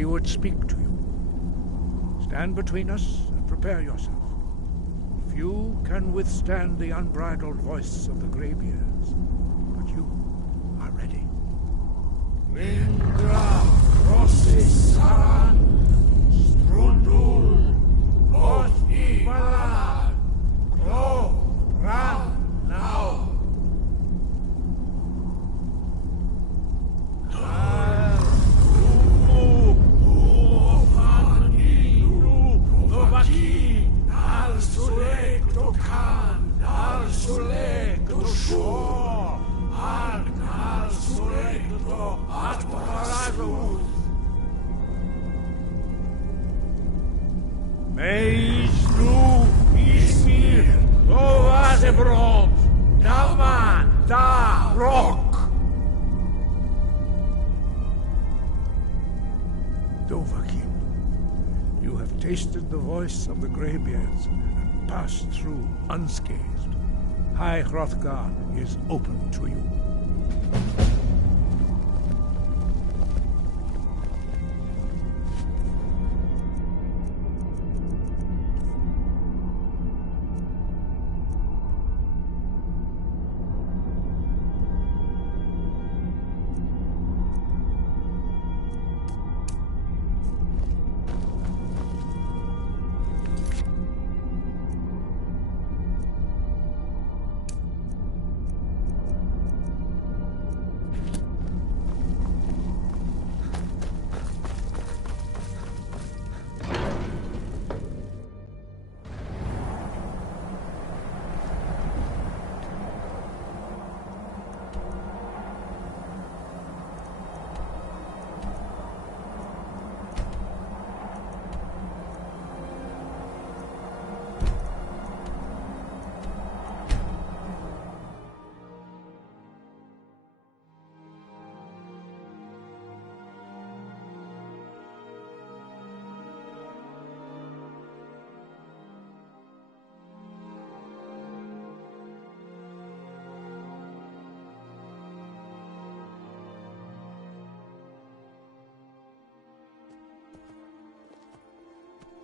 we would speak to you. Stand between us and prepare yourself. Few can withstand the unbridled voice of the graybeards, but you are ready. Lingra Rosisaran Strundul Oti Balan Glo Ram Now You have tasted the voice of the graybeards and passed through unscathed. High Hrothgar is open to you.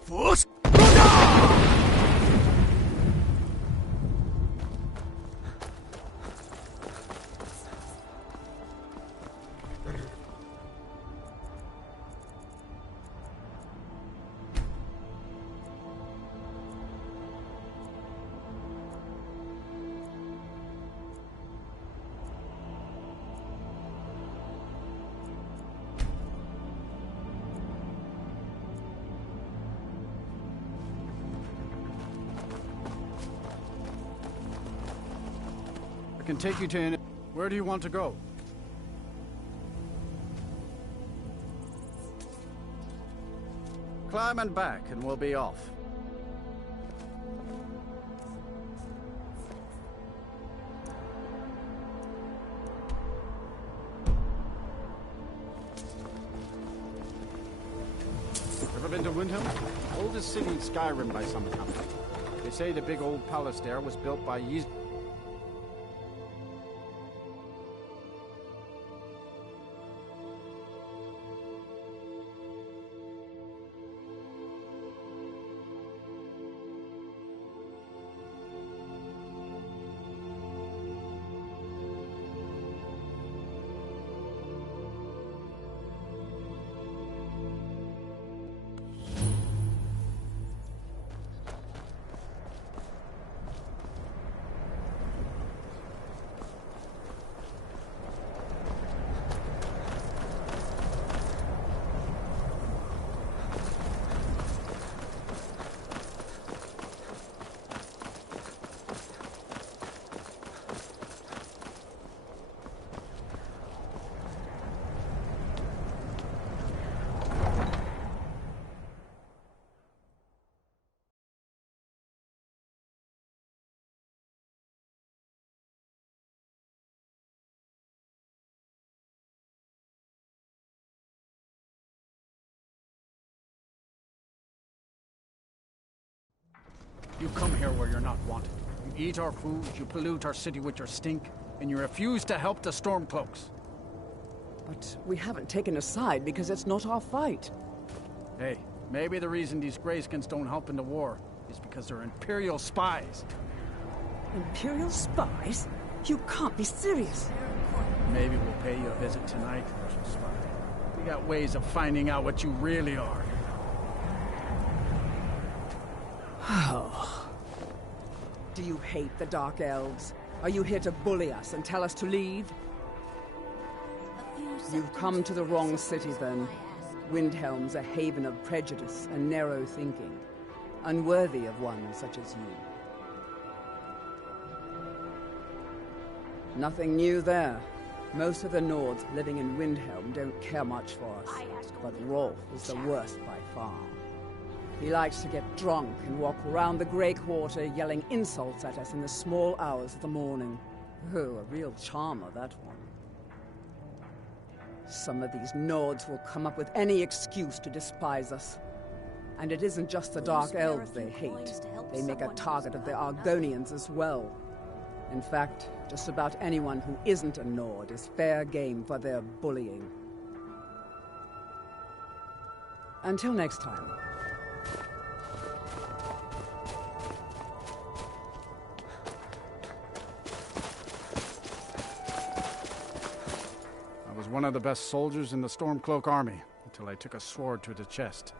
Force! I can take you to any... Where do you want to go? Climb and back, and we'll be off. Ever been to Windhelm? Oldest city in Skyrim by some account. They say the big old palace there was built by You come here where you're not wanted. You eat our food, you pollute our city with your stink, and you refuse to help the Stormcloaks. But we haven't taken a side because it's not our fight. Hey, maybe the reason these Greyskins don't help in the war is because they're Imperial spies. Imperial spies? You can't be serious. Maybe we'll pay you a visit tonight, Russian spy. We got ways of finding out what you really are. Oh. Do you hate the Dark Elves? Are you here to bully us and tell us to leave? You've come to the wrong city, then. Windhelm's a haven of prejudice and narrow thinking, unworthy of one such as you. Nothing new there. Most of the Nords living in Windhelm don't care much for us, but Rolf is the worst by far. He likes to get drunk and walk around the Grey Quarter yelling insults at us in the small hours of the morning. Oh, a real charmer, that one. Some of these Nords will come up with any excuse to despise us. And it isn't just the Dark Elves they hate. They make a target of the Argonians as well. In fact, just about anyone who isn't a Nord is fair game for their bullying. Until next time. I was one of the best soldiers in the Stormcloak army until I took a sword to the chest.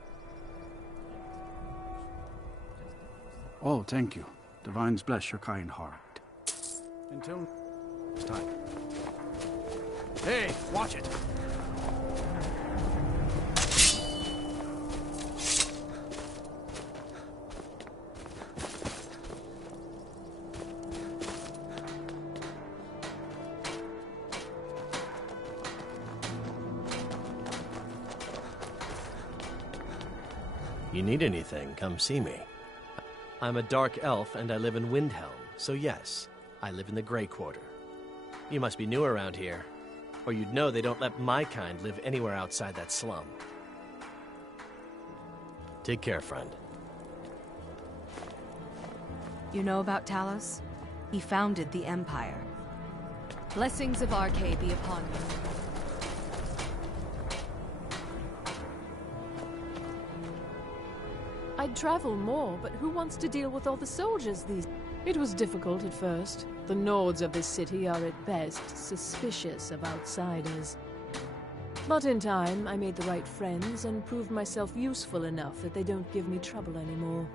Oh, thank you. Divines bless your kind heart. Until next time. Hey, watch it! You need anything, come see me. I'm a dark elf and I live in Windhelm, so yes, I live in the Grey Quarter. You must be new around here, or you'd know they don't let my kind live anywhere outside that slum. Take care, friend. You know about Talos? He founded the Empire. Blessings of Arcade be upon you. I'd travel more, but who wants to deal with all the soldiers these... It was difficult at first. The Nords of this city are at best suspicious of outsiders. But in time, I made the right friends and proved myself useful enough that they don't give me trouble anymore.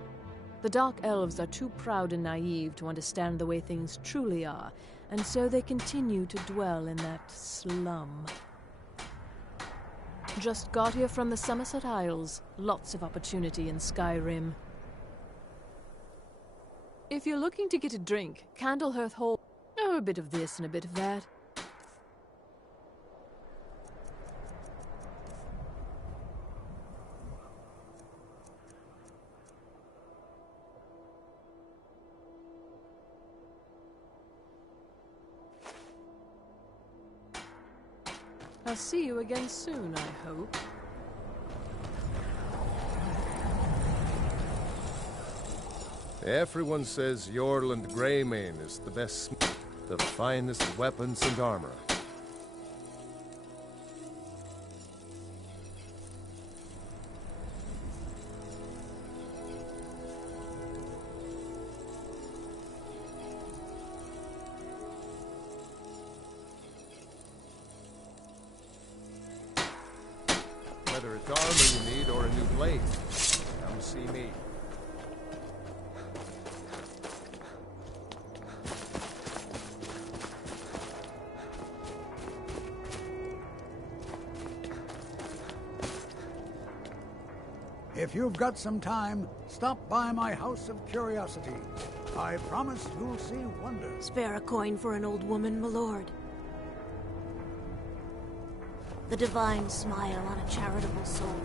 The Dark Elves are too proud and naive to understand the way things truly are, and so they continue to dwell in that slum. Just got here from the Somerset Isles. Lots of opportunity in Skyrim. If you're looking to get a drink, Candlehearth Hall... Oh, a bit of this and a bit of that. I'll see you again soon, I hope. Everyone says Yorland Greymane is the best, the finest weapons and armor. Whether it's armor you need or a new blade, come see me. If you've got some time, stop by my House of Curiosity. I promise you'll see wonder. Spare a coin for an old woman, my lord. The divine smile on a charitable soul.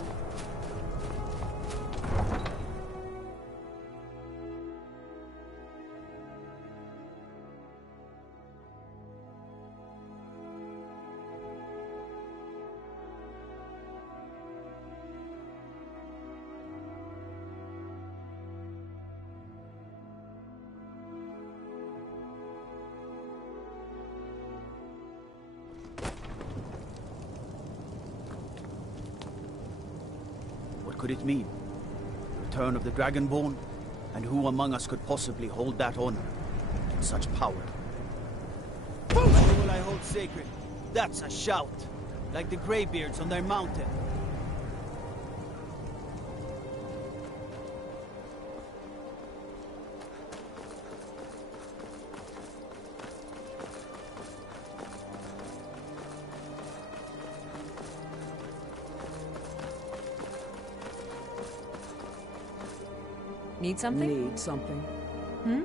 What could it mean? The return of the Dragonborn? And who among us could possibly hold that honor and such power? Who will I hold sacred? That's a shout, like the Greybeards on their mountain. Need something? Need something. Hmm?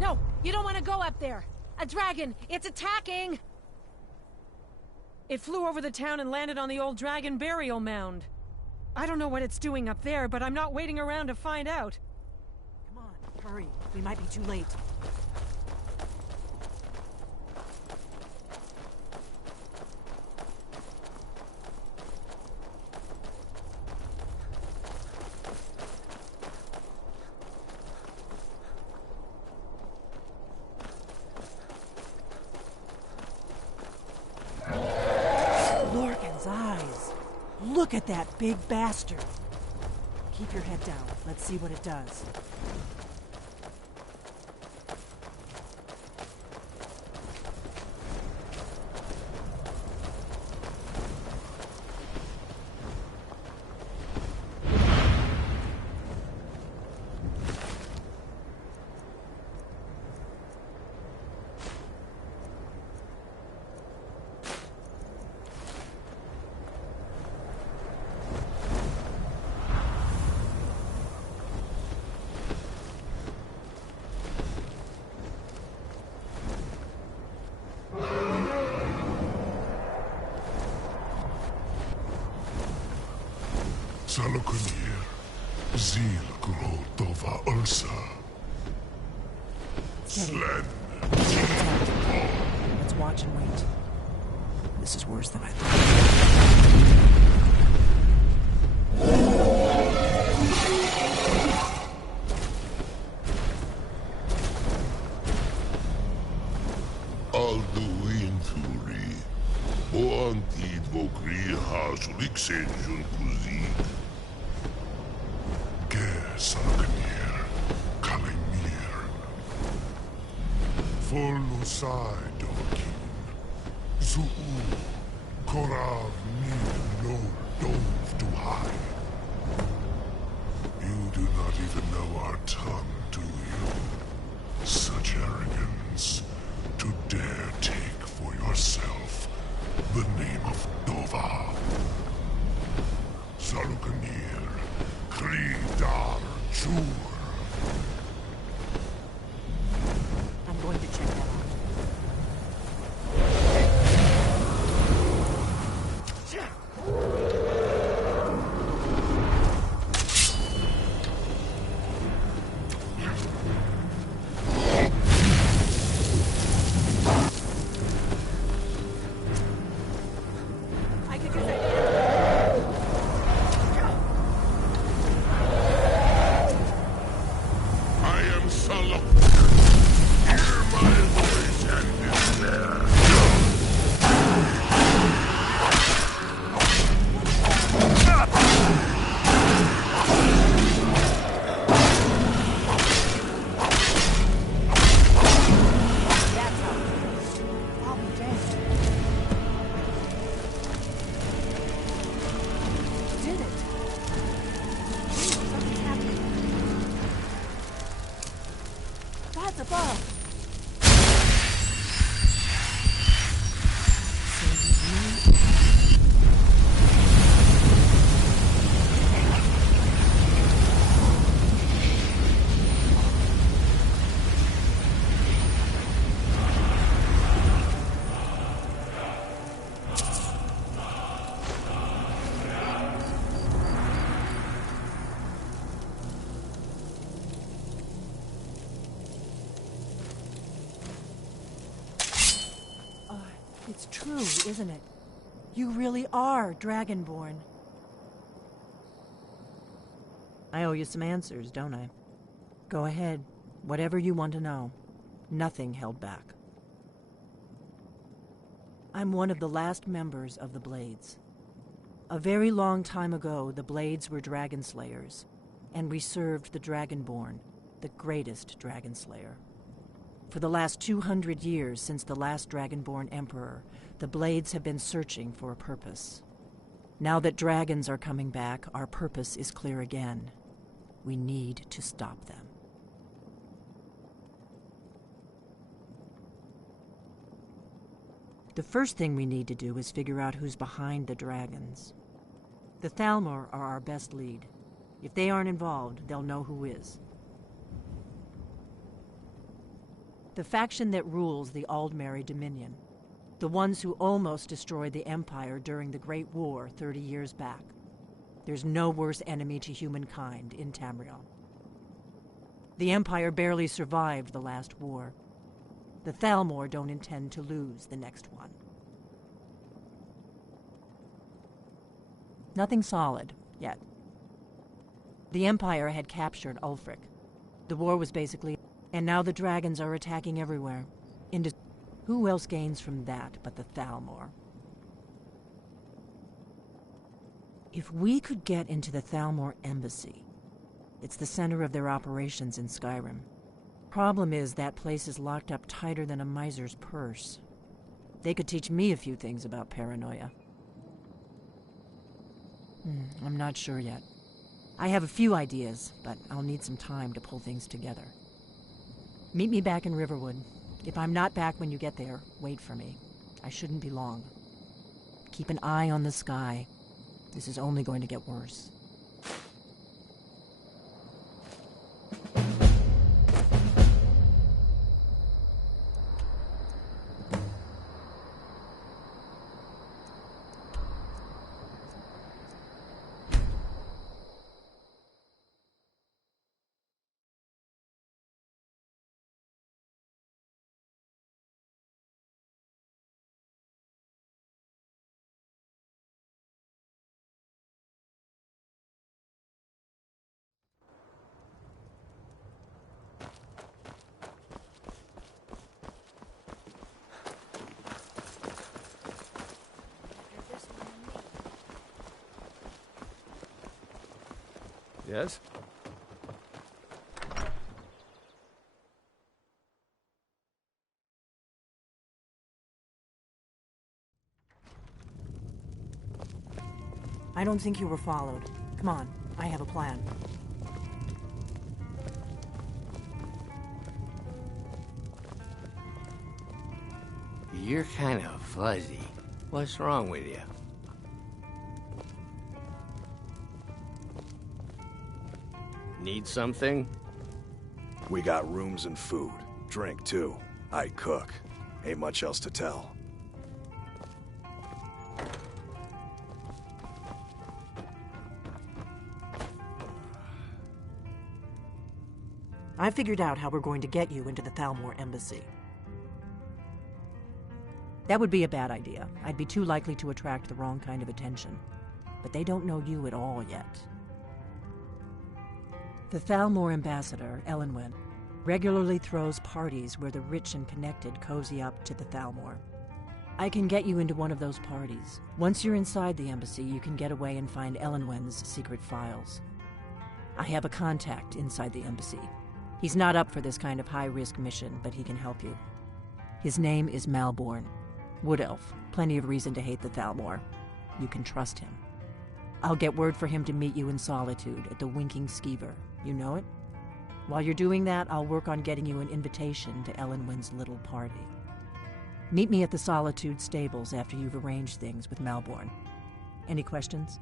No, you don't want to go up there. A dragon, it's attacking! It flew over the town and landed on the old dragon burial mound. I don't know what it's doing up there, but I'm not waiting around to find out. Come on, hurry. We might be too late. Lorcan's eyes. Look at that big bastard. Keep your head down. Let's see what it does. Salukunir, Zil Gro Dova Ursa. Slen. Let's watch and wait. This is worse than I thought. Alduin Turi. Oantid Vokri Hasulik Senjun Kuzik. Salukunir, Kalimir. Folusai Dokin. Zuu, Korav Nir no Dove to hide. You do not even know our tongue, do you? Such arrogance to dare take for yourself the name of Dova. Salukunir. Kridar Chur. I'm going to check that out. It's true, isn't it? You really are Dragonborn. I owe you some answers, don't I? Go ahead. Whatever you want to know. Nothing held back. I'm one of the last members of the Blades. A very long time ago, the Blades were dragon slayers, and we served the Dragonborn, the greatest dragon slayer. For the last 200 years since the last Dragonborn Emperor, the Blades have been searching for a purpose. Now that dragons are coming back, our purpose is clear again. We need to stop them. The first thing we need to do is figure out who's behind the dragons. The Thalmor are our best lead. If they aren't involved, they'll know who is. The faction that rules the Aldmeri Dominion. The ones who almost destroyed the Empire during the Great War 30 years back. There's no worse enemy to humankind in Tamriel. The Empire barely survived the last war. The Thalmor don't intend to lose the next one. Nothing solid, yet. The Empire had captured Ulfric. The war was basically... And now the dragons are attacking everywhere. Who else gains from that but the Thalmor? If we could get into the Thalmor embassy, it's the center of their operations in Skyrim. Problem is, that place is locked up tighter than a miser's purse. They could teach me a few things about paranoia. I'm not sure yet. I have a few ideas, but I'll need some time to pull things together. Meet me back in Riverwood. If I'm not back when you get there, wait for me. I shouldn't be long. Keep an eye on the sky. This is only going to get worse. Yes? I don't think you were followed. Come on, I have a plan. You're kind of fuzzy. What's wrong with you? Need something? We got rooms and food. Drink, too. I cook. Ain't much else to tell. I figured out how we're going to get you into the Thalmor embassy. That would be a bad idea. I'd be too likely to attract the wrong kind of attention. But they don't know you at all yet. The Thalmor ambassador, Elenwen, regularly throws parties where the rich and connected cozy up to the Thalmor. I can get you into one of those parties. Once you're inside the embassy, you can get away and find Elenwen's secret files. I have a contact inside the embassy. He's not up for this kind of high-risk mission, but he can help you. His name is Malborn. Wood Elf. Plenty of reason to hate the Thalmor. You can trust him. I'll get word for him to meet you in Solitude at the Winking Skeever. You know it? While you're doing that, I'll work on getting you an invitation to Elenwen's little party. Meet me at the Solitude stables after you've arranged things with Malborn. Any questions?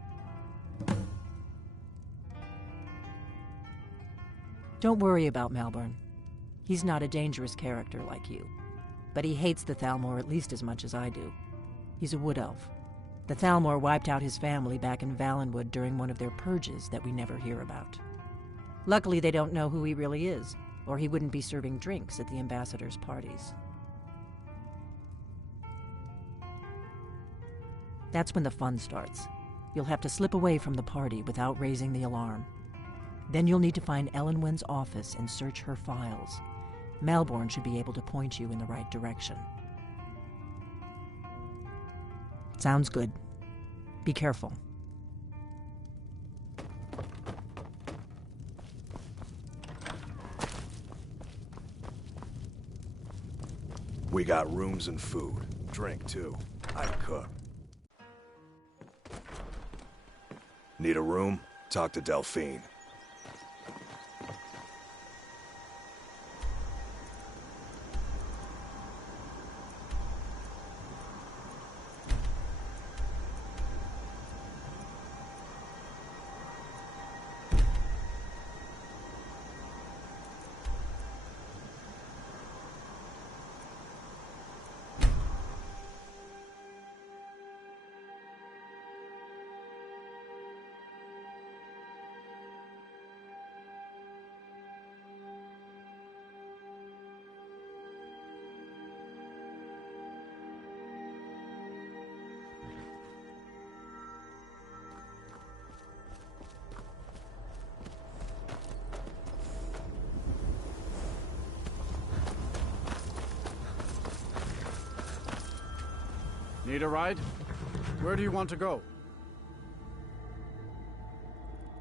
Don't worry about Malborn. He's not a dangerous character like you. But he hates the Thalmor at least as much as I do. He's a wood elf. The Thalmor wiped out his family back in Valenwood during one of their purges that we never hear about. Luckily, they don't know who he really is, or he wouldn't be serving drinks at the ambassador's parties. That's when the fun starts. You'll have to slip away from the party without raising the alarm. Then you'll need to find Elenwen's office and search her files. Malborn should be able to point you in the right direction. Sounds good. Be careful. We got rooms and food. Drink, too. I cook. Need a room? Talk to Delphine. Need a ride? Where do you want to go?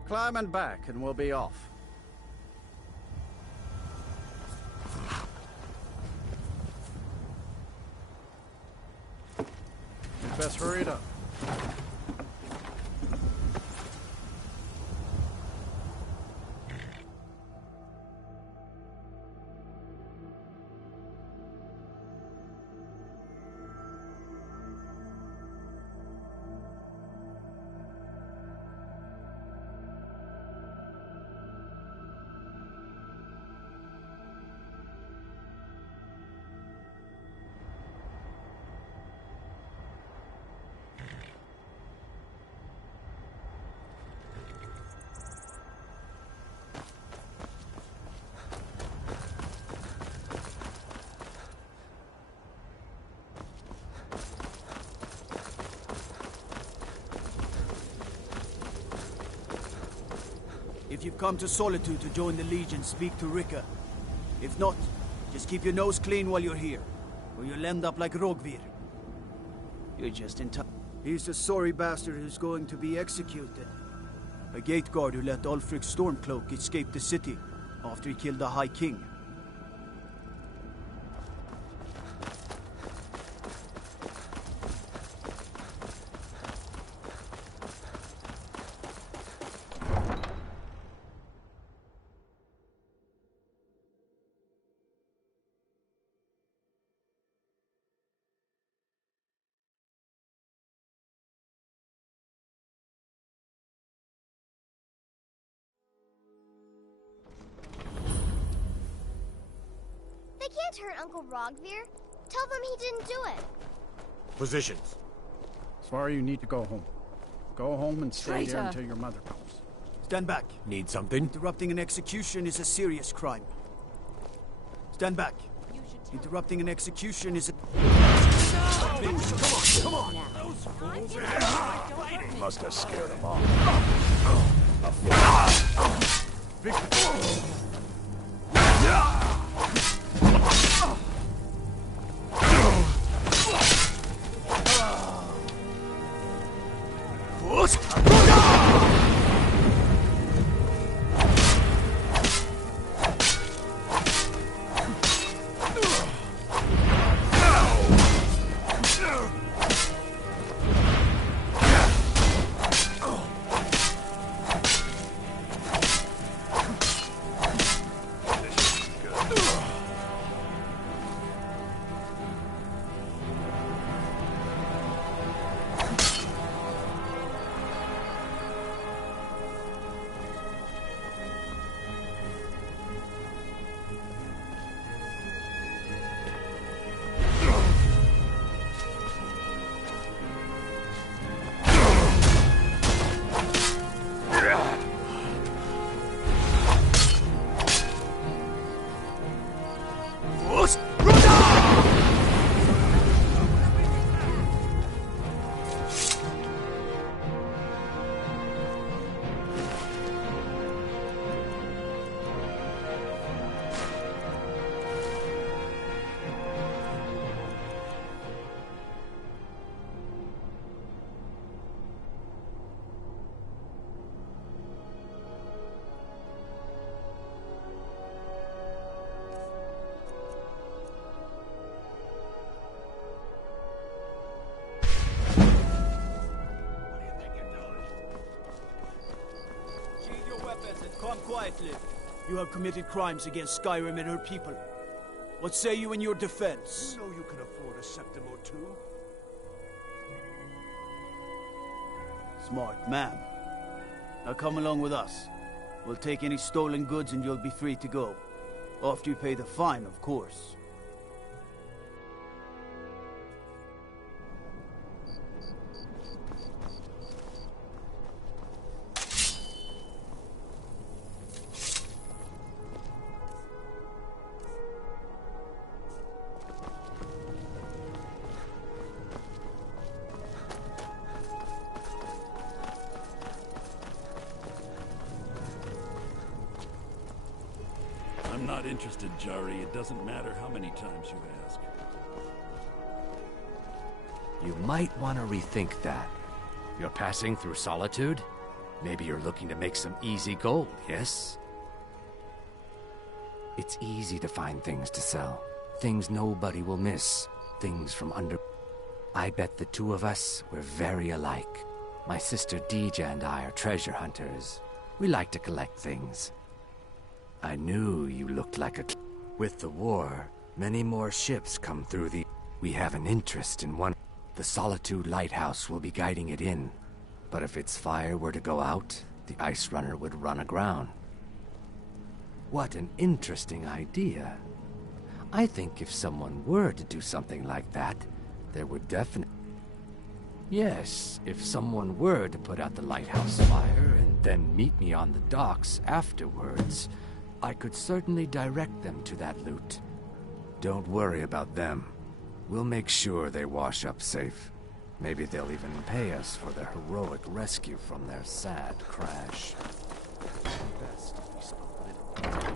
Climb and back and we'll be off. You'd best hurry it up. If you've come to Solitude to join the Legion, speak to Rika. If not, just keep your nose clean while you're here, or you'll end up like Rogvir. You're just in time. He's the sorry bastard who's going to be executed. A gate guard who let Ulfric's Stormcloak escape the city after he killed the High King. They can't hurt Uncle Rogvir. Tell them he didn't do it. Positions. Sorry, you need to go home. Go home and stay there until your mother comes. Stand back. Need something? Interrupting an execution is a serious crime. Stand back. Interrupting an execution is a... Come on! Those fools are must have scared them off. live. You have committed crimes against Skyrim and her people. What say you in your defense? You know you can afford a septim or two. Smart, ma'am. Now come along with us. We'll take any stolen goods and you'll be free to go. After you pay the fine, of course. I'm not interested, Jari. It doesn't matter how many times you ask. You might want to rethink that. You're passing through Solitude? Maybe you're looking to make some easy gold, yes? It's easy to find things to sell. Things nobody will miss. Things from under... I bet the two of us, we're very alike. My sister Deeja and I are treasure hunters. We like to collect things. I knew you looked like a... With the war, many more ships come through the... We have an interest in one... The Solitude Lighthouse will be guiding it in. But if its fire were to go out, the Ice Runner would run aground. What an interesting idea. I think if someone were to do something like that, there would definitely... Yes, if someone were to put out the lighthouse fire and then meet me on the docks afterwards, I could certainly direct them to that loot. Don't worry about them. We'll make sure they wash up safe. Maybe they'll even pay us for their heroic rescue from their sad crash. Best if we spoke little.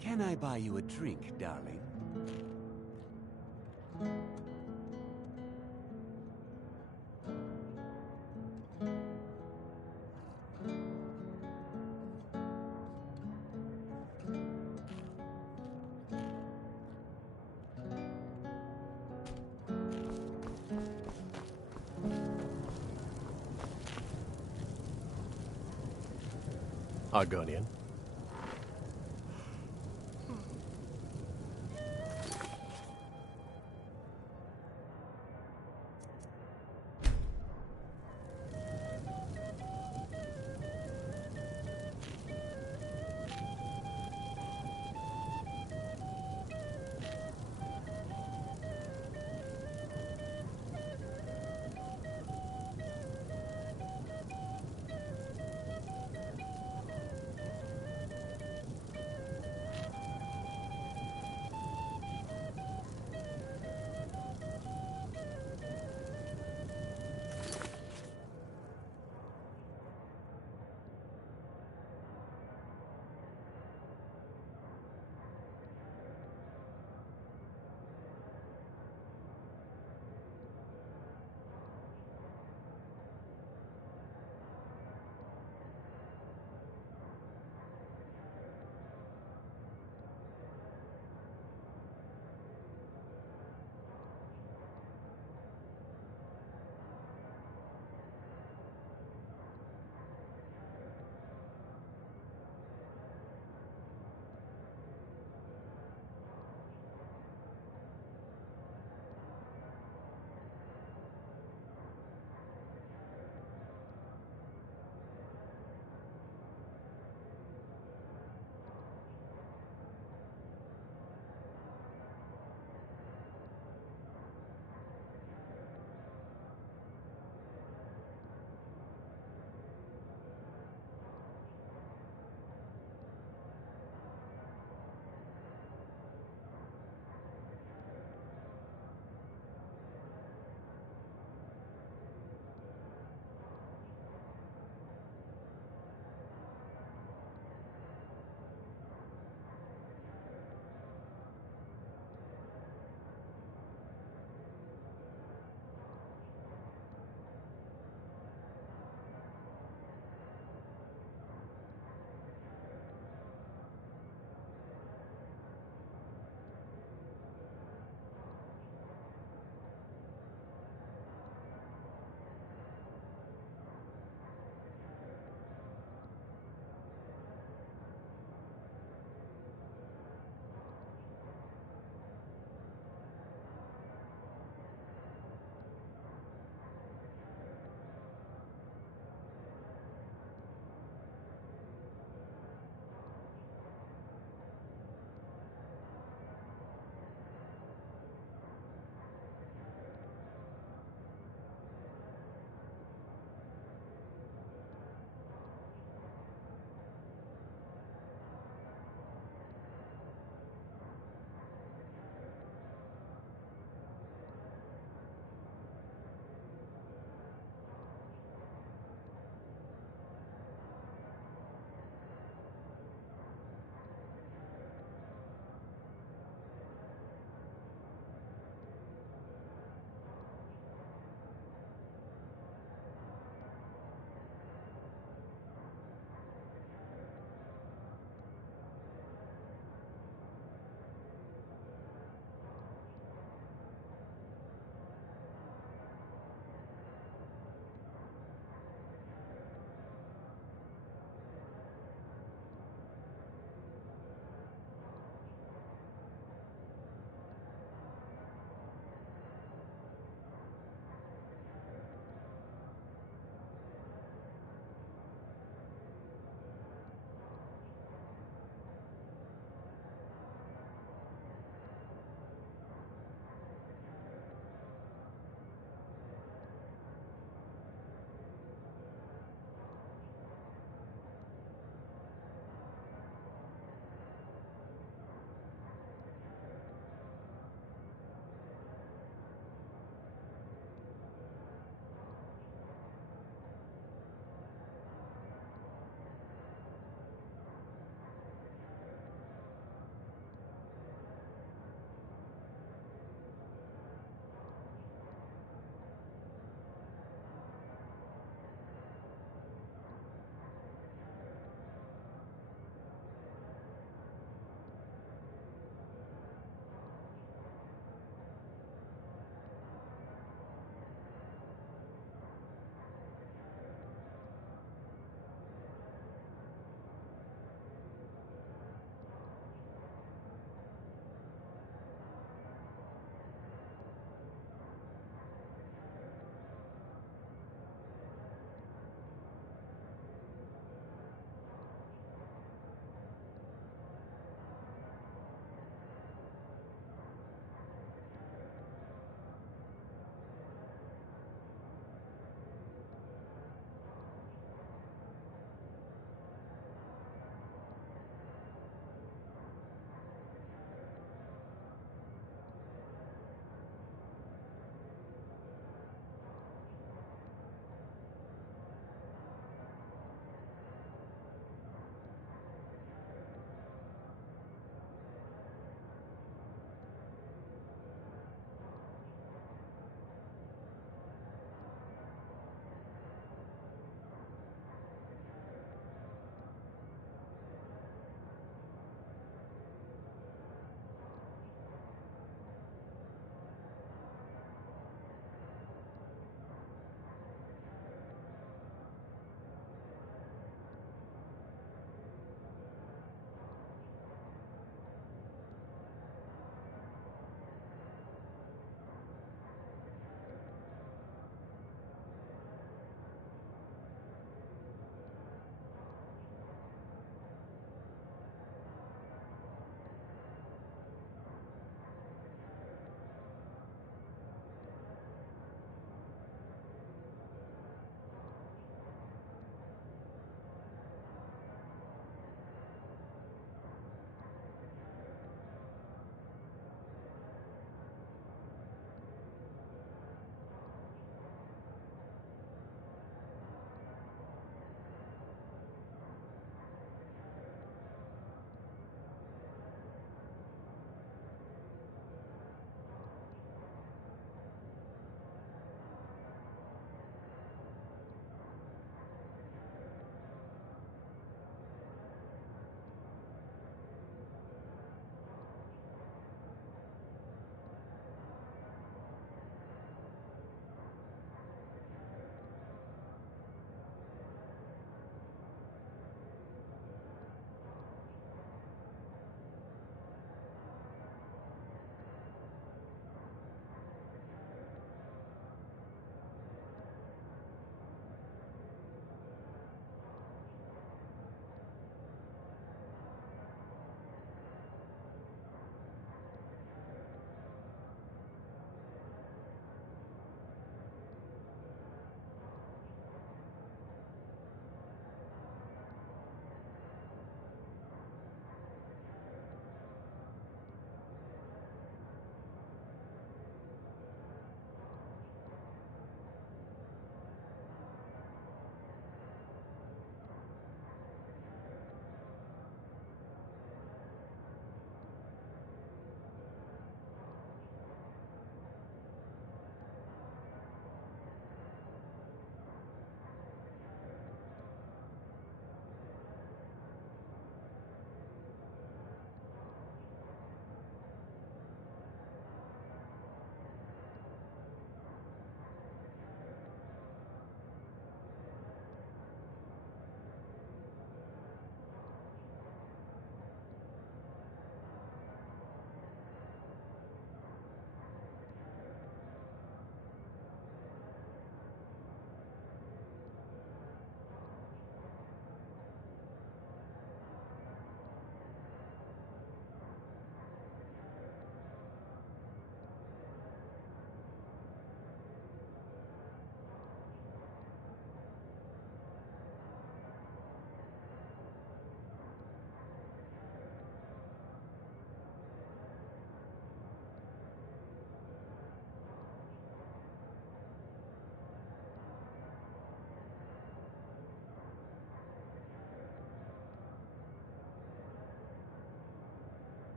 Can I buy you a drink, darling? Argonian.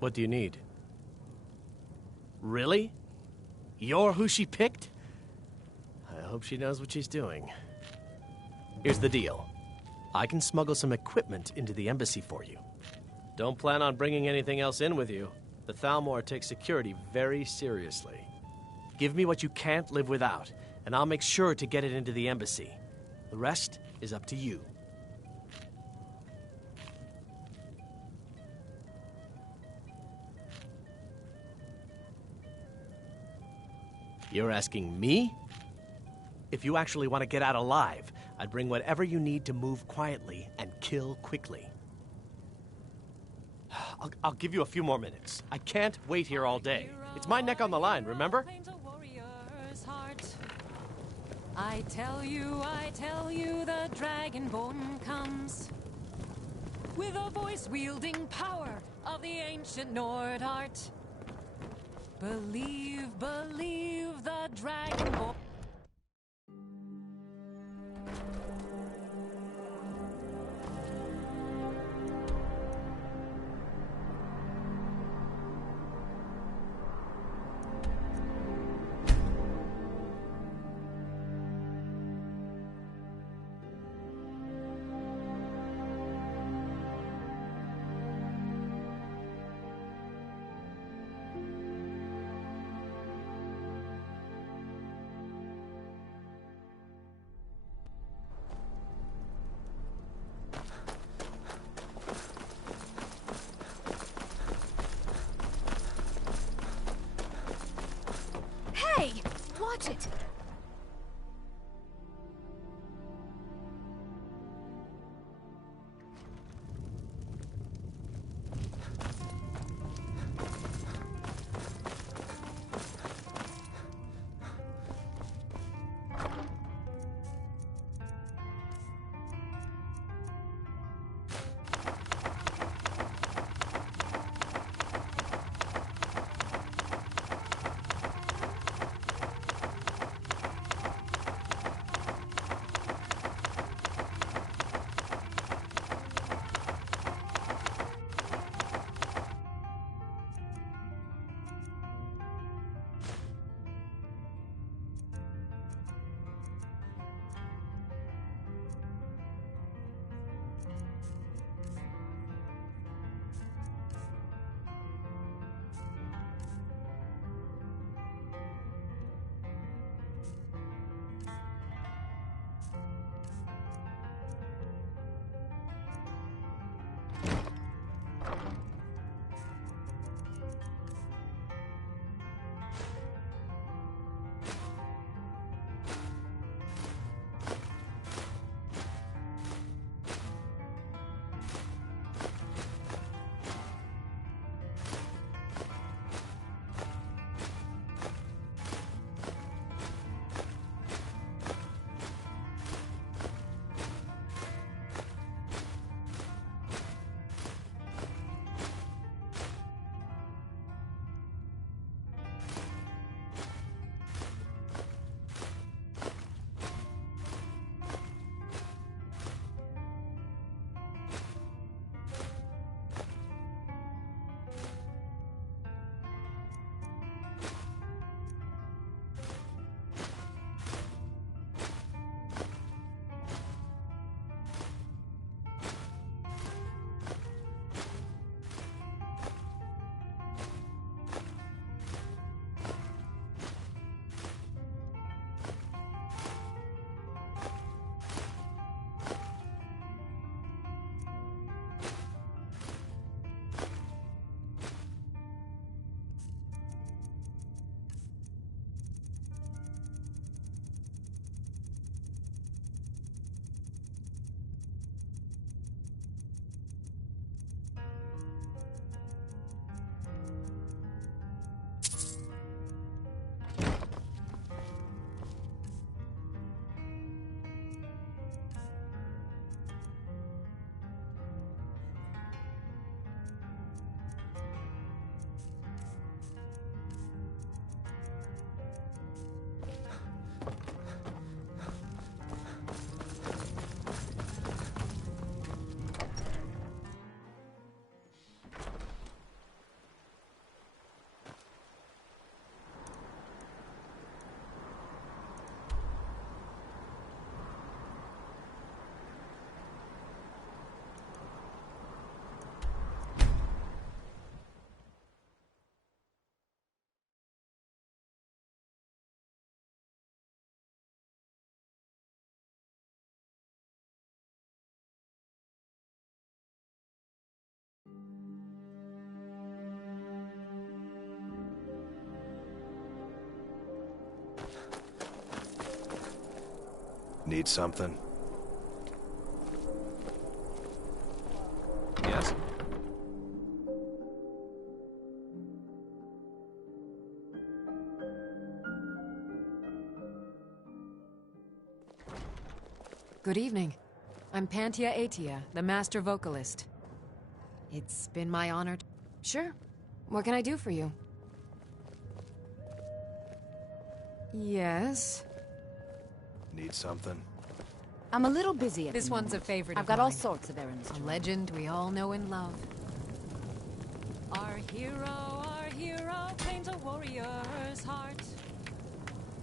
What do you need? Really? You're who she picked? I hope she knows what she's doing. Here's the deal. I can smuggle some equipment into the embassy for you. Don't plan on bringing anything else in with you. The Thalmor takes security very seriously. Give me what you can't live without, and I'll make sure to get it into the embassy. The rest is up to you. You're asking me? If you actually want to get out alive, I'd bring whatever you need to move quietly and kill quickly. I'll give you a few more minutes. I can't wait here all day. It's my neck on the line, remember? I tell you, the Dragonborn comes with a voice-wielding power of the ancient Nord art. Believe the Dragonborn. Hey! Watch it! Need something? Yes? Good evening. I'm Pantia Atia, the master vocalist. It's been my honor. Sure. What can I do for you? Yes. Need something? I'm a little busy at This the one's a moment. favorite I've of got all mine. sorts of errands to A run. legend we all know and love. Our hero claims a warrior's heart.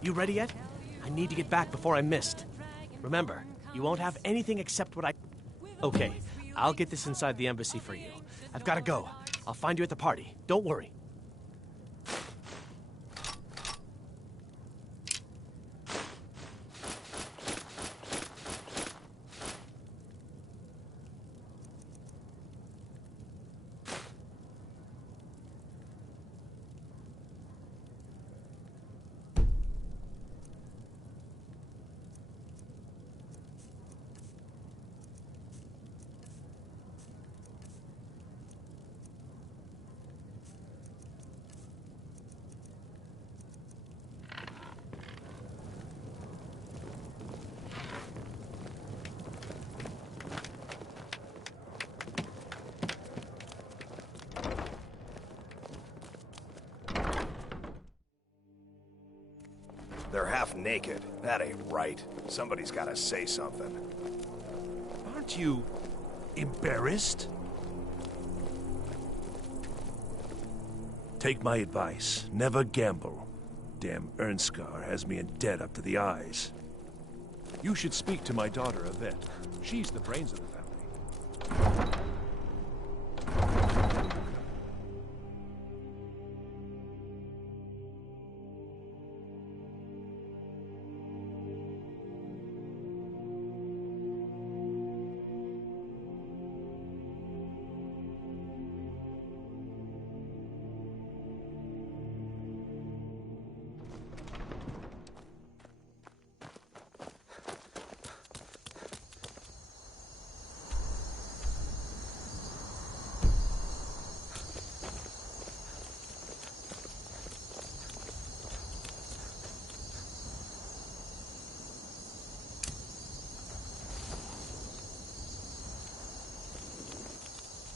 You ready yet? I need to get back before I'm missed. Remember, you won't have anything except what I... Okay, I'll get this inside the embassy for you. I've got to go. I'll find you at the party. Don't worry. They're half naked. That ain't right. Somebody's gotta say something. Aren't you embarrassed? Take my advice. Never gamble. Damn Ernskar has me in debt up to the eyes. You should speak to my daughter, Yvette. She's the brains of the family.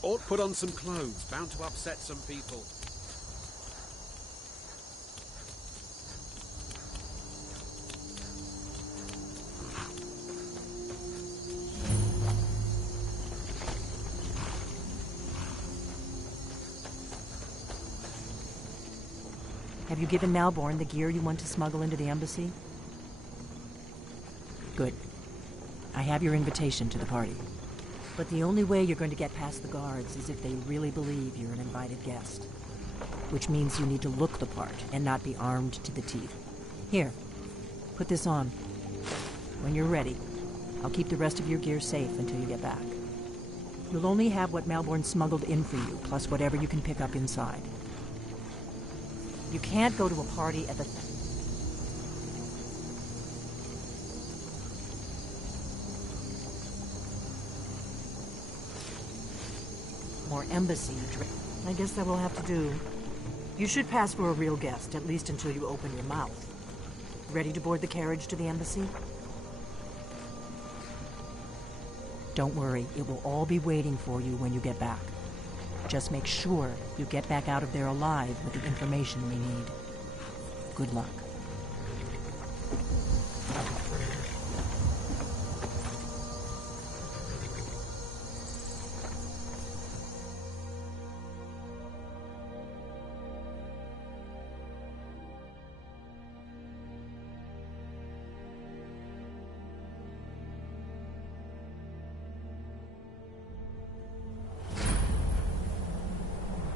Ought put on some clothes, bound to upset some people. Have you given Malborn the gear you want to smuggle into the embassy? Good. I have your invitation to the party. But the only way you're going to get past the guards is if they really believe you're an invited guest. Which means you need to look the part and not be armed to the teeth. Here, put this on. When you're ready, I'll keep the rest of your gear safe until you get back. You'll only have what Malborn smuggled in for you, plus whatever you can pick up inside. You can't go to a party at the... More embassy. I guess that will have to do. You should pass for a real guest, at least until you open your mouth. Ready to board the carriage to the embassy? Don't worry, it will all be waiting for you when you get back. Just make sure you get back out of there alive with the information we need. Good luck.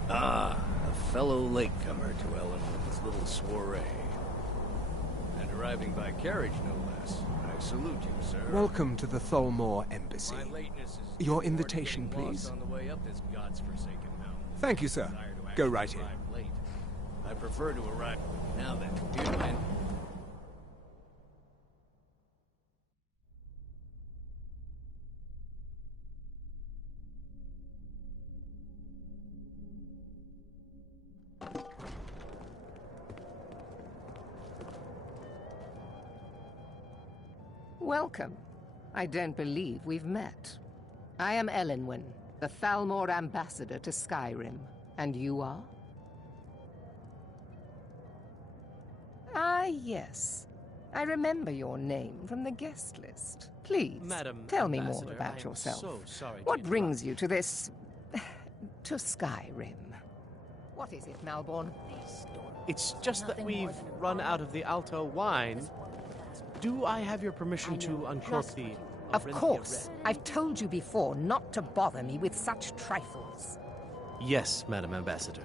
Ah, a fellow latecomer to Ellenwood's little soiree. And arriving by carriage, no less. I salute you, sir. Welcome to the Tholmor Embassy. My lateness is Your invitation, please. on the way up this god's-forsaken mountain. Thank you, sir. Go right in. Arrive late. I prefer to arrive. Now then, here's my... Welcome. I don't believe we've met. I am Elenwen, the Thalmor ambassador to Skyrim. And you are? Ah, yes. I remember your name from the guest list. Please, Madam tell me Ambassador, more about I am yourself. so sorry to What brings you to this... to Skyrim? What is it, Malborn? It's just that we've run out of the Alto wine. Do I have your permission to uncork the... Of course. I've told you before not to bother me with such trifles. Yes, Madam Ambassador.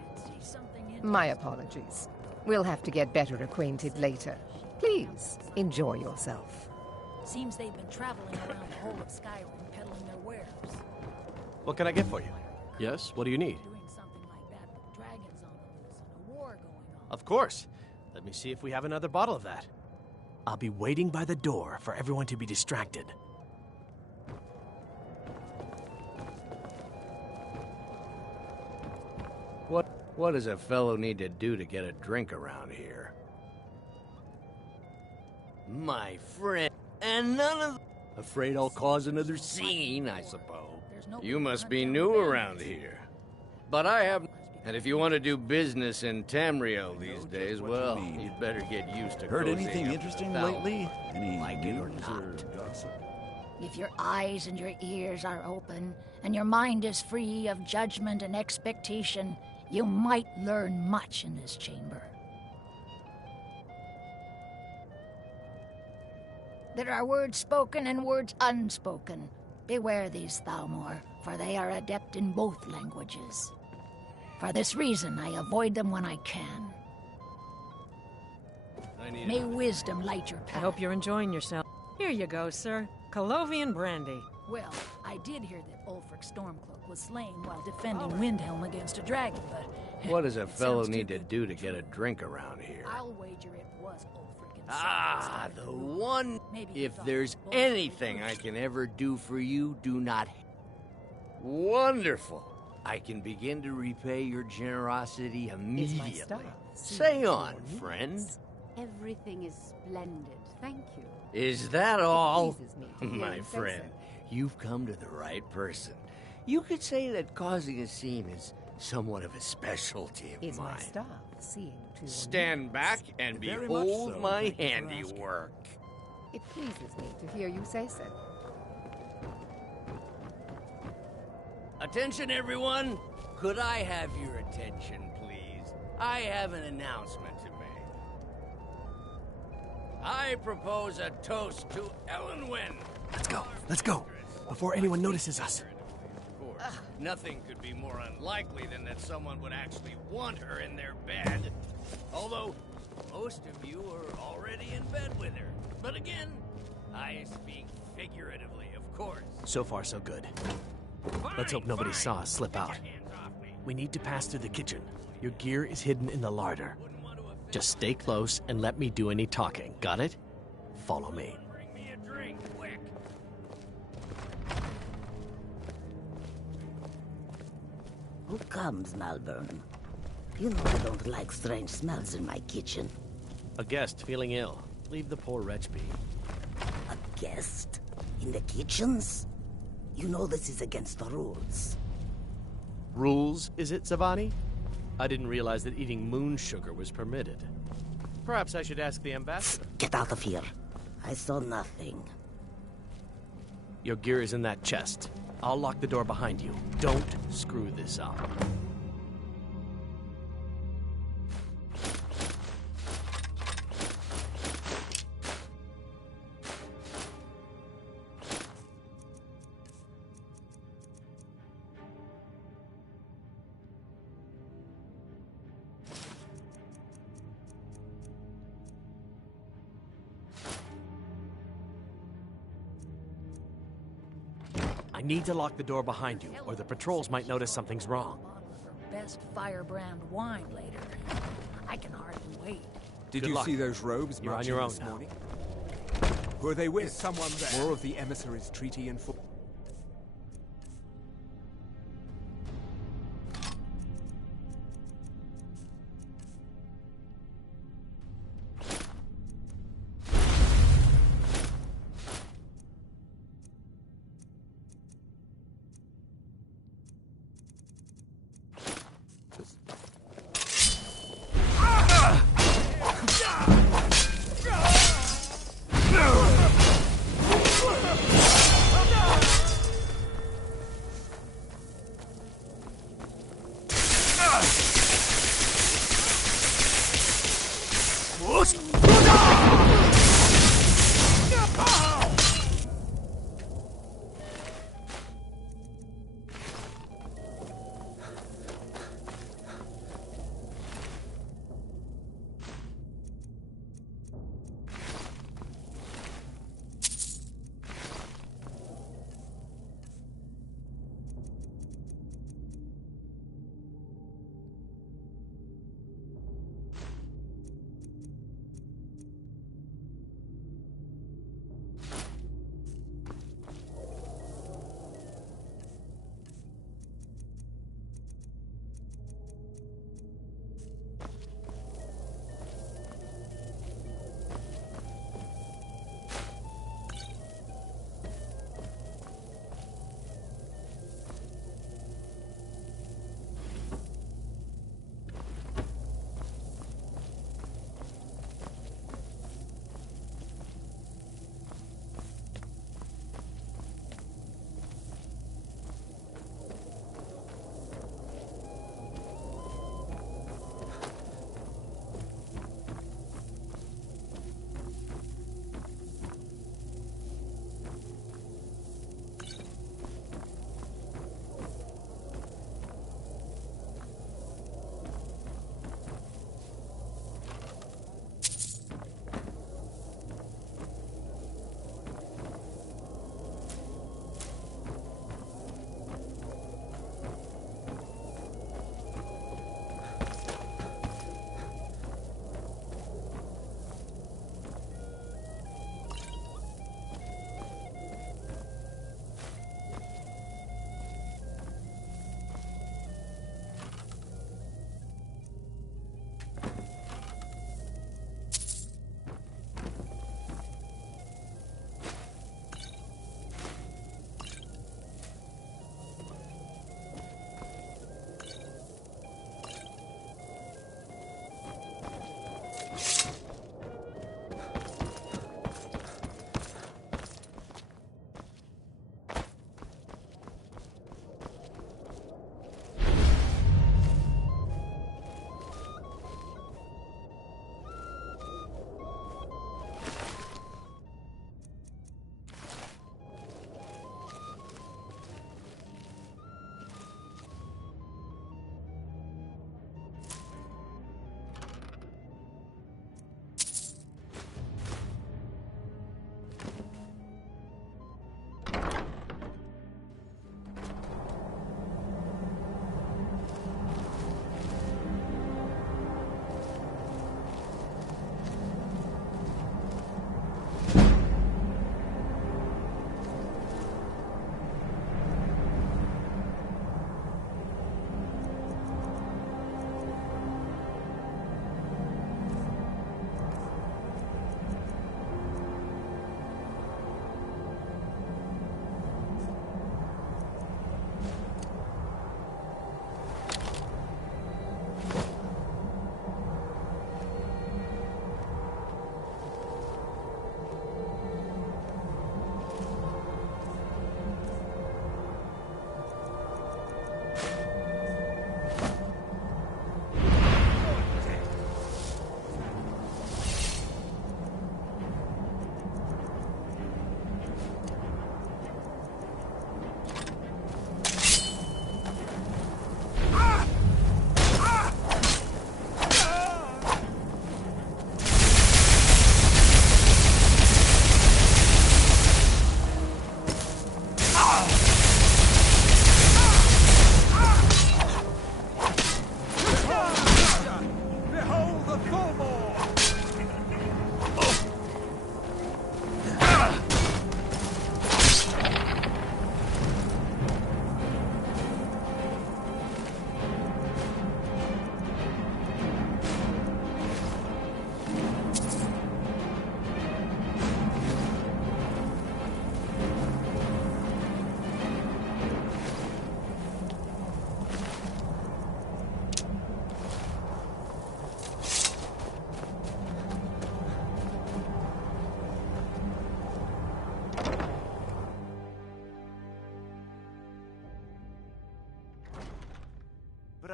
My apologies. We'll have to get better acquainted later. Please, enjoy yourself. Seems they've been traveling around the whole of Skyrim peddling their wares. What can I get for you? Yes, what do you need? Doing something like that with dragons on the loose and a war going on. Of course. Let me see if we have another bottle of that. I'll be waiting by the door for everyone to be distracted. What does a fellow need to do to get a drink around here? My friend, and none of... Afraid I'll cause another scene, I suppose. You must be new around here. But I have... And if you want to do business in Tamriel these days, well, you'd better get used to Heard cozying anything up interesting to Val. lately? Any Like it or news not. gossip? If your eyes and your ears are open, and your mind is free of judgment and expectation, you might learn much in this chamber. There are words spoken and words unspoken. Beware these Thalmor, for they are adept in both languages. For this reason, I avoid them when I can. May wisdom light your I path. hope you're enjoying yourself. Here you go, sir. Colovian brandy. Well, I did hear that Ulfric Stormcloak was slain while defending Windhelm against a dragon, but... What does a it fellow sounds too need to good do be to get a drink around here? I'll wager it was Ulfric himself. Ah, the one... Maybe you If thought there's it was anything I can ever do for you, do not... Wonderful. I can begin to repay your generosity immediately. Say on, friend. Everything is splendid, thank you. Is that all? pleases me to hear My you say friend, you've come to the right person. You could say that causing a scene is somewhat of a specialty of Is my mine. staff seeing to your Stand needs? back and Very much behold so, my thank you for asking. handiwork. It pleases me to hear you say so. Attention, everyone! Could I have your attention, please? I have an announcement to make. I propose a toast to Elenwen. Let's go, before anyone notices us. Of course, nothing could be more unlikely than that someone would actually want her in their bed. Although, most of you are already in bed with her. But again, I speak figuratively, of course. So far, so good. Let's hope nobody saw us slip out. We need to pass through the kitchen. Your gear is hidden in the larder. Just stay close and let me do any talking. Got it? Follow me. Bring me a drink, quick. Who comes, Malvern? You know I don't like strange smells in my kitchen. A guest feeling ill. Leave the poor wretch be. A guest? In the kitchens? You know this is against the rules. Rules, is it, Zavani? I didn't realize that eating moon sugar was permitted. Perhaps I should ask the ambassador. Get out of here. I saw nothing. Your gear is in that chest. I'll lock the door behind you. Don't screw this up. I need to lock the door behind you, or the patrols might notice something's wrong. Best firebrand wine later. I can hardly wait. Did Good you luck. see those robes You're on marching your own this now. morning? Who are they with? Is someone there? More of the emissaries' treaty in full.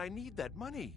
I need that money.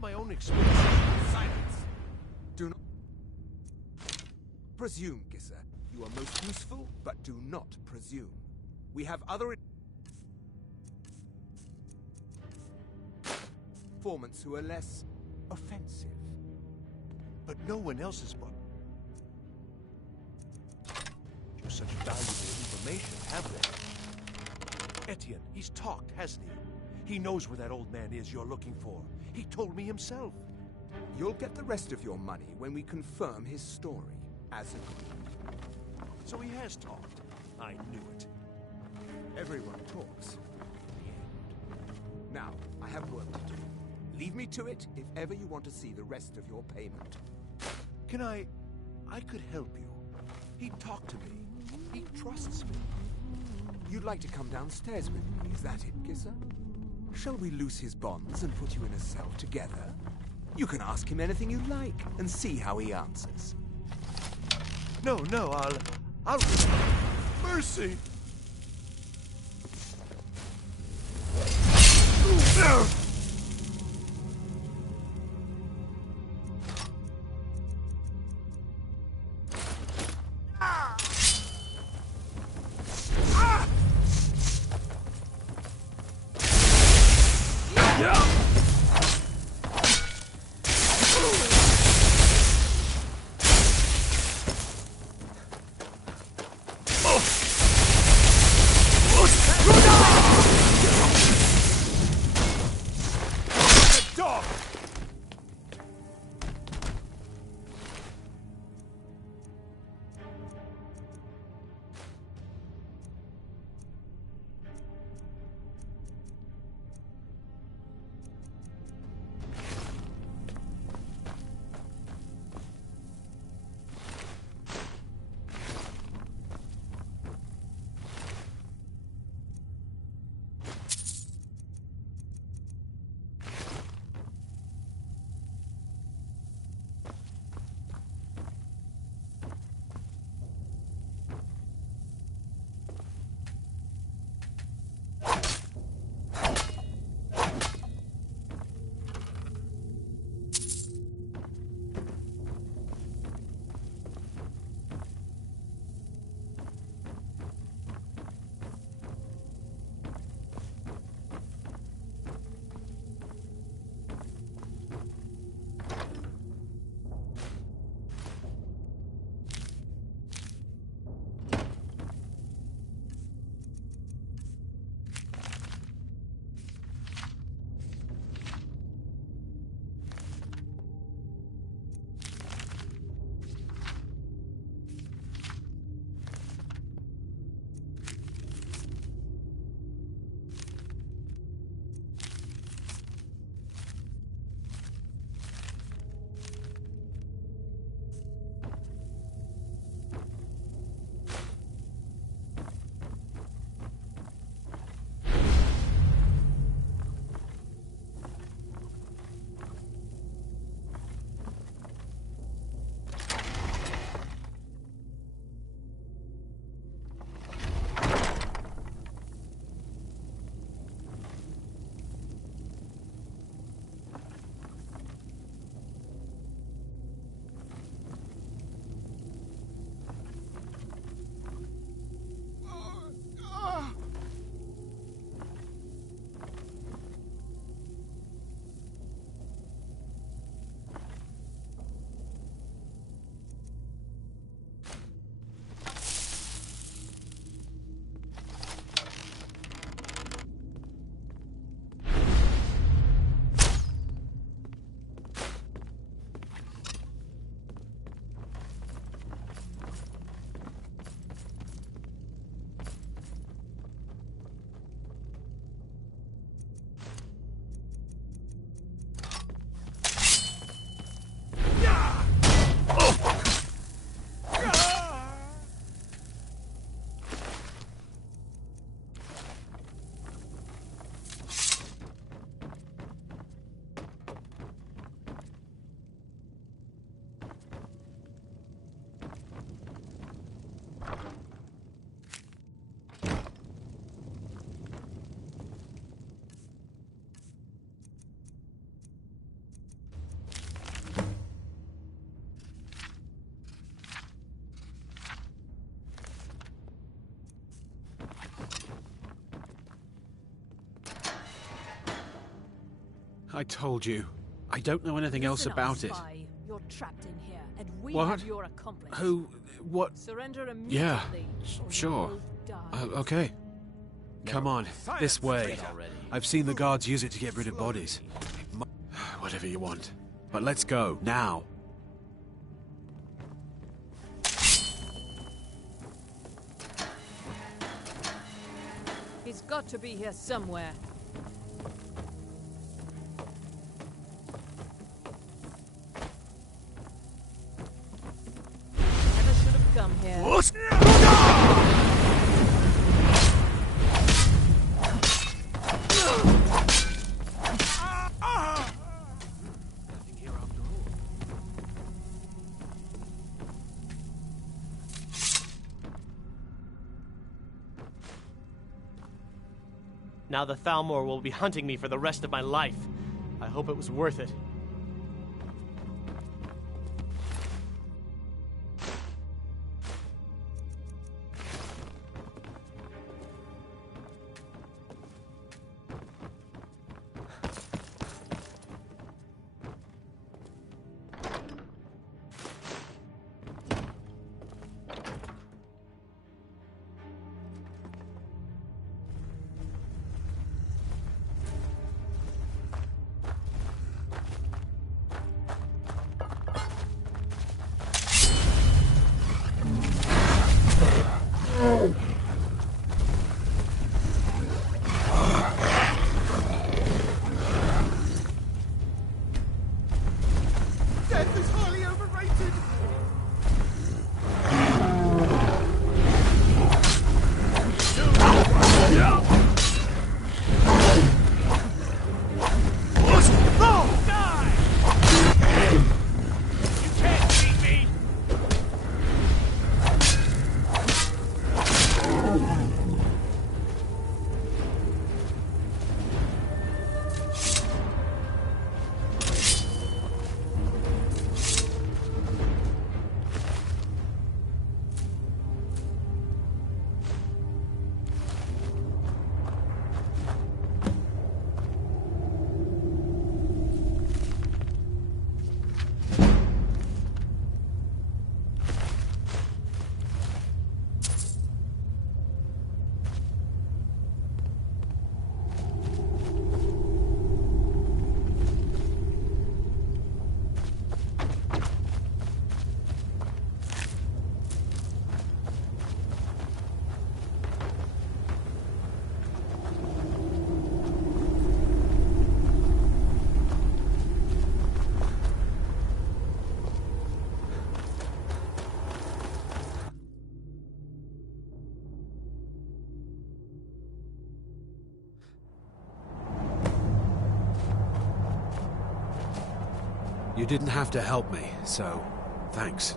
My own experience. Silence! Do not presume, Gisser. You are most useful, but do not presume. We have other informants who are less offensive. But no one else has brought you such valuable information, have they? Etienne, he's talked, hasn't he? He knows where that old man is you're looking for. He told me himself. You'll get the rest of your money when we confirm his story, as agreed. So he has talked. I knew it. Everyone talks. In the end. Now, I have work to do. Leave me to it if ever you want to see the rest of your payment. Can I could help you. He talked to me. He trusts me. You'd like to come downstairs with me, is that it, Gisser? Shall we loose his bonds and put you in a cell together? You can ask him anything you like and see how he answers. No, I'll... Mercy! I told you. I don't know anything else about it. You're trapped in here, and we What? have your accomplice. Who? What? Surrender Yeah, immediately. sure. Okay. Come on, this way. I've seen the guards use it to get rid of bodies. Whatever you want. But let's go, now. He's got to be here somewhere. Never should have come here. Now the Thalmor will be hunting me for the rest of my life. I hope it was worth it. Death is highly overrated! You didn't have to help me, so thanks.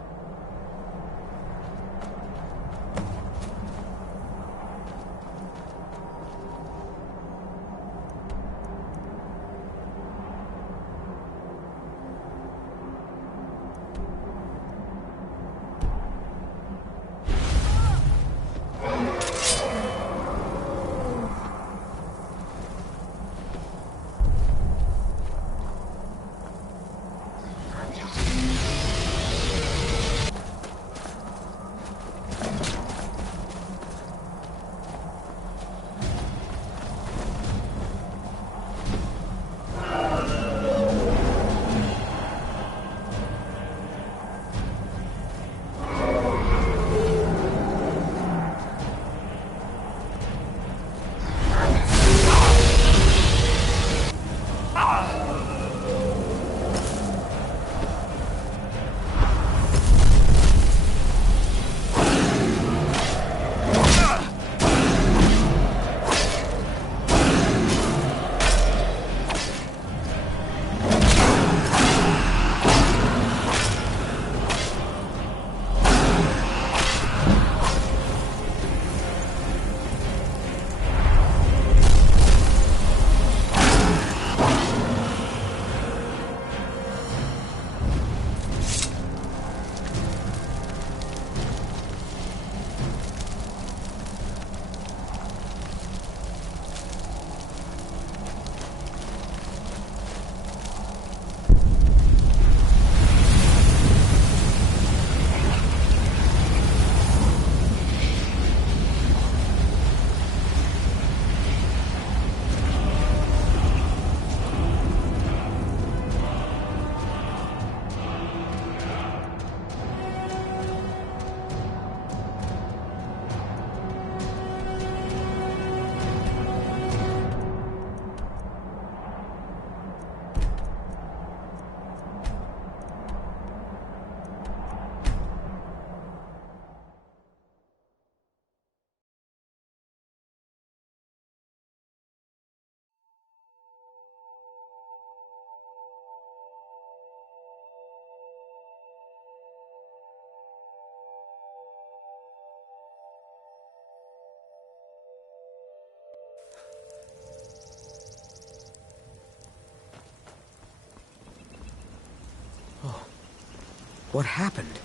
What happened?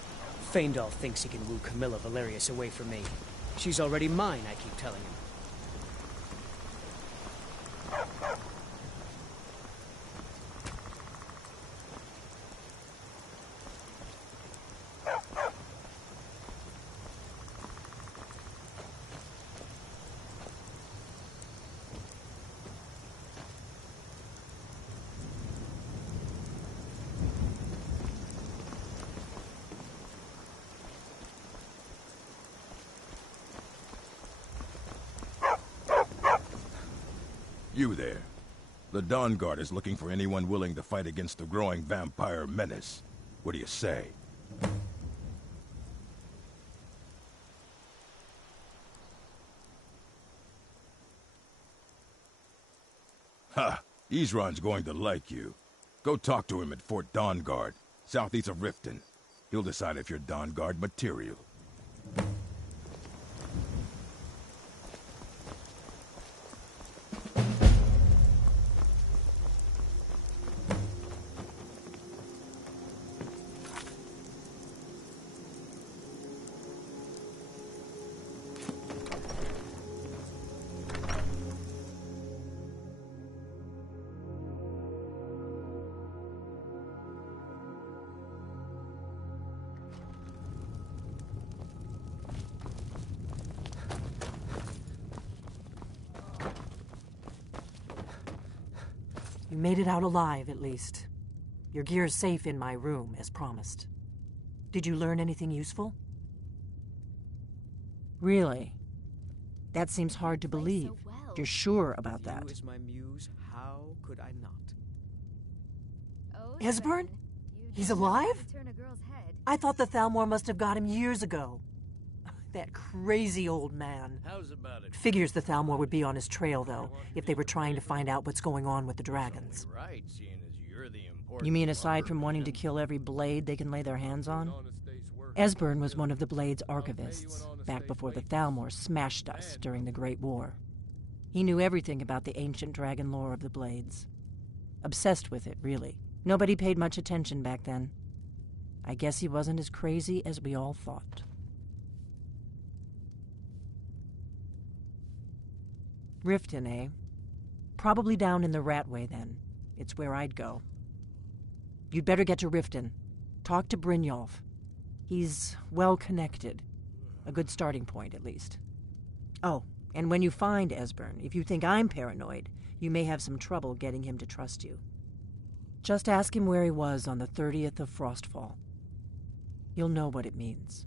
Faendal thinks he can woo Camilla Valerius away from me. She's already mine, I keep telling him. You there. The Dawn Guard is looking for anyone willing to fight against the growing vampire menace. What do you say? Ha! Isran's going to like you. Go talk to him at Fort Dawn Guard, southeast of Riften. He'll decide if you're Dawn Guard material. You made it out alive, at least. Your gear's safe in my room, as promised. Did you learn anything useful? Really? That seems hard to believe. You're sure about that? You as my muse, how could I not? Esbern? He's alive? I thought the Thalmor must have got him years ago. That crazy old man. How's about it? Figures the Thalmor would be on his trail, though, if they were trying to find out what's going on with the dragons. Right, seeing as you're the important. You mean aside from wanting to kill every blade they can lay their hands on? Esbern was one of the Blade's archivists, back before the Thalmor smashed us during the Great War. He knew everything about the ancient dragon lore of the Blades. Obsessed with it, really. Nobody paid much attention back then. I guess he wasn't as crazy as we all thought. Riften, eh? Probably down in the Ratway, then. It's where I'd go. You'd better get to Riften. Talk to Brynjolf. He's well-connected. A good starting point, at least. Oh, and when you find Esbern, if you think I'm paranoid, you may have some trouble getting him to trust you. Just ask him where he was on the 30th of Frostfall. You'll know what it means.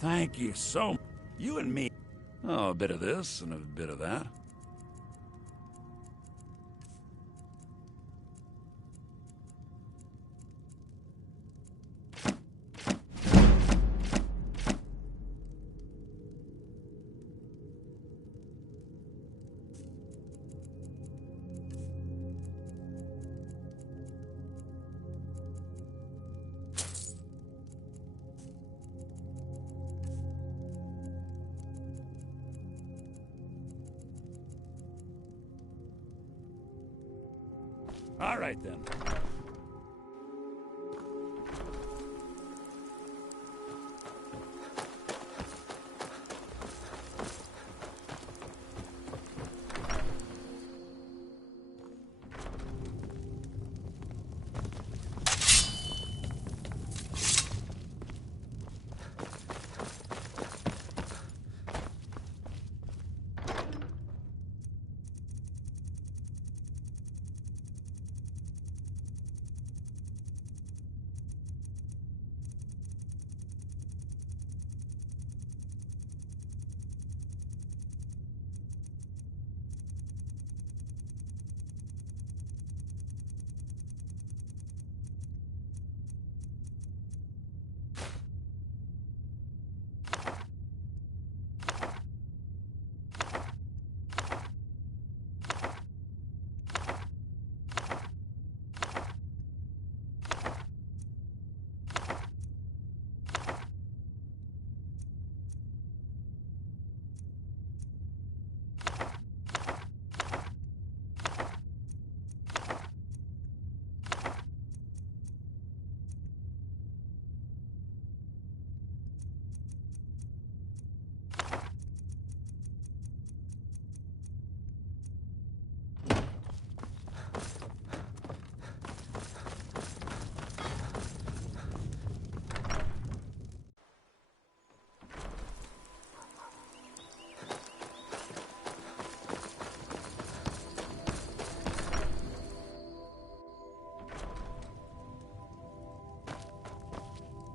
Thank you so much. You and me. Oh, a bit of this and a bit of that. All right, then.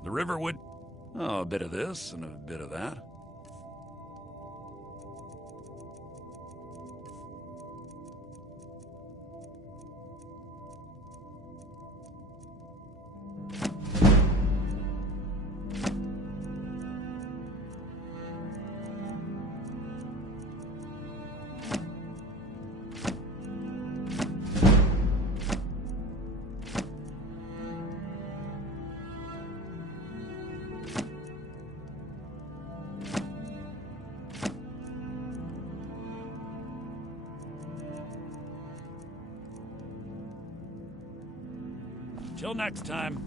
The river would... Oh, a bit of this and a bit of that. Till next time.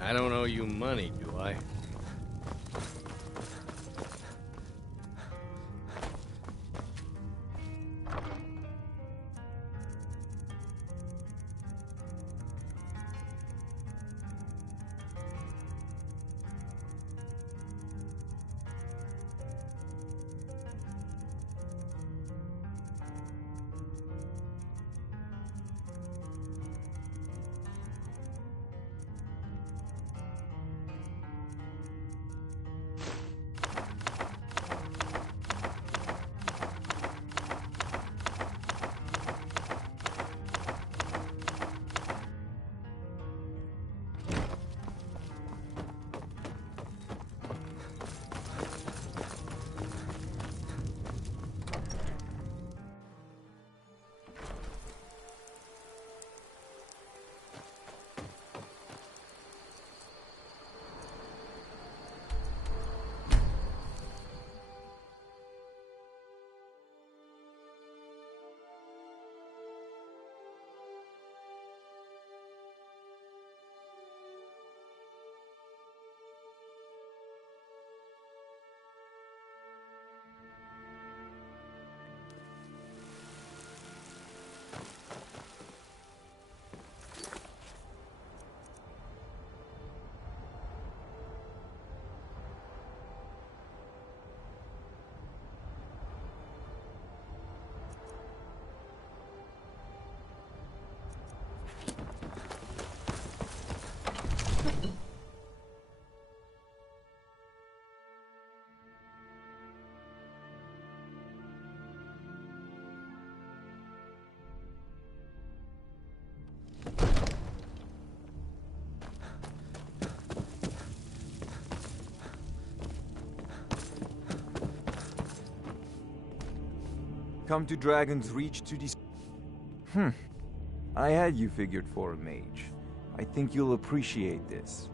I don't owe you money, do I? Come to Dragon's Reach to I had you figured for a mage. I think you'll appreciate this.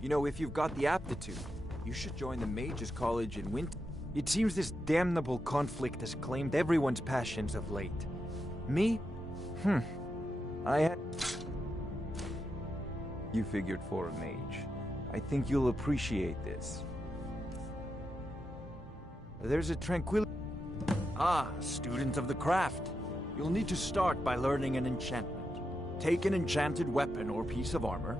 You know, if you've got the aptitude, you should join the Mages College in Winter. It seems this damnable conflict has claimed everyone's passions of late. Me? I had you figured for a mage. I think you'll appreciate this. There's a tranquility. Ah, student of the craft. You'll need to start by learning an enchantment. Take an enchanted weapon or piece of armor,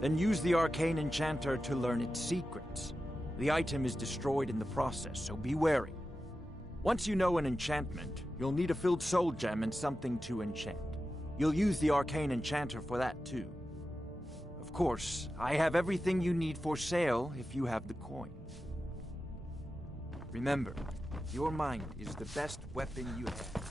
then use the arcane enchanter to learn its secrets. The item is destroyed in the process, so be wary. Once you know an enchantment, you'll need a filled soul gem and something to enchant. You'll use the arcane enchanter for that too. Of course, I have everything you need for sale if you have the coin. Remember, your mind is the best weapon you have.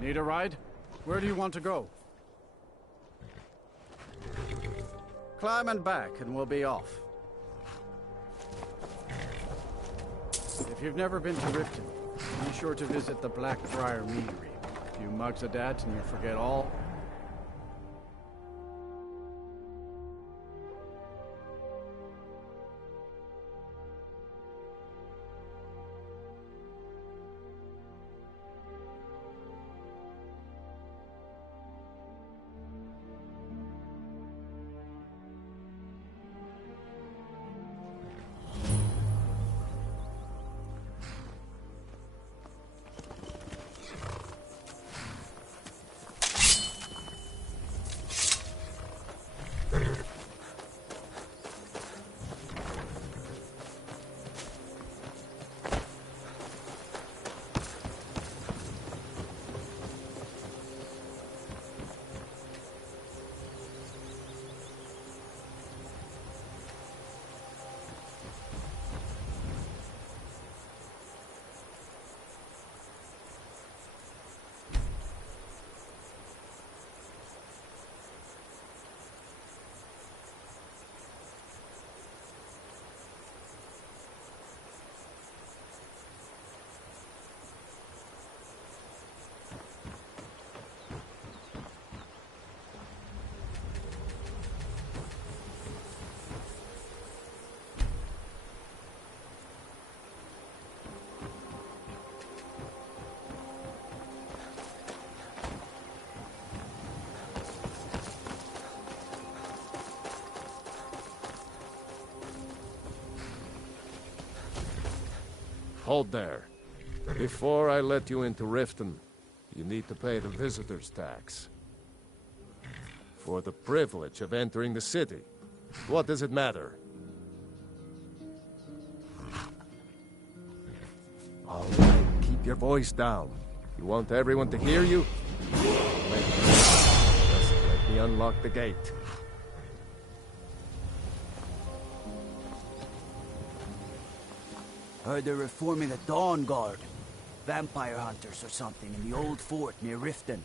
Need a ride? Where do you want to go? Climb and back and we'll be off. If you've never been to Riften, be sure to visit the Blackbriar Meadery. A few mugs of that and you'll forget all. Hold there. Before I let you into Riften, you need to pay the visitor's tax. For the privilege of entering the city. What does it matter? All right, keep your voice down. You want everyone to hear you? Just let me unlock the gate. Heard they're reforming the Dawn Guard. Vampire hunters or something in the old fort near Riften.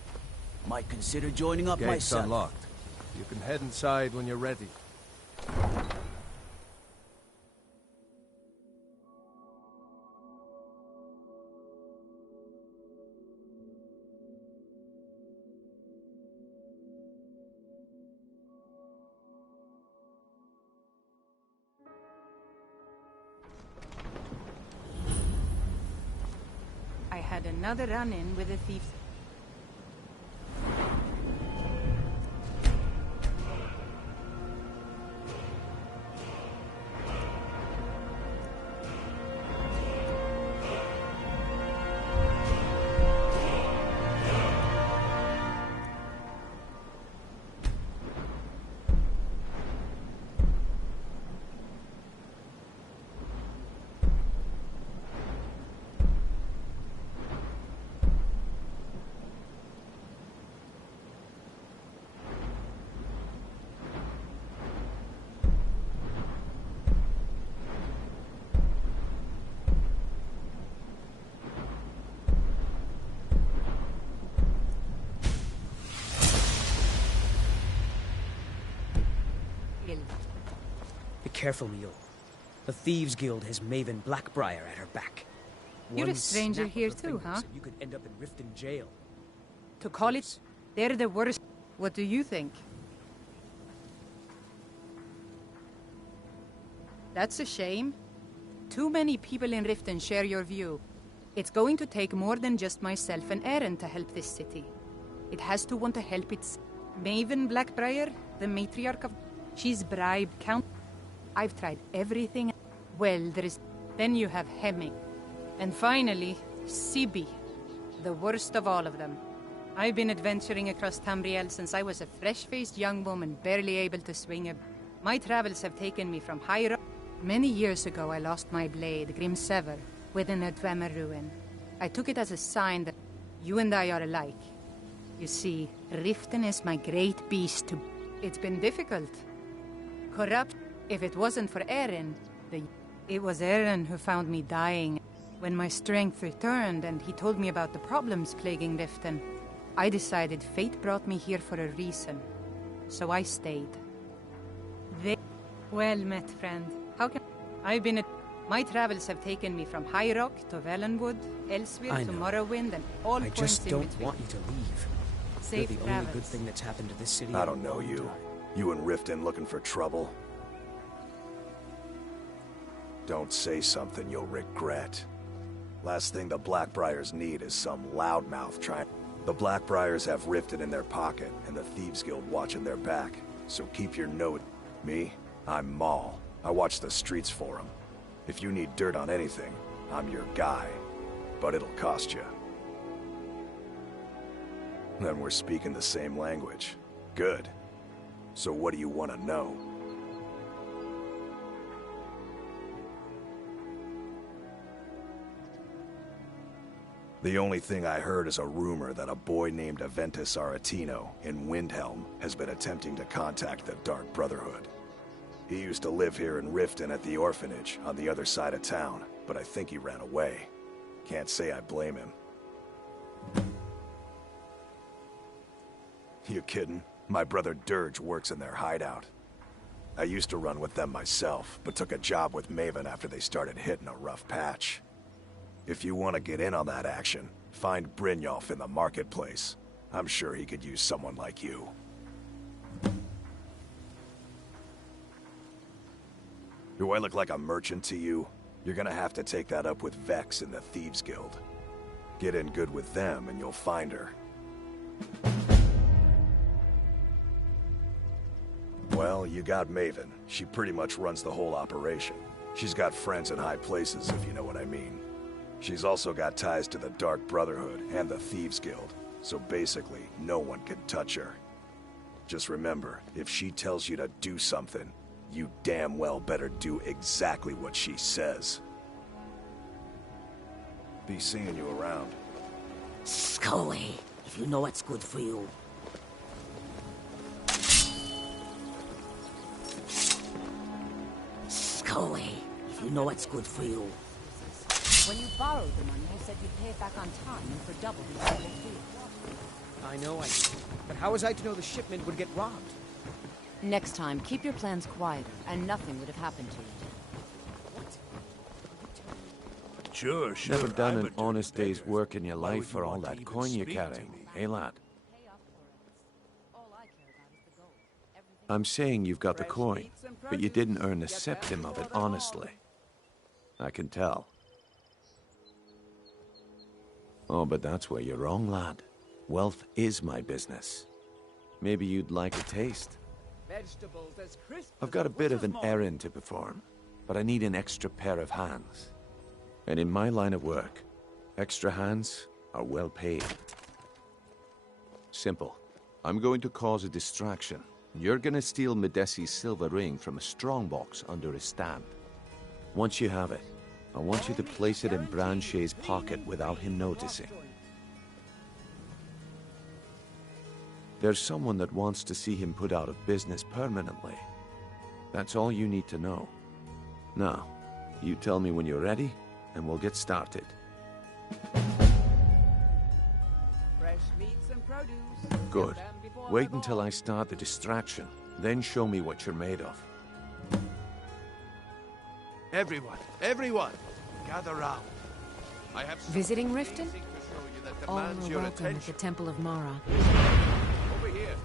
Might consider joining up Gate's myself. unlocked. You can head inside when you're ready. I had another run-in with a thief. Be careful, Mule. The Thieves Guild has Maven Blackbriar at her back. You're One a stranger snap of here her too, fingers huh? and you could end up in Riften jail. To call it, they're the worst. What do you think? That's a shame. Too many people in Riften share your view. It's going to take more than just myself and Aaron to help this city. It has to want to help its Maven Blackbriar, the matriarch of... She's bribed Count... I've tried everything. Well, there is... Then you have Hemming. And finally, Sibi, the worst of all of them. I've been adventuring across Tamriel since I was a fresh-faced young woman, barely able to swing a... My travels have taken me from higher up... Many years ago, I lost my blade, Grimsever, within a Dwemer ruin. I took it as a sign that you and I are alike. You see, Riften is my great beast to... It's been difficult. Corrupt. If it wasn't for Eren, It was Eren who found me dying. When my strength returned and he told me about the problems plaguing Riften, I decided fate brought me here for a reason. So I stayed. Well met, friend. How can... I've been at... My travels have taken me from High Rock to Valenwood, elsewhere to Morrowind, and all I points just in don't between. want you to leave. Safe You're the travels. only good thing that's happened to this city. I don't know you. You and Riften looking for trouble? Don't say something you'll regret. Last thing the Blackbriars need is some loudmouth trying... The Blackbriars have Riften in their pocket, and the Thieves Guild watching their back. So keep your note. Me? I'm Maul. I watch the streets for them. If you need dirt on anything, I'm your guy. But it'll cost you. Then we're speaking the same language. Good. So what do you want to know? The only thing I heard is a rumor that a boy named Aventus Aretino in Windhelm has been attempting to contact the Dark Brotherhood. He used to live here in Riften at the orphanage on the other side of town, but I think he ran away. Can't say I blame him. You kidding? My brother Dirge works in their hideout. I used to run with them myself, but took a job with Maven after they started hitting a rough patch. If you want to get in on that action, find Brynjolf in the marketplace. I'm sure he could use someone like you. Do I look like a merchant to you? You're gonna have to take that up with Vex in the Thieves Guild. Get in good with them and you'll find her. Well, you got Maven. She pretty much runs the whole operation. She's got friends in high places, if you know what I mean. She's also got ties to the Dark Brotherhood and the Thieves Guild, so basically, no one can touch her. Just remember, if she tells you to do something, you damn well better do exactly what she says. Be seeing you around. Go away, if you know what's good for you. Go away, if you know what's good for you. When you borrowed the money, you said you'd pay it back on time and for double the annual fee. I know I did. But how was I to know the shipment would get robbed? Next time, keep your plans quieter, and nothing would have happened to you. Sure. Never done I'm an a honest dirty day's beggar. work in your Why life would for you all want to that even coin you're speak to carrying, me? eh, lad? I'm saying you've got the coin, but you didn't earn a septim of it honestly. I can tell. Oh, but that's where you're wrong, lad. Wealth is my business. Maybe you'd like a taste. I've got a bit of an errand to perform, but I need an extra pair of hands. And in my line of work, extra hands are well paid. Simple. I'm going to cause a distraction. You're gonna steal Medesi's silver ring from a strongbox under his stand. Once you have it, I want you to place it in Branche's pocket without him noticing. There's someone that wants to see him put out of business permanently. That's all you need to know. Now, you tell me when you're ready, and we'll get started. Fresh meats and produce. Good. Wait until I start the distraction, then show me what you're made of. Everyone, gather round. I have Visiting Riften? to show you that All demands are your welcome at the attention. Temple of Mara. Over here.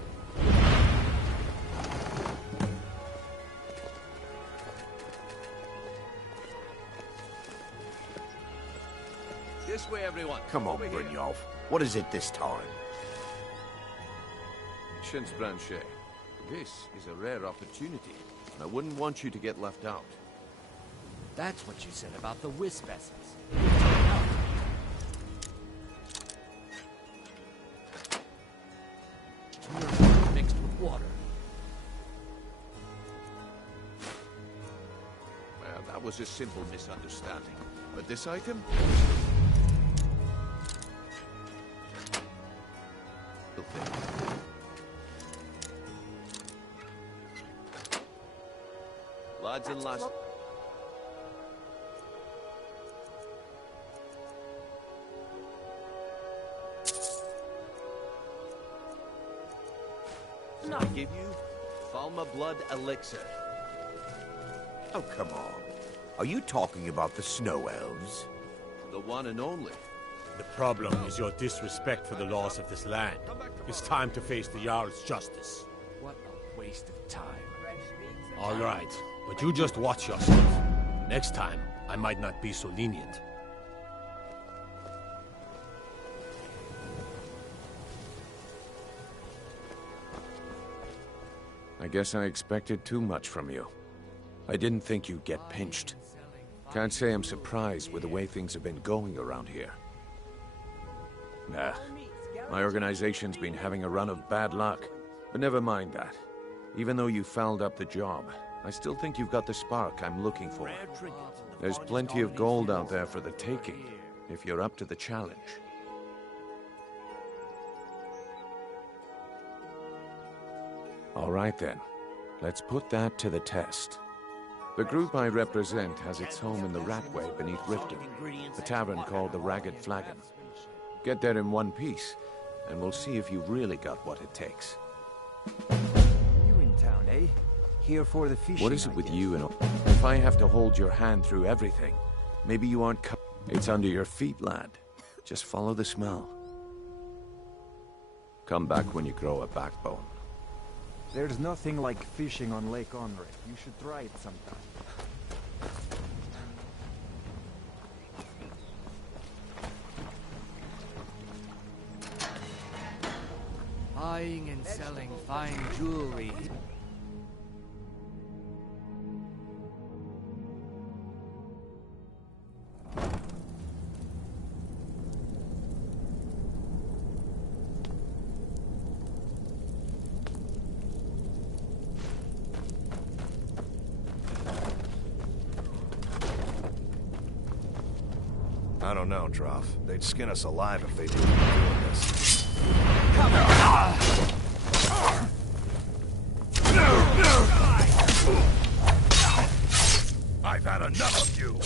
This way, everyone. Come on, Brynjolf. What is it this time? Patience, Branche. This is a rare opportunity, and I wouldn't want you to get left out. That's what you said about the wisp essence. Mixed with water. Well, that was a simple misunderstanding. But this item? Lads and lasses. I give you Falma Blood Elixir. Oh, come on. Are you talking about the Snow Elves? The one and only. The problem is your disrespect for the laws of this land. It's time to face the Jarl's justice. What a waste of time. All right, but you just watch yourself. Next time, I might not be so lenient. I guess I expected too much from you. I didn't think you'd get pinched. Can't say I'm surprised with the way things have been going around here. Nah, my organization's been having a run of bad luck. But never mind that. Even though you fouled up the job, I still think you've got the spark I'm looking for. There's plenty of gold out there for the taking, if you're up to the challenge. All right then, let's put that to the test. The group I represent has its home in the Ratway beneath Riften, a tavern called the Ragged Flagon. Get there in one piece, and we'll see if you've really got what it takes. You in town, eh? Here for the fishing. What is it with you and all? If I have to hold your hand through everything, maybe you aren't It's under your feet, lad. Just follow the smell. Come back when you grow a backbone. There's nothing like fishing on Lake Onre. You should try it sometime. Buying and selling fine jewelry. don't know, Droff. They'd skin us alive if they knew we were doing this. Come on! I've had enough of you!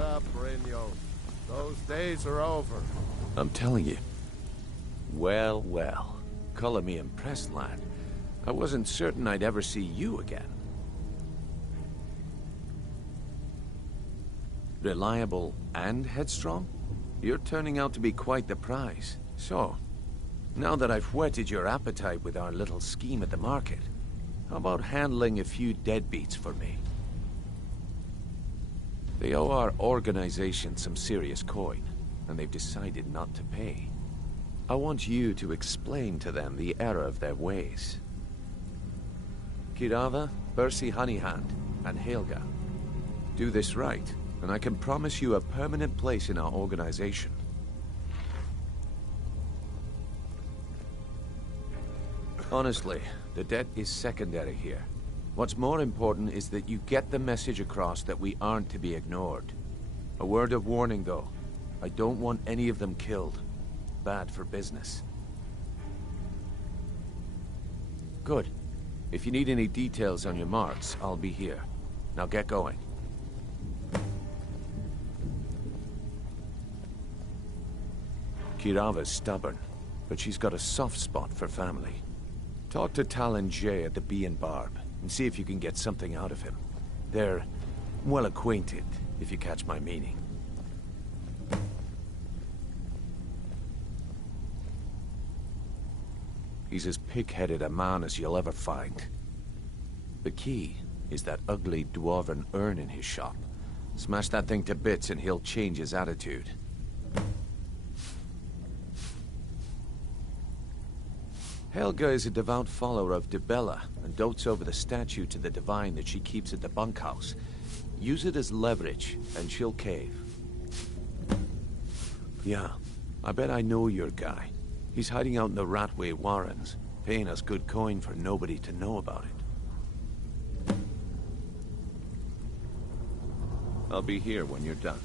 up, Brynjo. Those days are over. I'm telling you. Well, well. Color me impressed, lad. I wasn't certain I'd ever see you again. Reliable and headstrong? You're turning out to be quite the prize. So, now that I've whetted your appetite with our little scheme at the market, how about handling a few deadbeats for me? They owe our organization some serious coin, and they've decided not to pay. I want you to explain to them the error of their ways. Kirava, Percy Honeyhand, and Helga. Do this right, and I can promise you a permanent place in our organization. Honestly, the debt is secondary here. What's more important is that you get the message across that we aren't to be ignored. A word of warning, though. I don't want any of them killed. Bad for business. Good. If you need any details on your marks, I'll be here. Now get going. Kirava's stubborn, but she's got a soft spot for family. Talk to Talon Jay at the Bee and Barb, and see if you can get something out of him. They're well acquainted, if you catch my meaning. He's as pig-headed a man as you'll ever find. The key is that ugly dwarven urn in his shop. Smash that thing to bits and he'll change his attitude. Helga is a devout follower of Dibella and dotes over the statue to the divine that she keeps at the bunkhouse. Use it as leverage and she'll cave. Yeah, I bet I know your guy. He's hiding out in the Ratway Warrens, paying us good coin for nobody to know about it. I'll be here when you're done.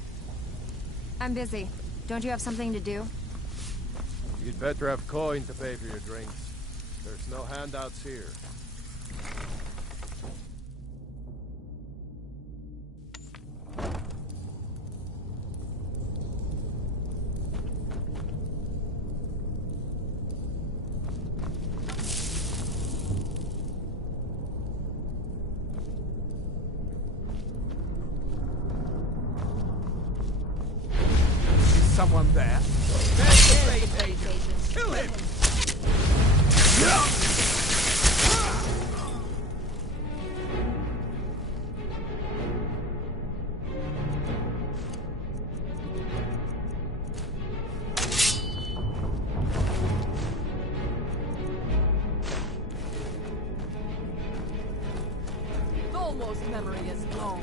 I'm busy. Don't you have something to do? You'd better have coin to pay for your drinks. There's no handouts here. Someone there. Kill him! Almost memory is gone.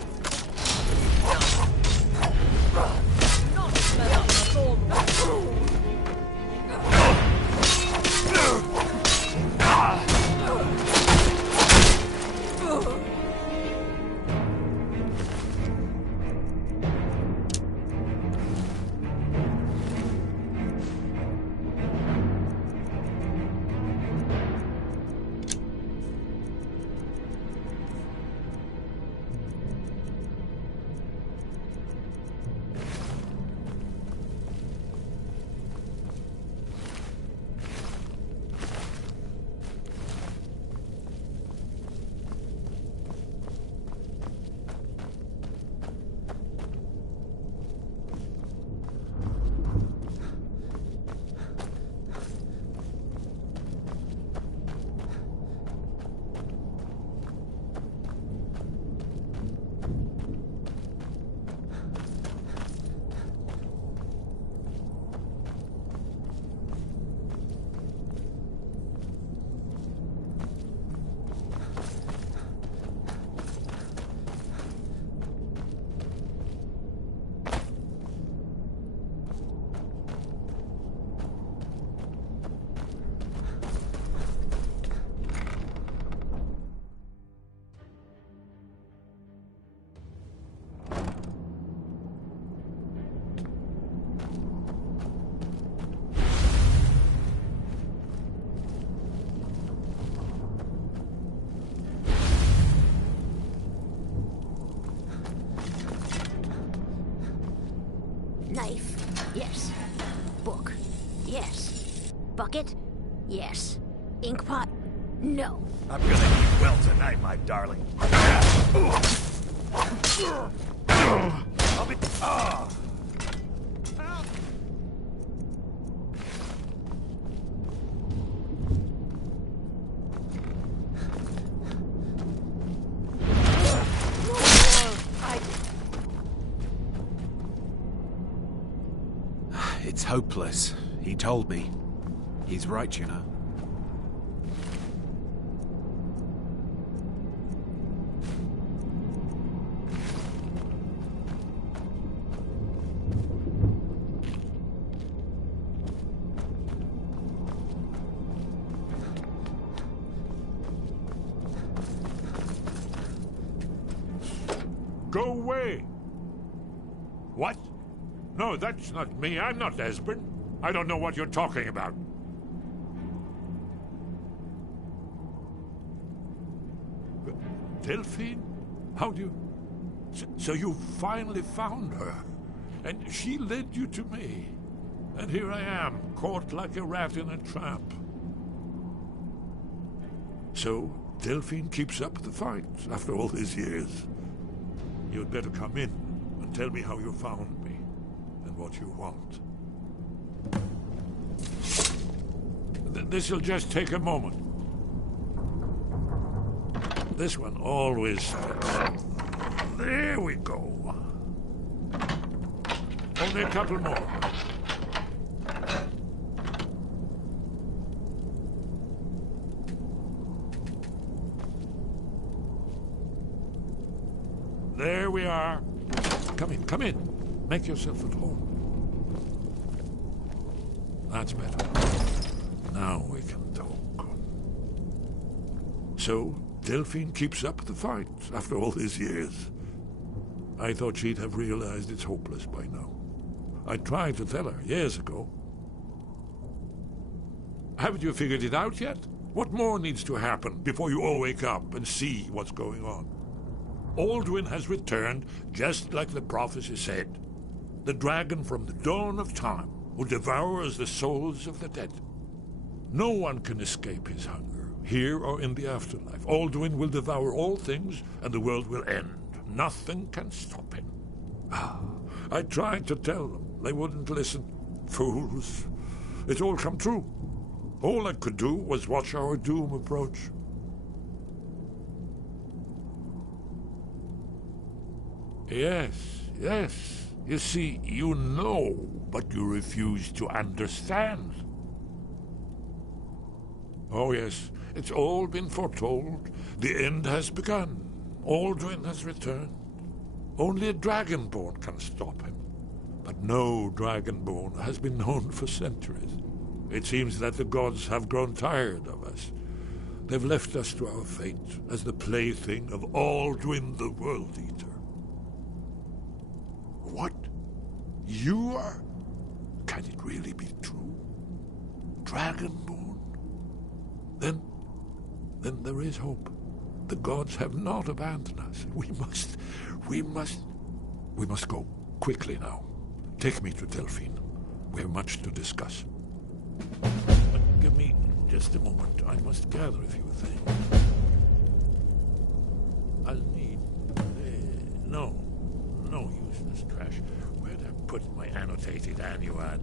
Bucket? Yes. Ink pot? No. I'm gonna eat well tonight, my darling. I'll be... It's hopeless. He told me. He's right, you know. Go away! What? No, that's not me. I'm not Esbern. I don't know what you're talking about. Delphine? How do you... So you finally found her, and she led you to me. And here I am, caught like a rat in a trap. So, Delphine keeps up the fight after all these years. You'd better come in and tell me how you found me and what you want. This'll just take a moment. This one always sticks. There we go. Only a couple more. There we are. Come in. Make yourself at home. That's better. Now we can talk. So, Delphine keeps up the fight after all these years. I thought she'd have realized it's hopeless by now. I tried to tell her years ago. Haven't you figured it out yet? What more needs to happen before you all wake up and see what's going on? Alduin has returned, just like the prophecy said. The dragon from the dawn of time, who devours the souls of the dead. No one can escape his hunger, here or in the afterlife. Alduin will devour all things, and the world will end. Nothing can stop him. I tried to tell them. They wouldn't listen. Fools. It's all come true. All I could do was watch our doom approach. Yes. You see, you know, but you refuse to understand. Oh, yes, it's all been foretold. The end has begun. Alduin has returned. Only a dragonborn can stop him. But no dragonborn has been known for centuries. It seems that the gods have grown tired of us. They've left us to our fate as the plaything of Alduin the World Eater. What? You are? Can it really be true? Dragonborn? Then there is hope. The gods have not abandoned us. We must go quickly now. Take me to Delphine. We have much to discuss. But give me just a moment. I must gather a few things. I'll need... no useless trash. Where'd I put my annotated annuad?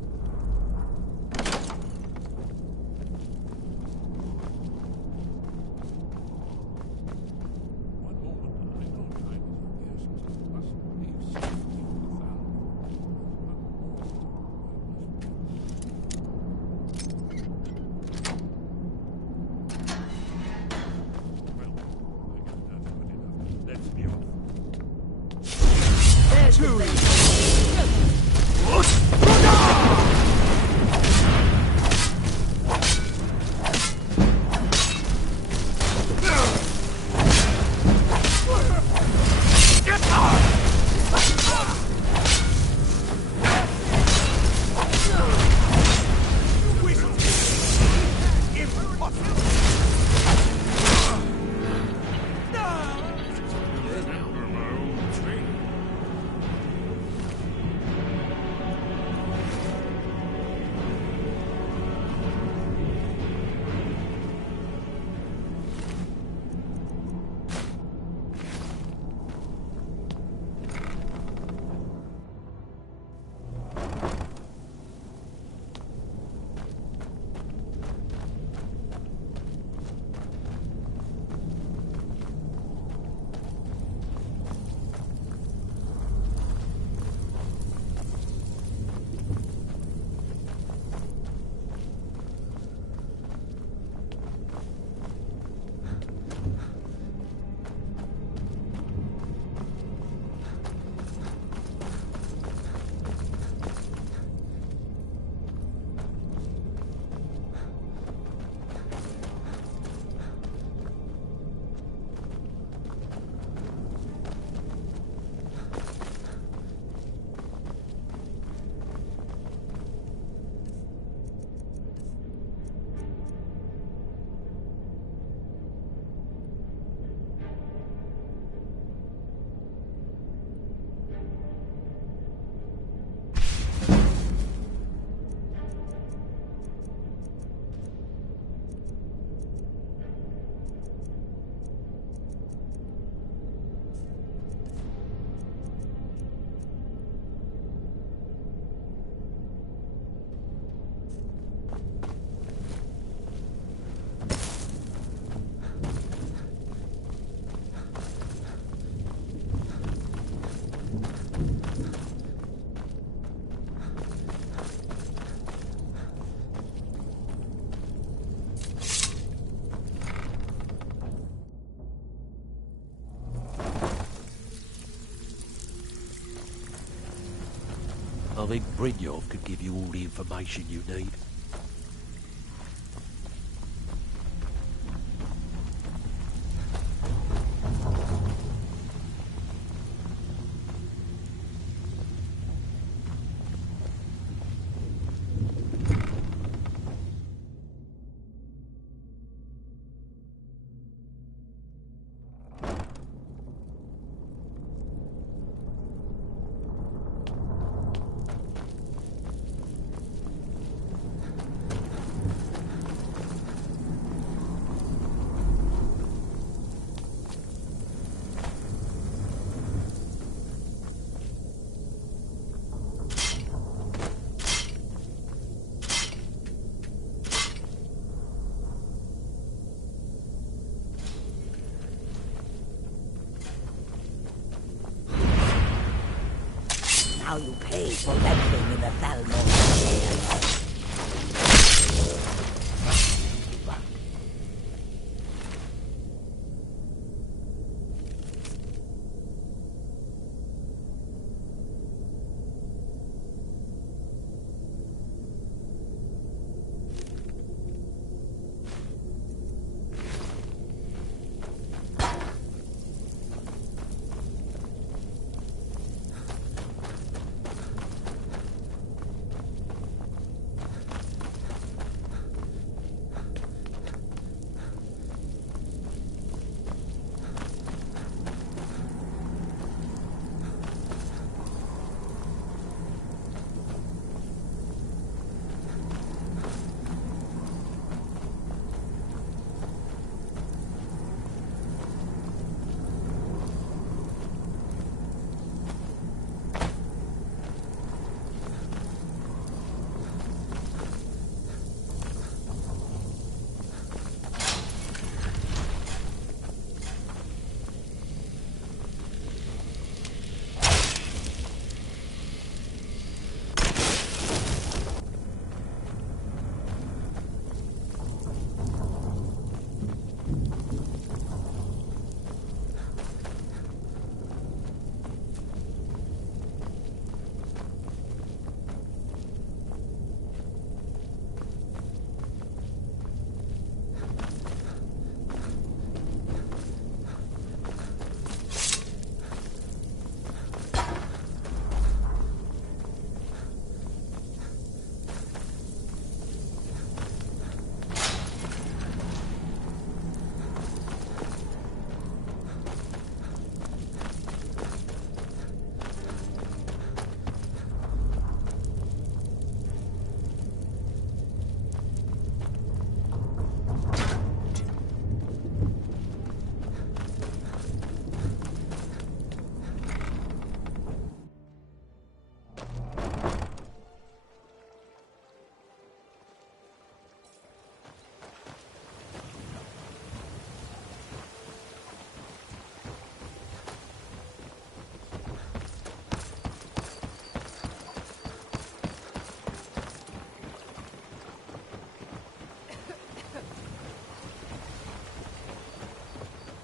Two. I think Brynjolf could give you all the information you need. How you pay for lecturing in the Thalmor.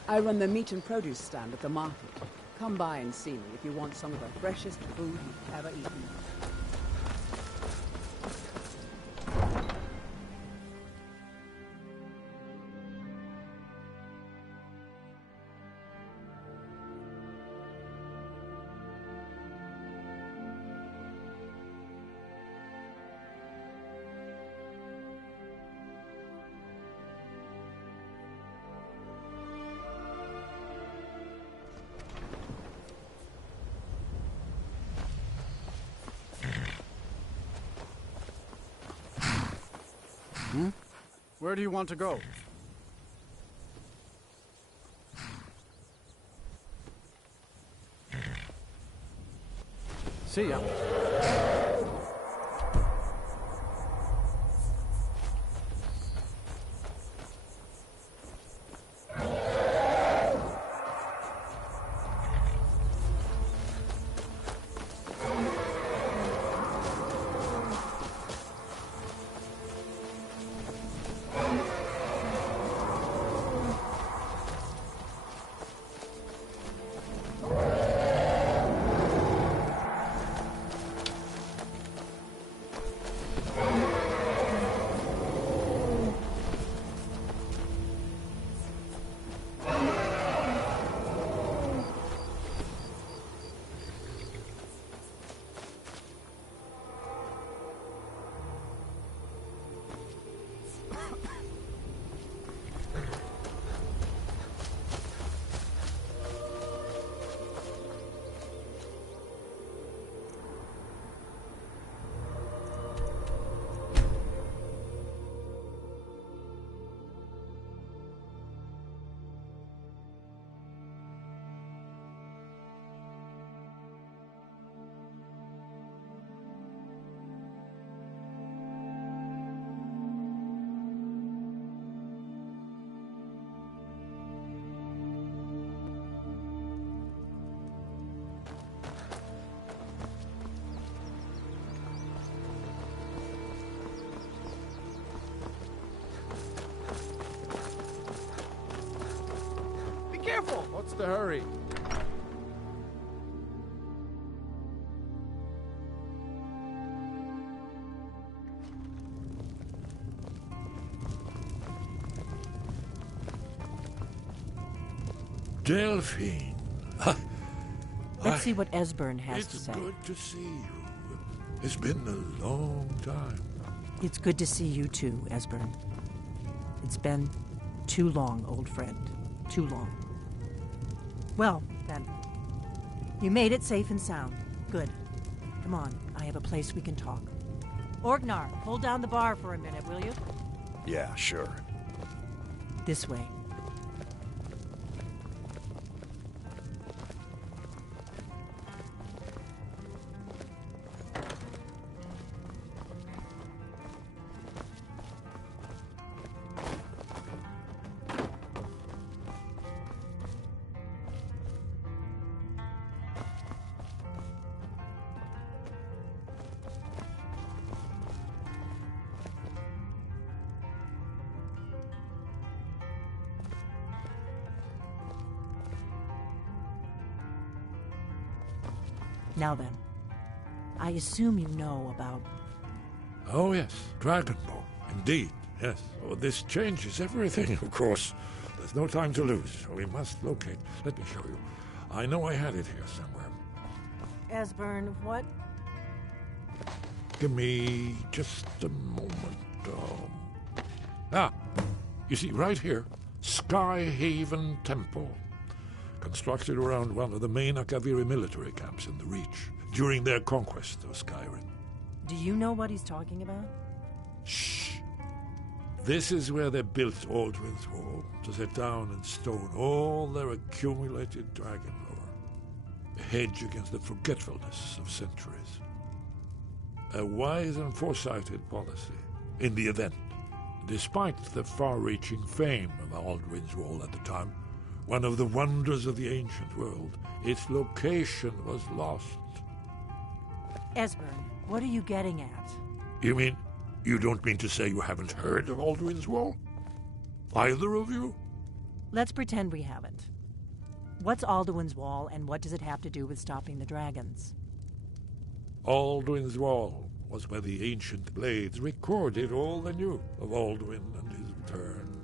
I run the meat and produce stand at the market. Come by and see me if you want some of the freshest food you've ever eaten. Where do you want to go? See ya. What's the hurry? Delphine. Let's see what Esbern has to say. It's good to see you. It's been a long time. It's good to see you too, Esbern. It's been too long, old friend. Too long. Well, then. You made it safe and sound. Good. Come on, I have a place we can talk. Orgnar, hold down the bar for a minute, will you? Yeah, sure. This way. Now then, I assume you know about... Oh yes, Dragonborn. Indeed, yes. Oh, this changes everything, of course. There's no time to lose. We must locate. Let me show you. I know I had it here somewhere. Esbern, what? Give me just a moment. You see, right here, Skyhaven Temple. Constructed around one of the main Akaviri military camps in the Reach during their conquest of Skyrim. Do you know what he's talking about? Shh! This is where they built Aldrin's Wall, to set down in stone all their accumulated dragon lore. A hedge against the forgetfulness of centuries. A wise and foresighted policy in the event, despite the far-reaching fame of Aldrin's Wall at the time. One of the wonders of the ancient world. Its location was lost. Esbern, what are you getting at? You mean, you don't mean to say you haven't heard of Aldrin's Wall? Either of you? Let's pretend we haven't. What's Alduin's Wall, and what does it have to do with stopping the dragons? Aldrin's Wall was where the ancient blades recorded all they knew of Alduin and his return.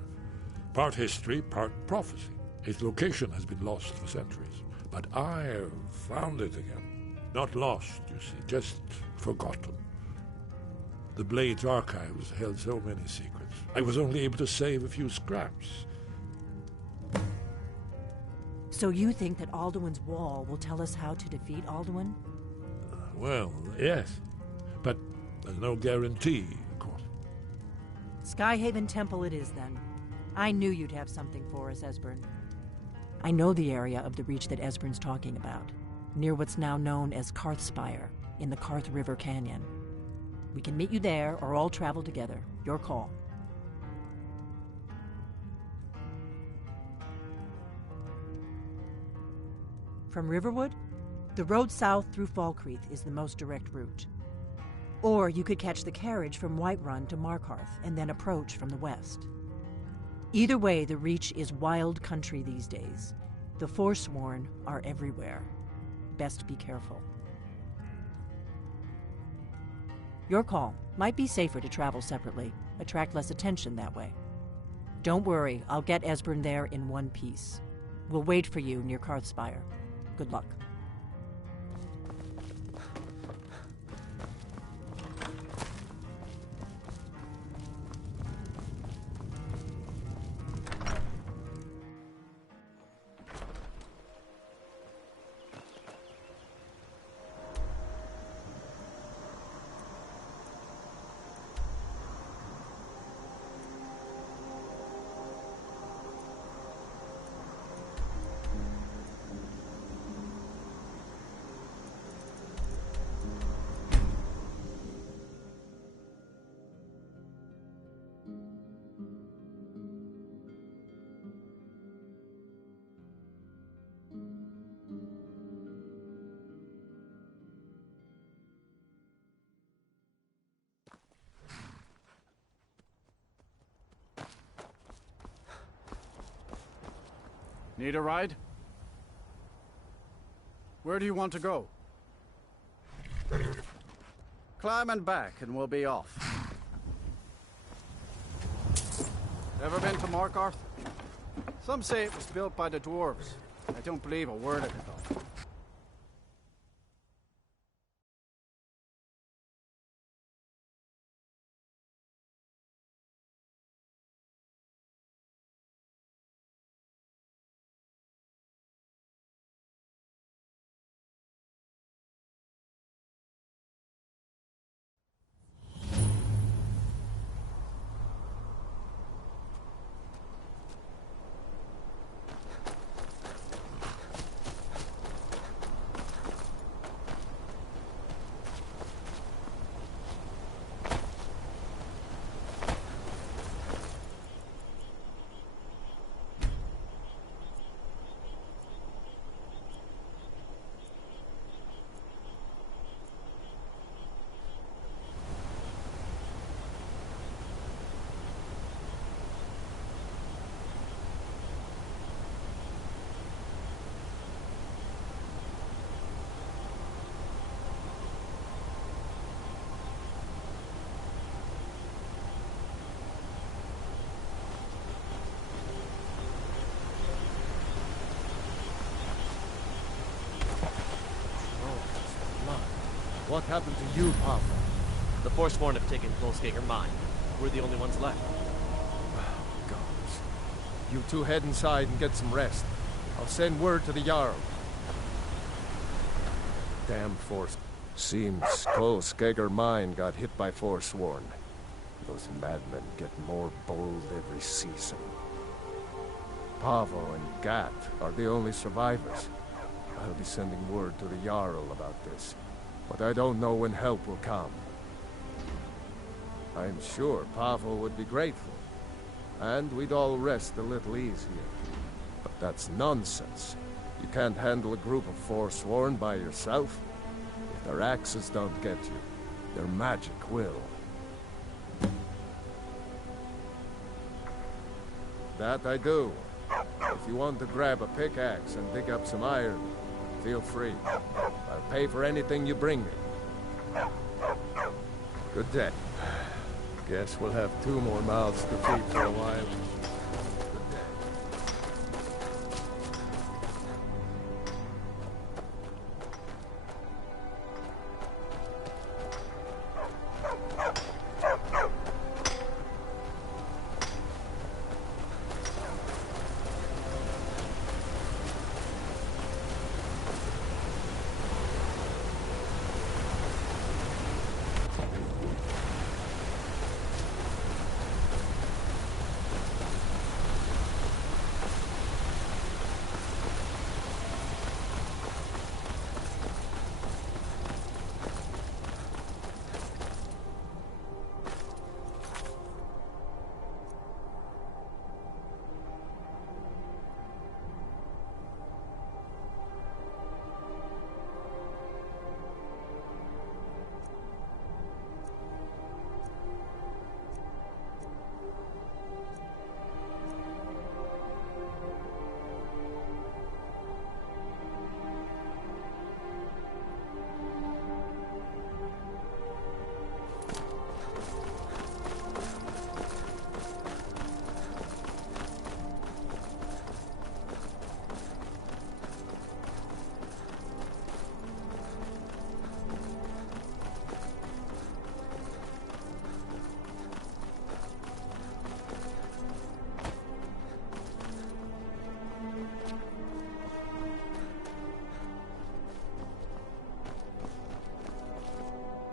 Part history, part prophecy. Its location has been lost for centuries, but I have found it again. Not lost, you see, just forgotten. The Blade's archives held so many secrets. I was only able to save a few scraps. So you think that Alduin's Wall will tell us how to defeat Alduin? Well, yes, but there's no guarantee, of course. Skyhaven Temple it is, then. I knew you'd have something for us, Esbern. I know the area of the Reach that Esbern's talking about, near what's now known as Karthspire, in the Karth River Canyon. We can meet you there, or all travel together. Your call. From Riverwood, the road south through Falkreath is the most direct route. Or you could catch the carriage from Whiterun to Markarth, and then approach from the west. Either way, the Reach is wild country these days. The Forsworn are everywhere. Best be careful. Your call. Might be safer to travel separately. Attract less attention that way. Don't worry, I'll get Esbern there in one piece. We'll wait for you near Karthspire. Good luck. Need a ride? Where do you want to go? Climb and back, and we'll be off. Ever been to Markarth? Some say it was built by the dwarves. I don't believe a word of it, though. What happened to you, Papa? The Forsworn have taken Volskager mine. We're the only ones left. Gods. You two head inside and get some rest. I'll send word to the Jarl. Damn Force. Seems Volskager mine got hit by Forsworn. Those madmen get more bold every season. Pavo and Gat are the only survivors. I'll be sending word to the Jarl about this. But I don't know when help will come. I'm sure Pavo would be grateful, and we'd all rest a little easier. But that's nonsense. You can't handle a group of Forsworn by yourself. If their axes don't get you, their magic will. That I do. If you want to grab a pickaxe and dig up some iron, feel free. I'll pay for anything you bring me. Good day. Guess we'll have 2 more mouths to feed for a while.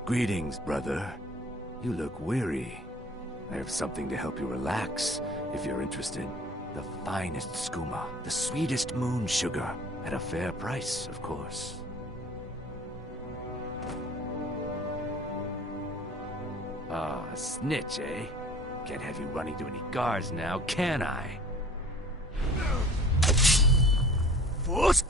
Greetings, brother. You look weary. I have something to help you relax, if you're interested. The finest skooma, the sweetest moon sugar, at a fair price, of course. Ah, a snitch, eh? Can't have you running to any guards now, can I? Force!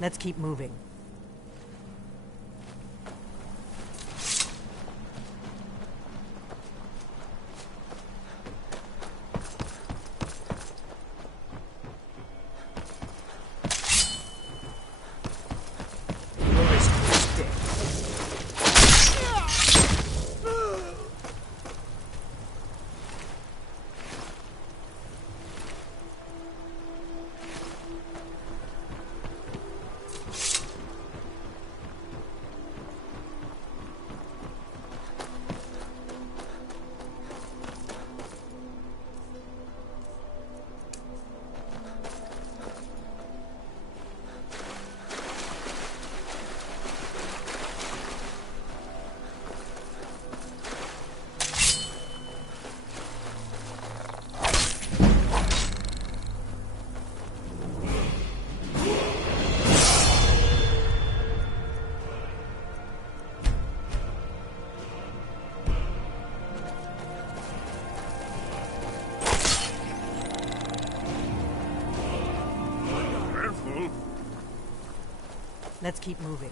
Let's keep moving. Let's keep moving.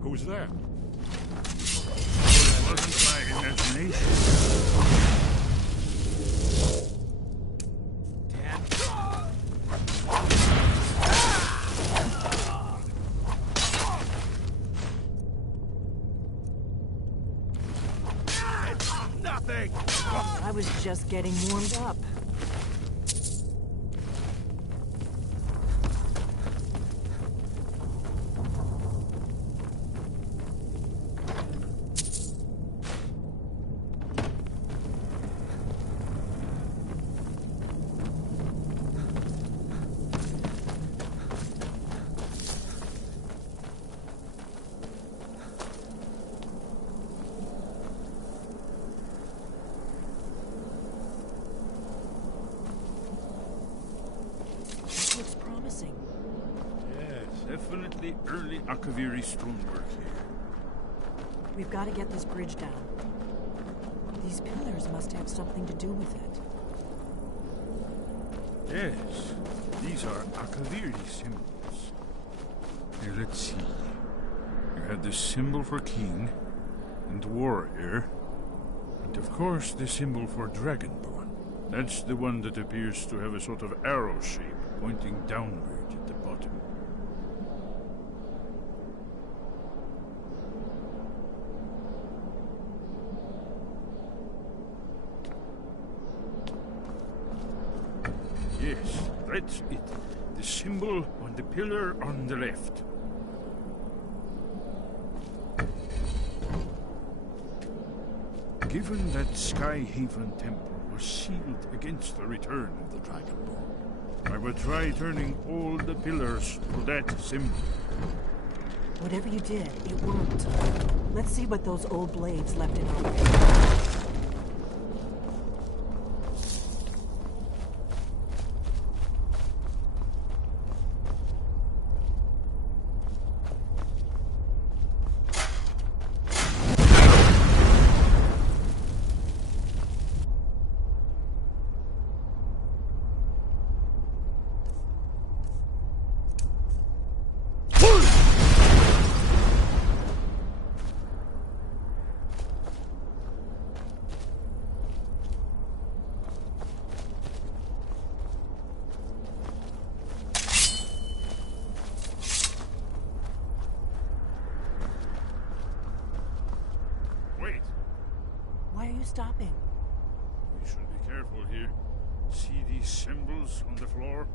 Who's there? It wasn't my imagination. Nothing! I was just getting warmed up. Definitely early Akaviri stonework here. We've got to get this bridge down. These pillars must have something to do with it. Yes, these are Akaviri symbols. Here, let's see. You had the symbol for king and warrior, and of course the symbol for dragonborn. That's the one that appears to have a sort of arrow shape pointing downward at the bottom. Yes, that's it. The symbol on the pillar on the left. Given that Skyhaven Temple was sealed against the return of the Dragonborn, I will try turning all the pillars to that symbol. Whatever you did, it worked. Let's see what those old blades left in our way. Stopping. We should be careful here. See these symbols on the floor?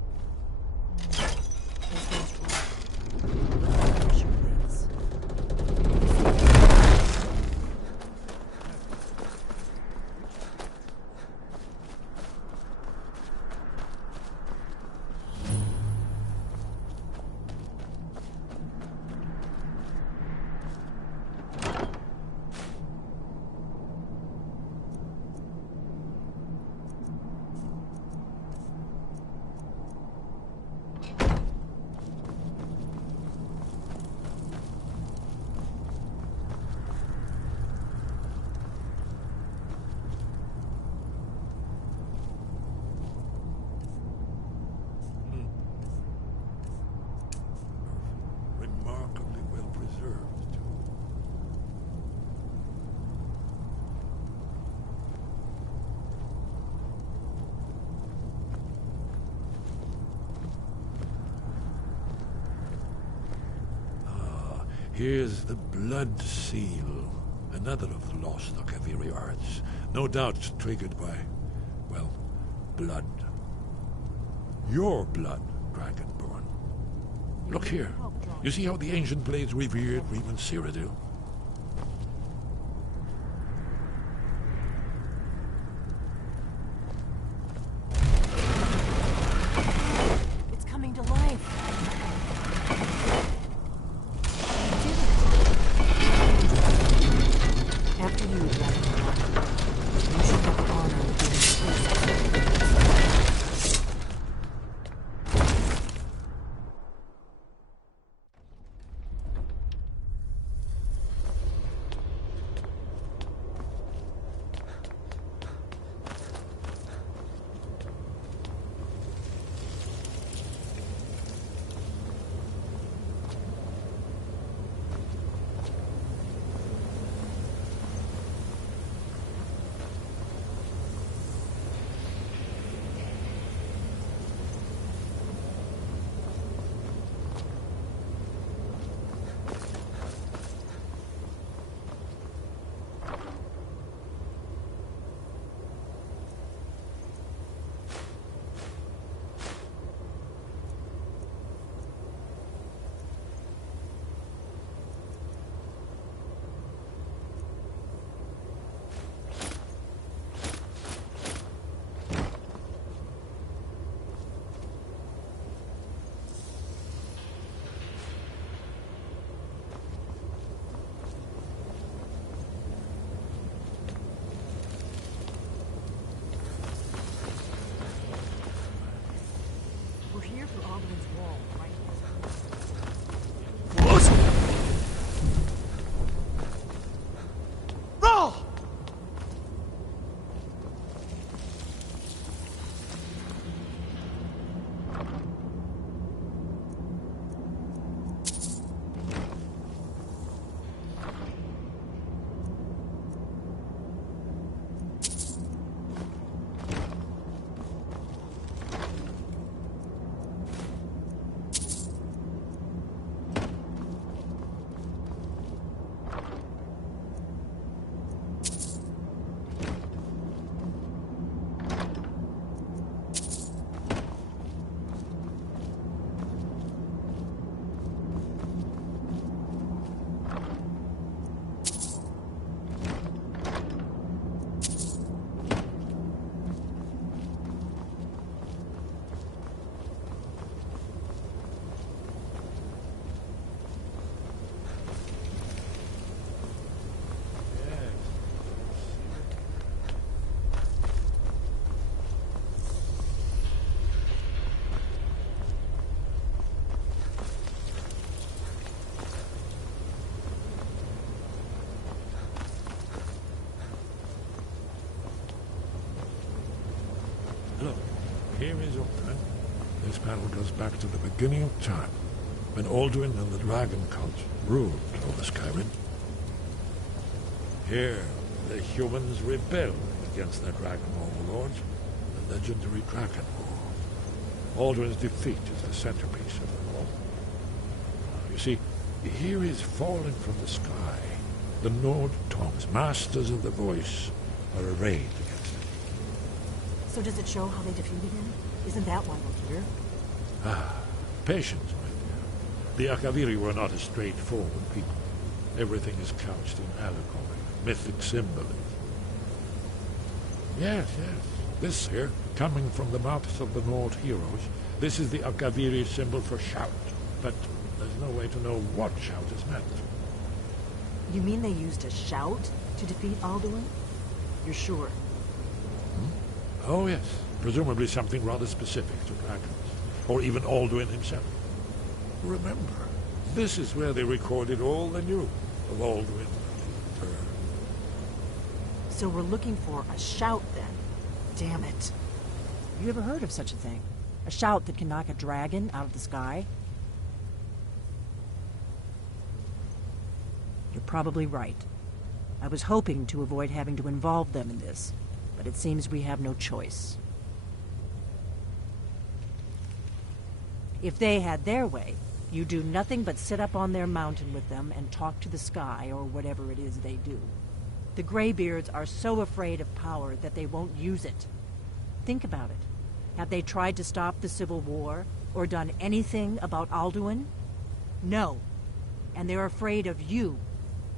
Here's the blood seal, another of the lost Akaviri arts, no doubt triggered by, well, blood. Your blood, Dragonborn. Look here. You see how the ancient blades revered Reman Cyrodiil? It's coming to life. After you, Dragonborn. You should have the honor of being first. Here is Alduin. This panel goes back to the beginning of time, when Alduin and the dragon cult ruled over Skyrim. Here, the humans rebelled against their dragon overlords, the legendary Dragon War. Alduin's defeat is the centerpiece of them all. You see, here is falling from the sky. The Nord Tongs, masters of the voice, are arrayed against it. So does it show how they defeated him? Isn't that why we're here? Ah, patience, my dear. The Akaviri were not a straightforward people. Everything is couched in allegory, mythic symbolism. Yes, yes. This here, coming from the mouths of the Nord heroes, this is the Akaviri symbol for shout. But there's no way to know what shout is meant. You mean they used a shout to defeat Alduin? You're sure? Oh, yes. Presumably something rather specific to dragons. Or even Alduin himself. Remember, this is where they recorded all they knew of Alduin. So we're looking for a shout, then. Damn it. You ever heard of such a thing? A shout that can knock a dragon out of the sky? You're probably right. I was hoping to avoid having to involve them in this, but it seems we have no choice. If they had their way, you do nothing but sit up on their mountain with them and talk to the sky, or whatever it is they do. The Greybeards are so afraid of power that they won't use it. Think about it. Have they tried to stop the Civil War, or done anything about Alduin? No. And they're afraid of you,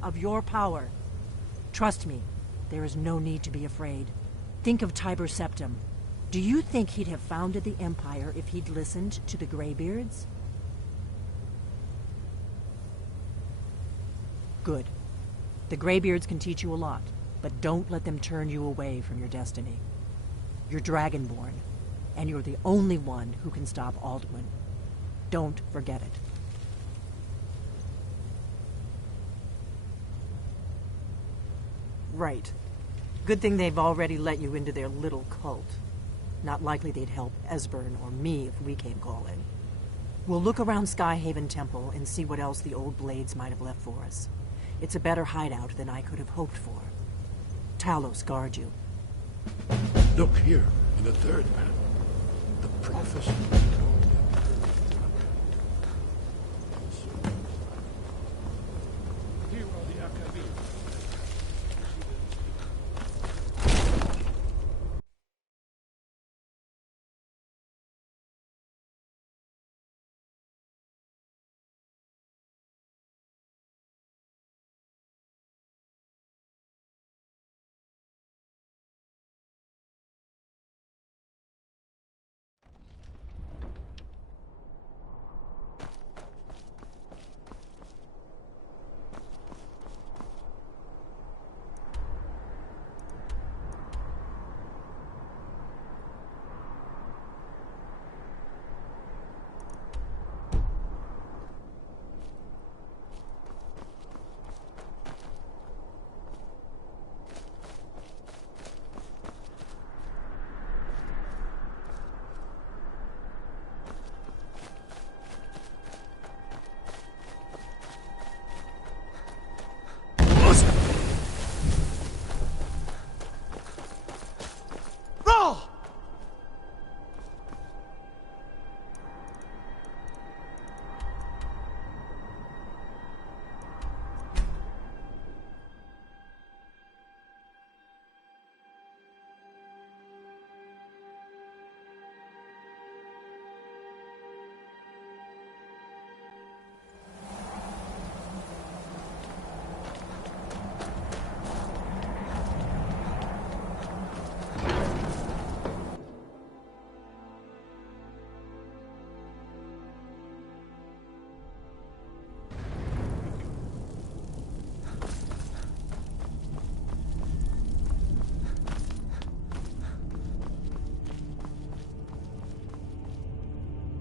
of your power. Trust me, there is no need to be afraid. Think of Tiber Septim. Do you think he'd have founded the Empire if he'd listened to the Greybeards? Good. The Greybeards can teach you a lot, but don't let them turn you away from your destiny. You're Dragonborn, and you're the only one who can stop Alduin. Don't forget it. Right. Good thing they've already let you into their little cult. Not likely they'd help Esbern or me if we came calling. We'll look around Skyhaven Temple and see what else the old Blades might have left for us. It's a better hideout than I could have hoped for. Talos guard you. Look here, in the third panel. The prophecy. Here are the Akaviri.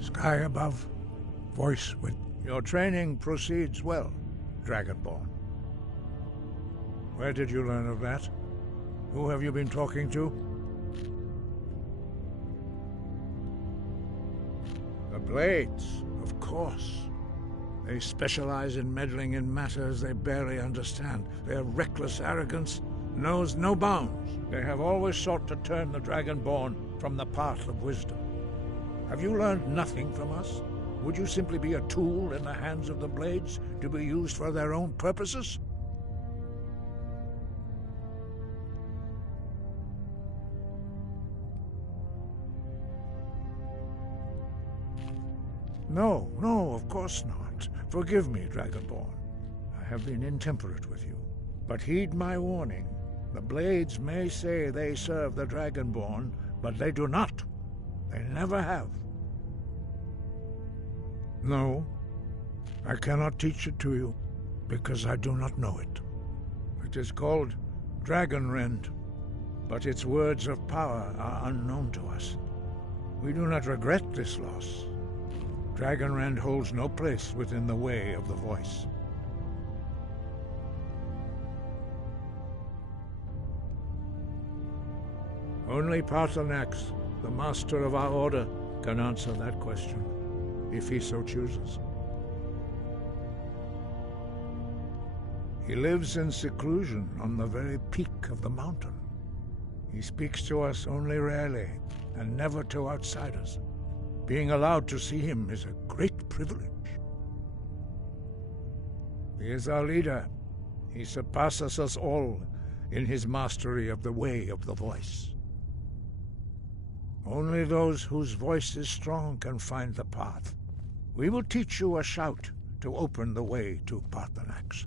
Sky above, voice with... Your training proceeds well, Dragonborn. Where did you learn of that? Who have you been talking to? Blades, of course. They specialize in meddling in matters they barely understand. Their reckless arrogance knows no bounds. They have always sought to turn the Dragonborn from the path of wisdom. Have you learned nothing from us? Would you simply be a tool in the hands of the Blades to be used for their own purposes? No, of course not. Forgive me, Dragonborn. I have been intemperate with you. But heed my warning. The Blades may say they serve the Dragonborn, but they do not. They never have. No, I cannot teach it to you, because I do not know it. It is called Dragonrend, but its words of power are unknown to us. We do not regret this loss. Dragonrend holds no place within the way of the voice. Only Paarthurnax, the master of our order, can answer that question, if he so chooses. He lives in seclusion on the very peak of the mountain. He speaks to us only rarely, and never to outsiders. Being allowed to see him is a great privilege. He is our leader. He surpasses us all in his mastery of the way of the voice. Only those whose voice is strong can find the path. We will teach you a shout to open the way to Paarthurnax.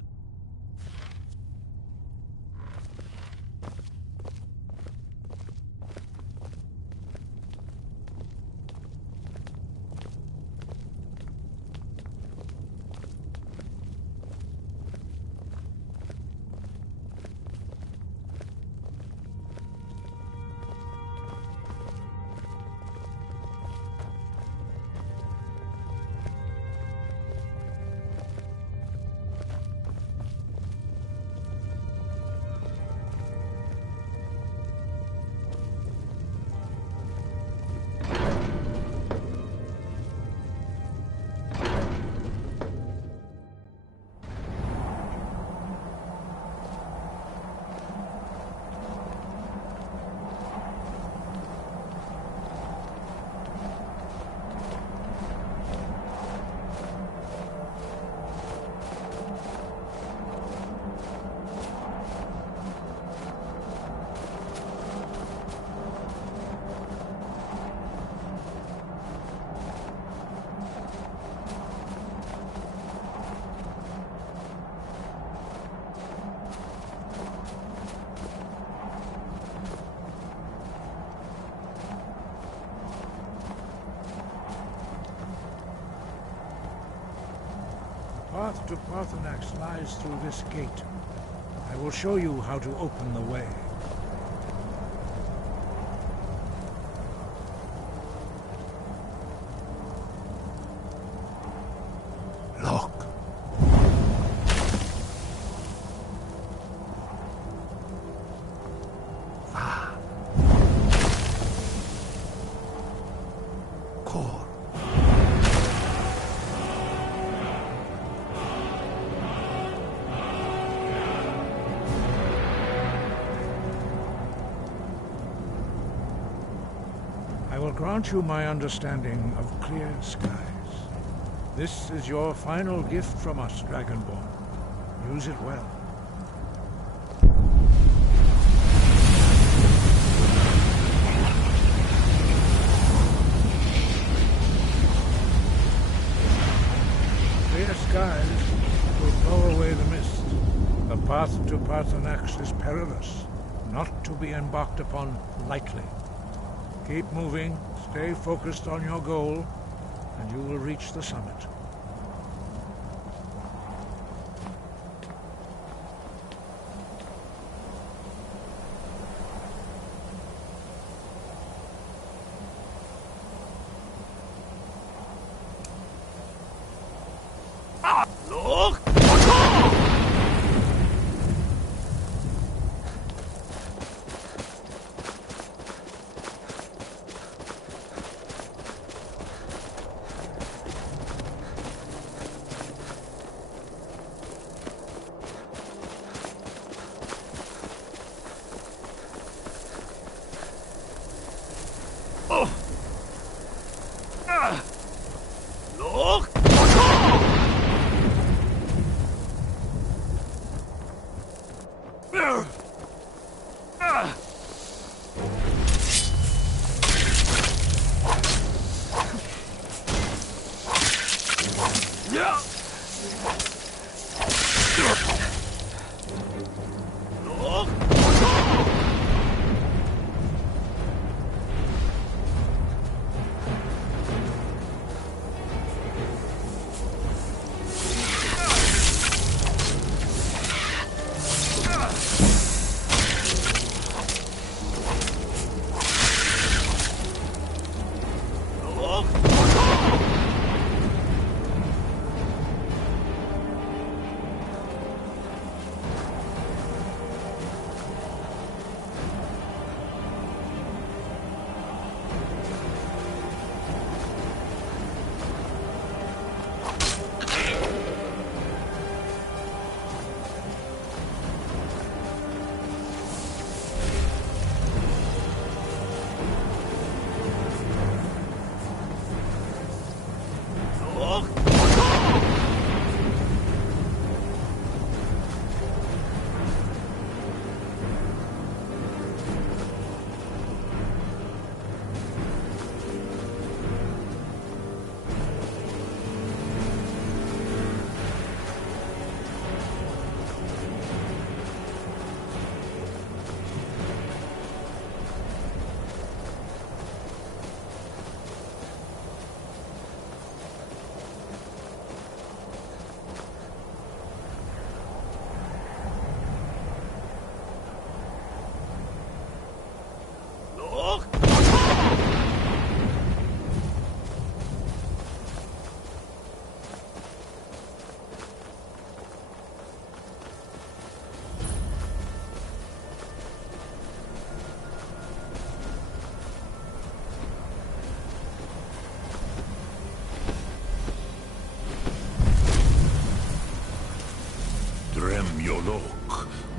The path to Paarthurnax lies through this gate. I will show you how to open the way. Look. I will grant you my understanding of clear skies. This is your final gift from us, Dragonborn. Use it well. Clear skies will blow away the mist. The path to Paarthurnax is perilous, not to be embarked upon lightly. Keep moving, stay focused on your goal, and you will reach the summit. Look! Look!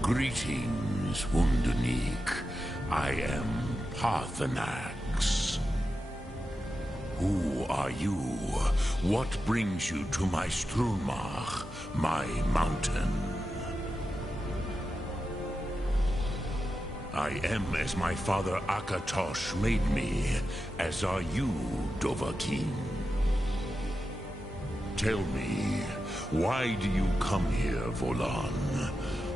Greetings, Wunderneek. I am Parthenax. Who are you? What brings you to my Strunmach, my mountain? I am as my father Akatosh made me, as are you, Dovahkiin. Tell me, why do you come here, Volan?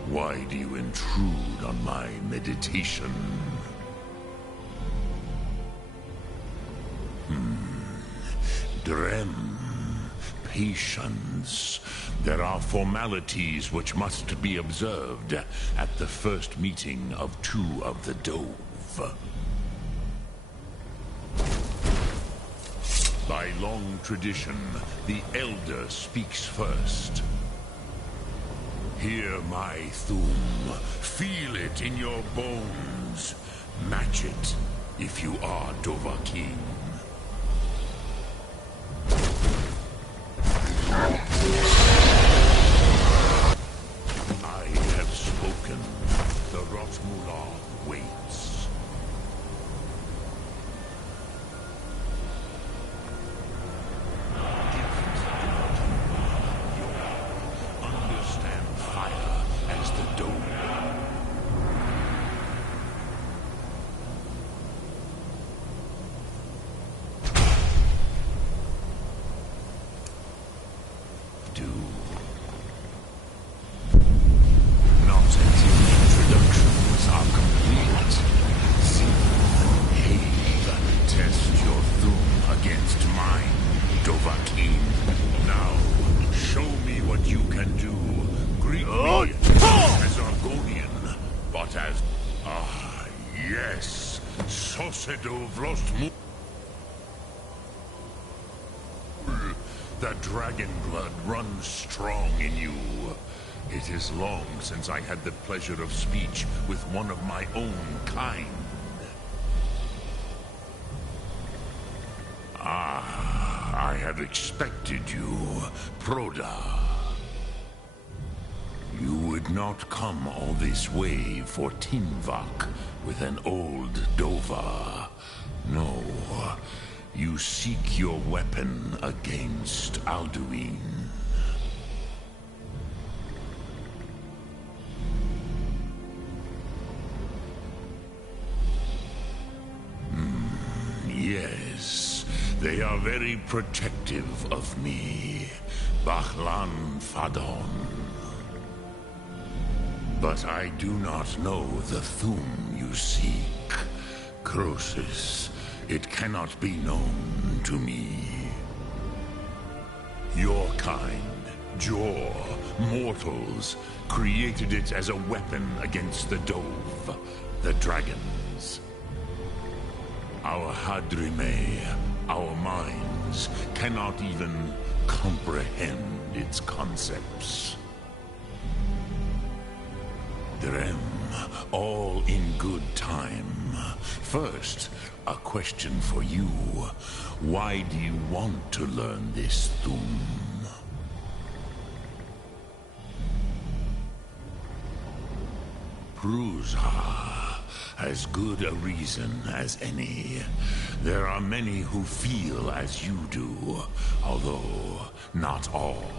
Why do you intrude on my meditation? Drem. Patience. There are formalities which must be observed at the first meeting of two of the Dove. By long tradition, the Elder speaks first. Hear my Thum. Feel it in your bones. Match it if you are Dovahkiin. I have spoken. The Rotmular waits. Understand fire as the dome. The dragon blood runs strong in you. It is long since I had the pleasure of speech with one of my own kind. I have expected you, Proda. You would not come all this way for Tinvak with an old Dova. No. You seek your weapon against Alduin. Yes, they are very protective of me, Bachlan Fadon. But I do not know the Thum you seek, Croesus. It cannot be known to me. Your kind, Jor, mortals, created it as a weapon against the Dove, the dragons. Our Hadrime, our minds, cannot even comprehend its concepts. Drem, all in good time. First, a question for you. Why do you want to learn this Thum? Pruzha, as good a reason as any. There are many who feel as you do, although not all.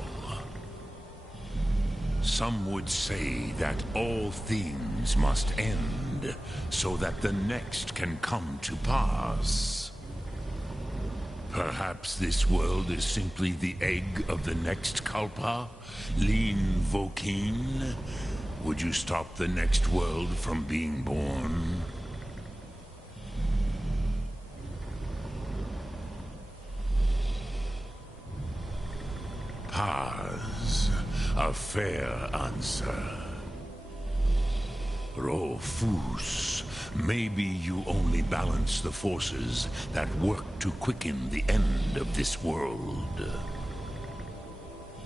Some would say that all things must end, so that the next can come to pass. Perhaps this world is simply the egg of the next Kalpa, Lin Vokin. Would you stop the next world from being born? Paz, a fair answer. Rofus, maybe you only balance the forces that work to quicken the end of this world.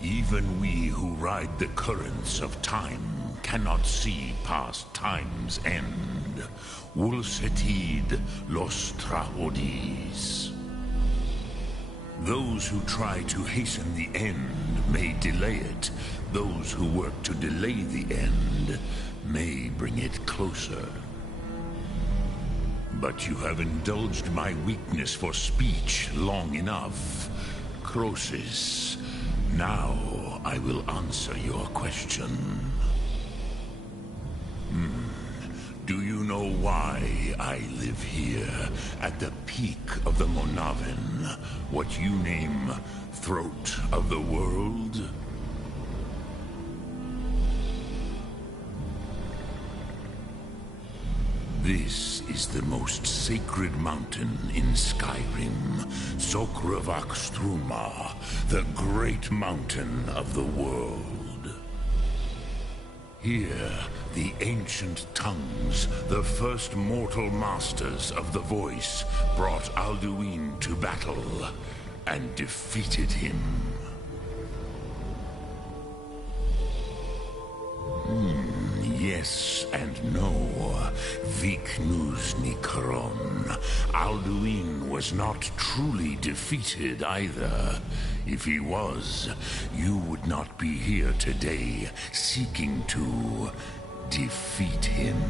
Even we who ride the currents of time cannot see past time's end. Wulsetid los trahodis. Those who try to hasten the end may delay it. Those who work to delay the end may bring it closer. But you have indulged my weakness for speech long enough. Croesus, now I will answer your question. Do you know why I live here, at the peak of the Monavin, what you name Throat of the World? This is the most sacred mountain in Skyrim, Sokravakstruma, the great mountain of the world. Here, the ancient tongues, the first mortal masters of the voice, brought Alduin to battle and defeated him. Yes and no. Viknus Nikaron. Alduin was not truly defeated either. If he was, you would not be here today seeking to defeat him.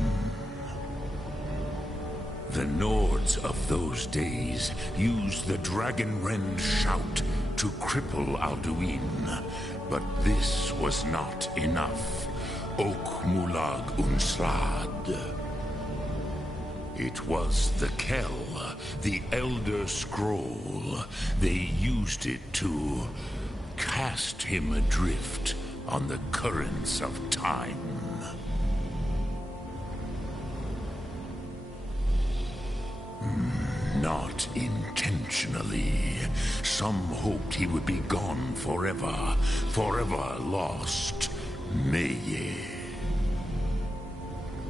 The Nords of those days used the Dragonrend shout to cripple Alduin, but this was not enough. Ok Mulag Unslad. It was the Kell, the Elder Scroll. They used it to cast him adrift on the currents of time. Not intentionally. Some hoped he would be gone forever, forever lost. Meye.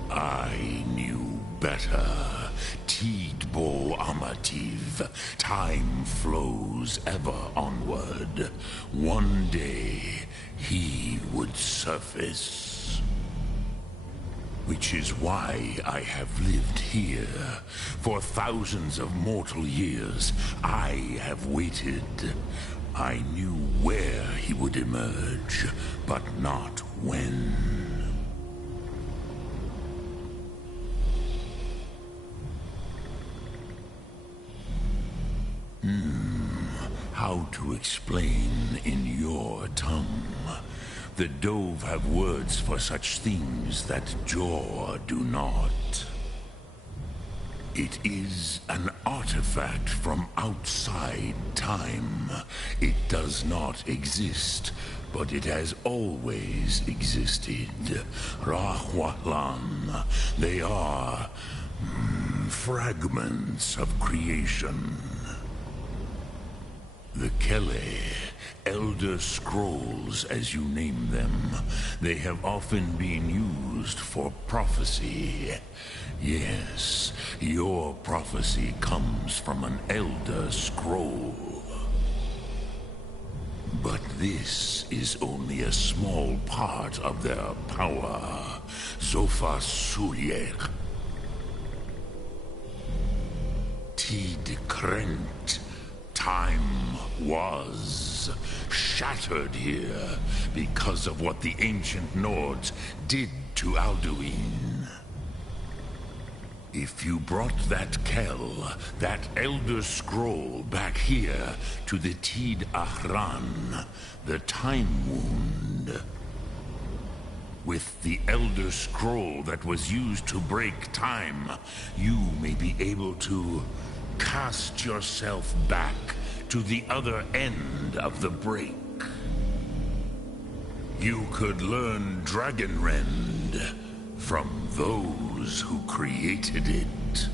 I knew better. Tidbo Amativ. Time flows ever onward. One day, he would surface. Which is why I have lived here. For thousands of mortal years, I have waited. I knew where he would emerge, but not when. how to explain in your tongue. The Dove have words for such things that Jor do not. It is an artifact from outside time. It does not exist, but it has always existed. Rahwalan. They are fragments of creation. The Kele, Elder Scrolls as you name them, they have often been used for prophecy. Yes, your prophecy comes from an Elder Scroll. But this is only a small part of their power. Zofa Suryek. Tid Krent. Time was shattered here because of what the ancient Nords did to Alduin. If you brought that Kel, that Elder Scroll, back here to the Tid Ahran, the Time Wound, with the Elder Scroll that was used to break time, you may be able to cast yourself back to the other end of the break. You could learn Dragonrend from those who created it.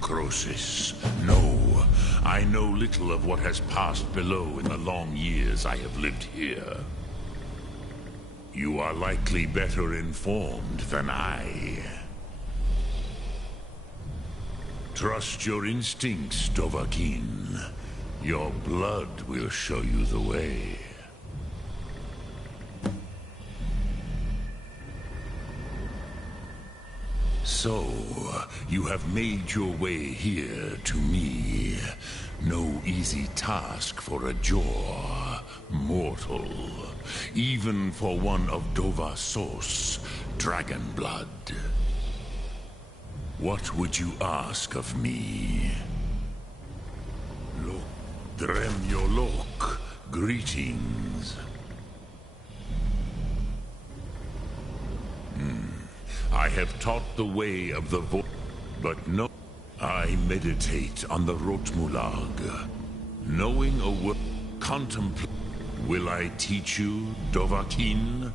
Croesus, no. I know little of what has passed below in the long years I have lived here. You are likely better informed than I. Trust your instincts, Dovahkiin. Your blood will show you the way. So, you have made your way here to me. No easy task for a Jor mortal, even for one of Dovasos, dragon blood. What would you ask of me? Lok, Dremyolok, greetings. I have taught the way of the but no, I meditate on the Rotmulag. Knowing a word, contemplate. Will I teach you, Dovahkiin?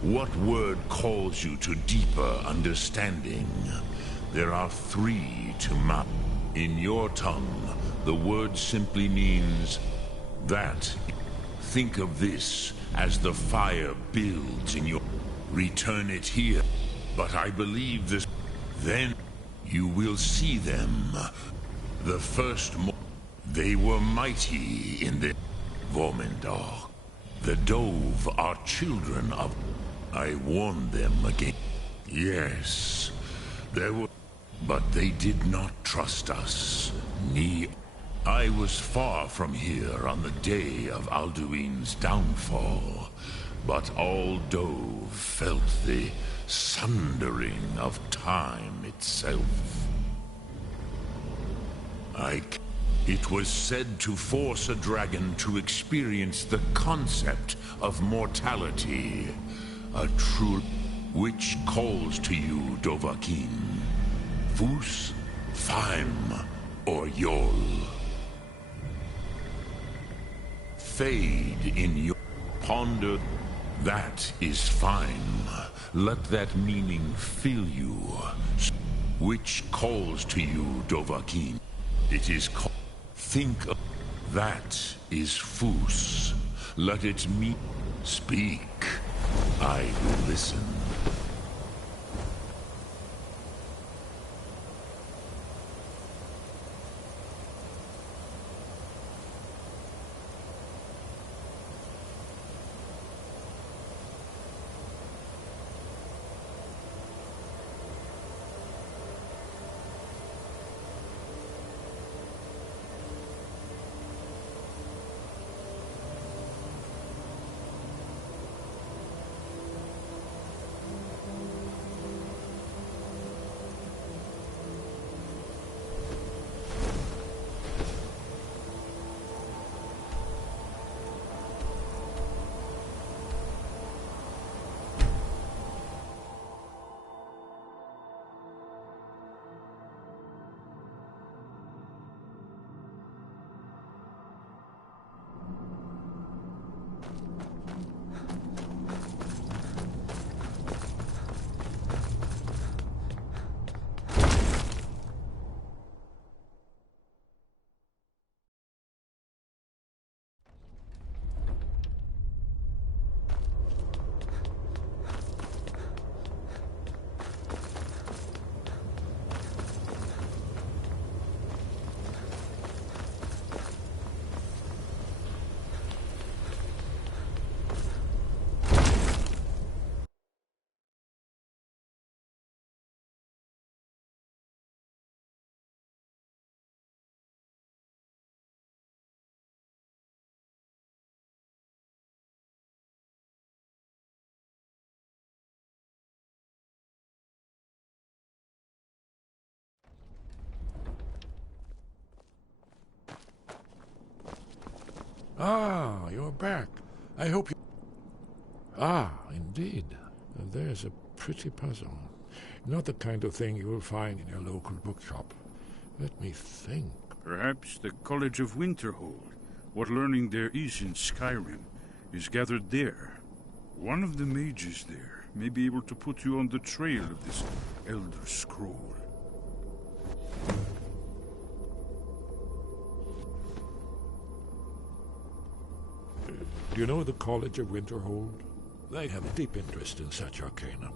What word calls you to deeper understanding? There are 3 to map. In your tongue, the word simply means that. Think of this as the fire builds in your... Return it here. But I believe this... Then you will see them. The first... They were mighty in the... Vormendor. The Dove are children of... I warned them again. Yes, there were... But they did not trust us. I was far from here on the day of Alduin's downfall, but all Dove felt the sundering of time itself. It was said to force a dragon to experience the concept of mortality, a true... Which calls to you, Dovahkiin? Fus, Faim, or Yol? Fade in your... Ponder. That is fine. Let that meaning fill you. Which calls to you, Dovahkiin? It is called... Think of... That is Fus. Let it mean... Speak. I will listen. Ah, you're back. I hope you... Ah, indeed. There's a pretty puzzle. Not the kind of thing you will find in your local bookshop. Let me think. Perhaps the College of Winterhold. What learning there is in Skyrim is gathered there. One of the mages there may be able to put you on the trail of this Elder Scroll. Do you know the College of Winterhold? They have a deep interest in such arcana.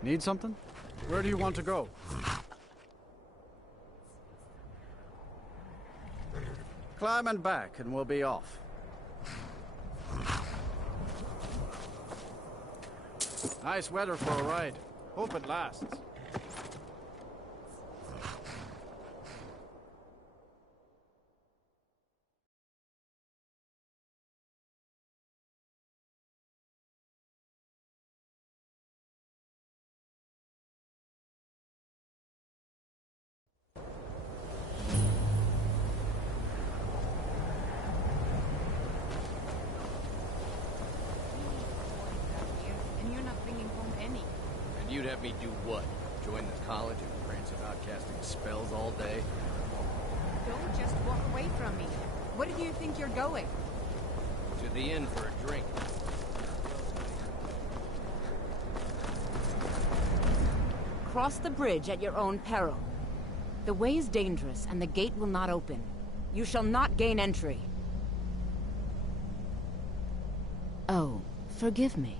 Need something? Where do you want to go? Climb and back, and we'll be off. Nice weather for a ride. Hope it lasts. You'd have me do what? Join the college and prance about casting spells all day? Don't just walk away from me. Where do you think you're going? To the inn for a drink. Cross the bridge at your own peril. The way is dangerous, and the gate will not open. You shall not gain entry. Oh, forgive me.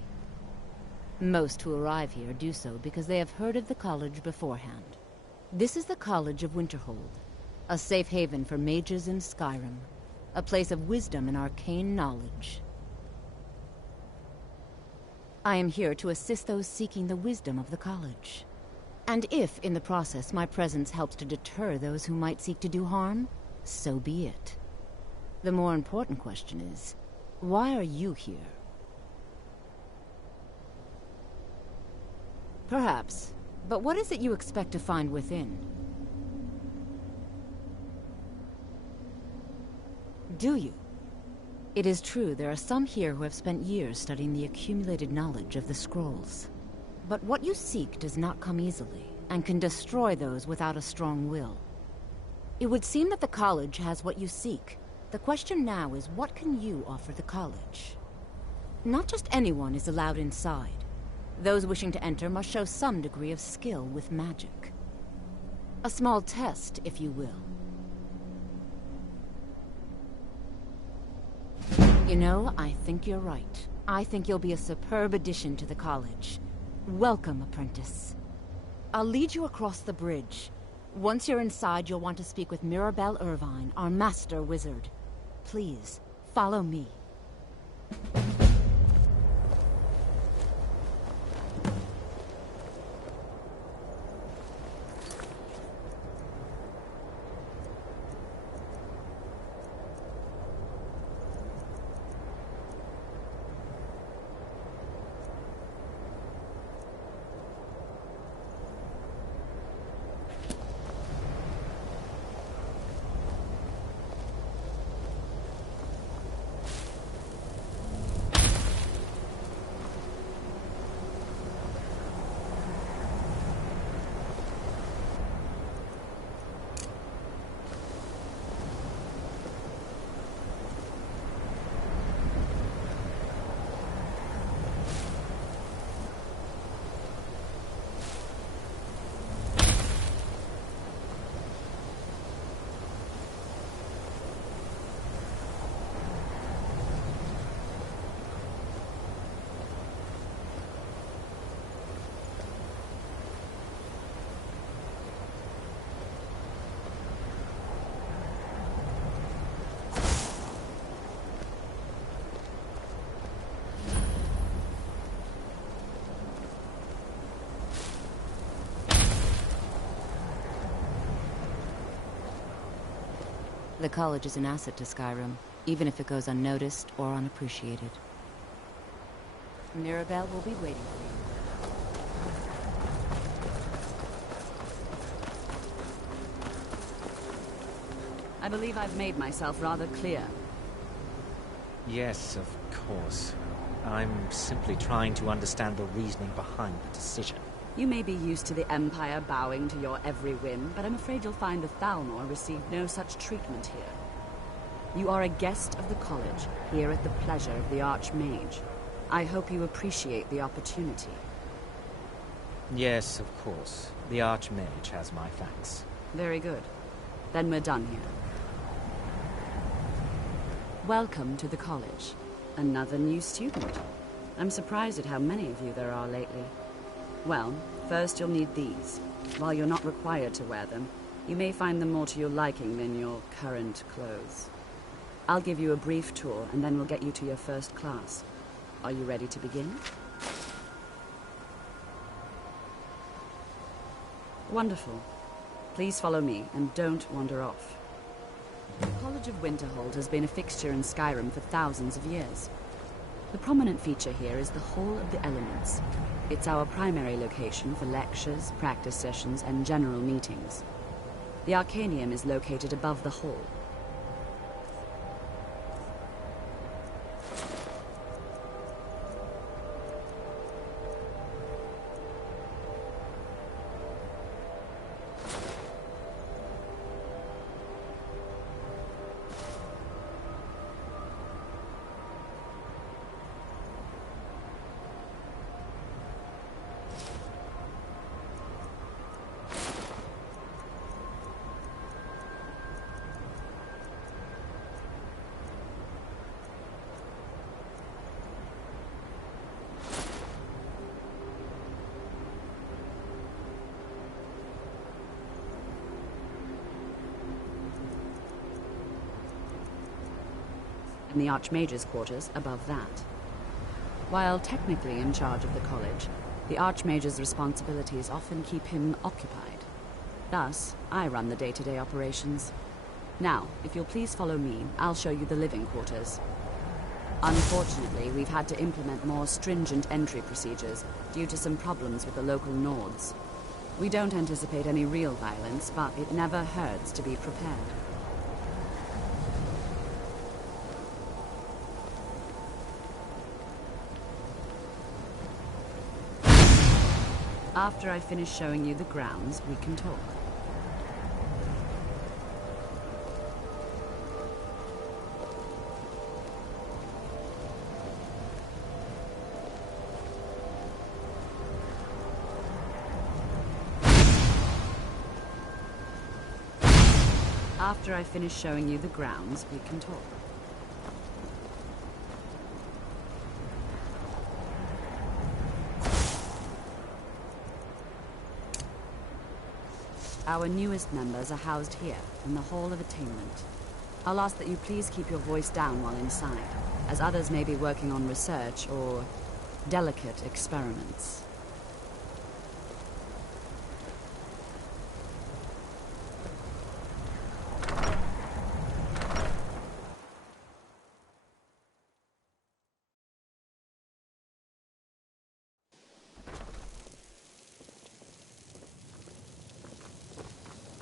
Most who arrive here do so because they have heard of the college beforehand. This is the College of Winterhold, a safe haven for mages in Skyrim, a place of wisdom and arcane knowledge. I am here to assist those seeking the wisdom of the college. And if, in the process, my presence helps to deter those who might seek to do harm, so be it. The more important question is, why are you here? Perhaps. But what is it you expect to find within? Do you? It is true there are some here who have spent years studying the accumulated knowledge of the scrolls. But what you seek does not come easily, and can destroy those without a strong will. It would seem that the college has what you seek. The question now is, what can you offer the college? Not just anyone is allowed inside. Those wishing to enter must show some degree of skill with magic. A small test, if you will. You know, I think you're right. I think you'll be a superb addition to the college. Welcome, apprentice. I'll lead you across the bridge. Once you're inside, you'll want to speak with Mirabelle Irvine, our master wizard. Please, follow me. The college is an asset to Skyrim, even if it goes unnoticed or unappreciated. Mirabelle will be waiting for you. I believe I've made myself rather clear. Yes, of course. I'm simply trying to understand the reasoning behind the decision. You may be used to the Empire bowing to your every whim, but I'm afraid you'll find the Thalmor received no such treatment here. You are a guest of the college, here at the pleasure of the Archmage. I hope you appreciate the opportunity. Yes, of course. The Archmage has my thanks. Very good. Then we're done here. Welcome to the college. Another new student. I'm surprised at how many of you there are lately. Well, first you'll need these. While you're not required to wear them, you may find them more to your liking than your current clothes. I'll give you a brief tour, and then we'll get you to your first class. Are you ready to begin? Wonderful. Please follow me, and don't wander off. The College of Winterhold has been a fixture in Skyrim for thousands of years. The prominent feature here is the Hall of the Elements. It's our primary location for lectures, practice sessions, and general meetings. The Arcanium is located above the hall. And the Archmage's quarters above that. While technically in charge of the college, the Archmage's responsibilities often keep him occupied. Thus, I run the day-to-day operations. Now, if you'll please follow me, I'll show you the living quarters. Unfortunately, we've had to implement more stringent entry procedures due to some problems with the local Nords. We don't anticipate any real violence, but it never hurts to be prepared. After I finish showing you the grounds, we can talk. After I finish showing you the grounds, we can talk. Our newest members are housed here, in the Hall of Attainment. I'll ask that you please keep your voice down while inside, as others may be working on research or delicate experiments.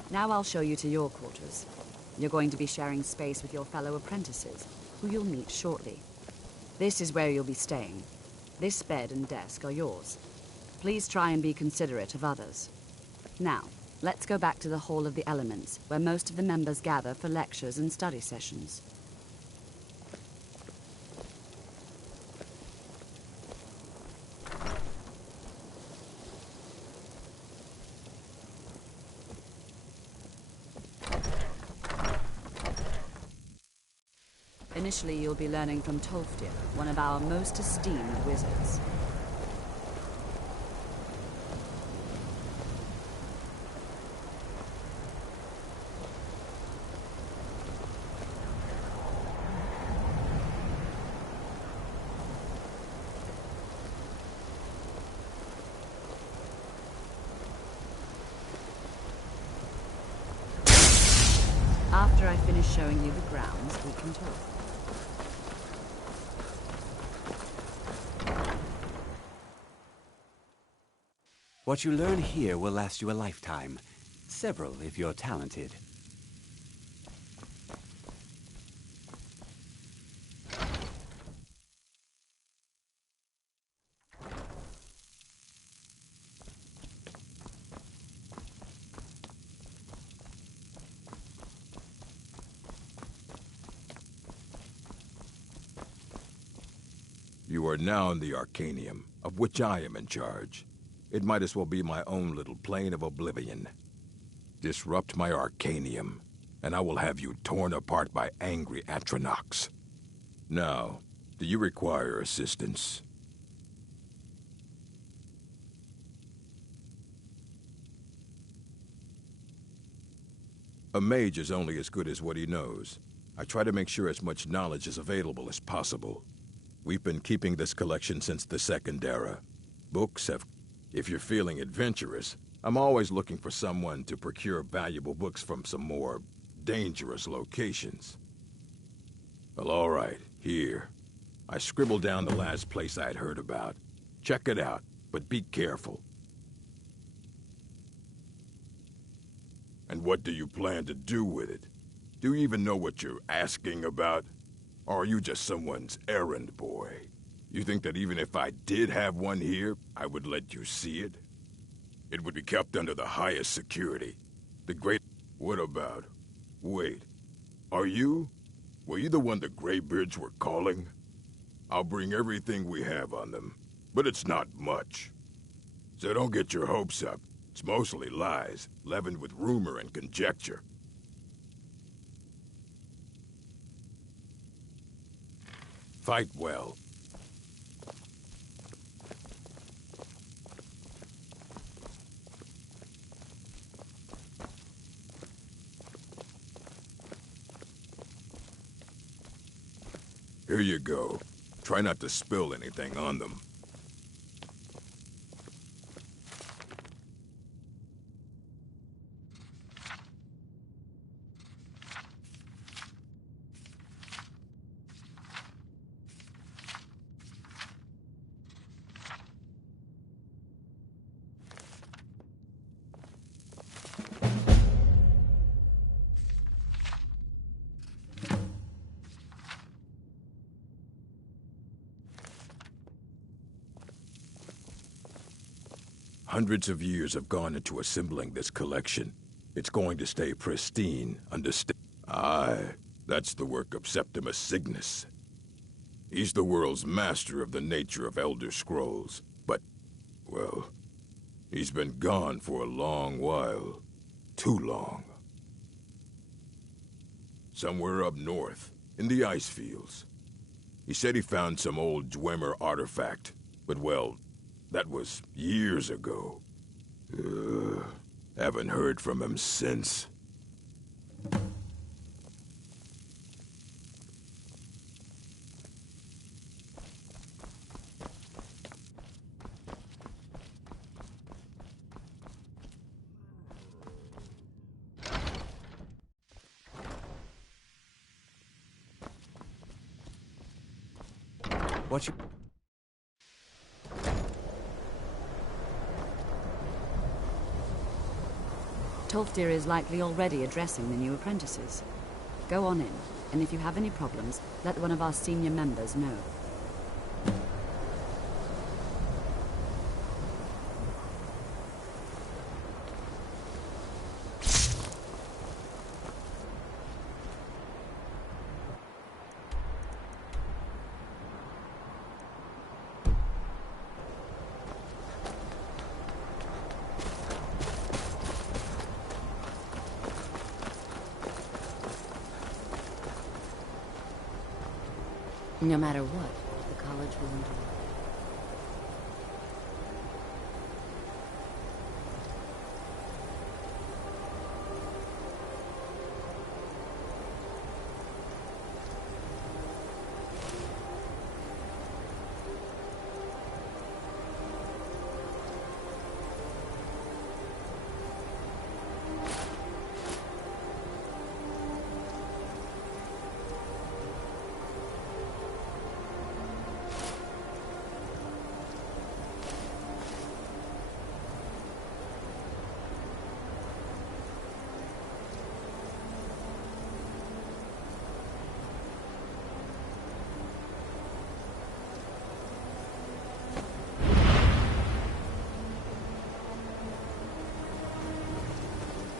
Now I'll show you to your quarters. You're going to be sharing space with your fellow apprentices, who you'll meet shortly. This is where you'll be staying. This bed and desk are yours. Please try and be considerate of others. Now, let's go back to the Hall of the Elements, where most of the members gather for lectures and study sessions. Initially, you'll be learning from Tolfdir, one of our most esteemed wizards. After I finish finish showing you the grounds, we can talk. What you learn here will last you a lifetime. Several, if you're talented. You are now in the Arcanium, of which I am in charge. It might as well be my own little plane of oblivion. Disrupt my Arcanium, and I will have you torn apart by angry Atronachs. Now, do you require assistance? A mage is only as good as what he knows. I try to make sure as much knowledge is available as possible. We've been keeping this collection since the Second Era. Books have... If you're feeling adventurous, I'm always looking for someone to procure valuable books from some more dangerous locations. Well, all right, here. I scribbled down the last place I'd heard about. Check it out, but be careful. And what do you plan to do with it? Do you even know what you're asking about? Or are you just someone's errand boy? You think that even if I did have one here, I would let you see it? It would be kept under the highest security. The great... What about... Wait. Are you? Were you the one the Greybeards were calling? I'll bring everything we have on them, but it's not much. So don't get your hopes up. It's mostly lies, leavened with rumor and conjecture. Fight well. Here you go. Try not to spill anything on them. Hundreds of years have gone into assembling this collection. It's going to stay pristine, understand? Aye, that's the work of Septimus Cygnus. He's the world's master of the nature of Elder Scrolls, but, well, he's been gone for a long while. Too long. Somewhere up north, in the ice fields. He said he found some old Dwemer artifact, but well, that was years ago. Haven't heard from him since. What you... Tolfdir is likely already addressing the new apprentices. Go on in, and if you have any problems, let one of our senior members know. No matter what, the college will endure.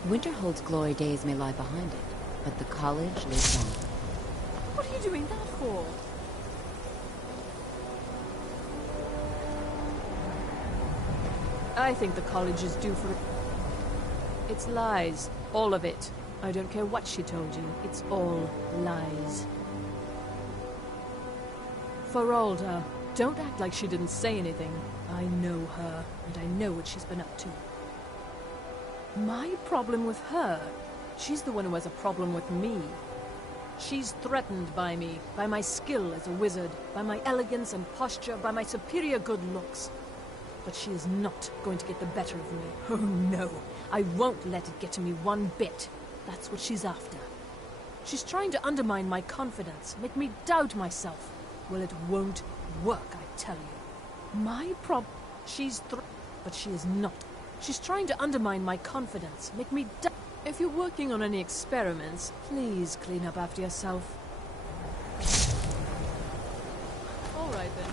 Winterhold's glory days may lie behind it, but the college lives on. What are you doing that for? I think the college is due for... It's lies. All of it. I don't care what she told you. It's all lies. Feralda, don't act like she didn't say anything. I know her, and I know what she's been up to. My problem with her? She's the one who has a problem with me. She's threatened by me, by my skill as a wizard, by my elegance and posture, by my superior good looks. But she is not going to get the better of me. Oh no, I won't let it get to me one bit. That's what she's after. She's trying to undermine my confidence, make me doubt myself. Well, it won't work, I tell you. My but she is not. She's trying to undermine my confidence, make me doubt. If you're working on any experiments, please clean up after yourself. All right then.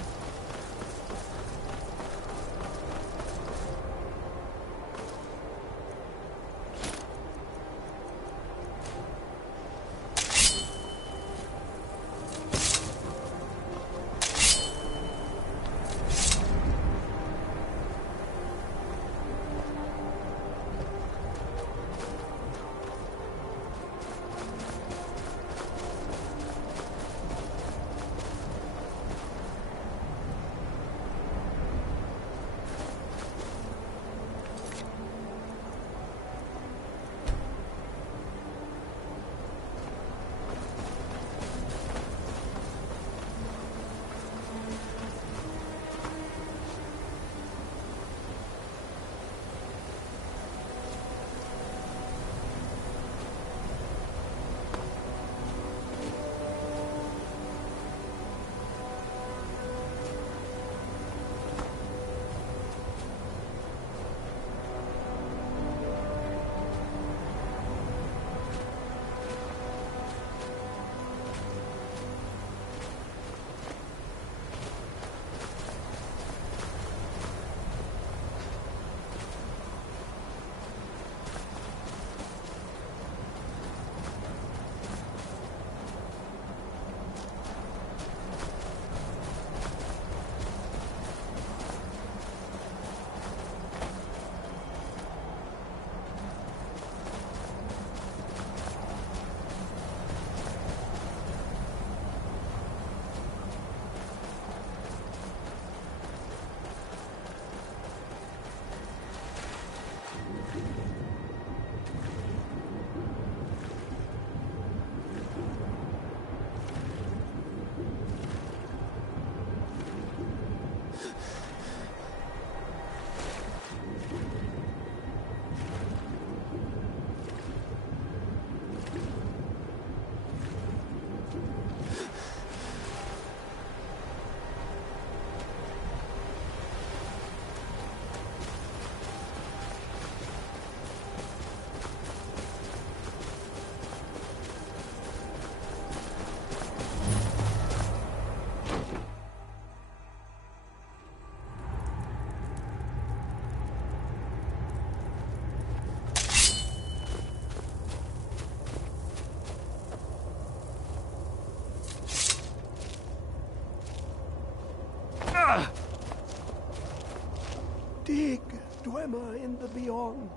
Dig, Dwemer in the beyond.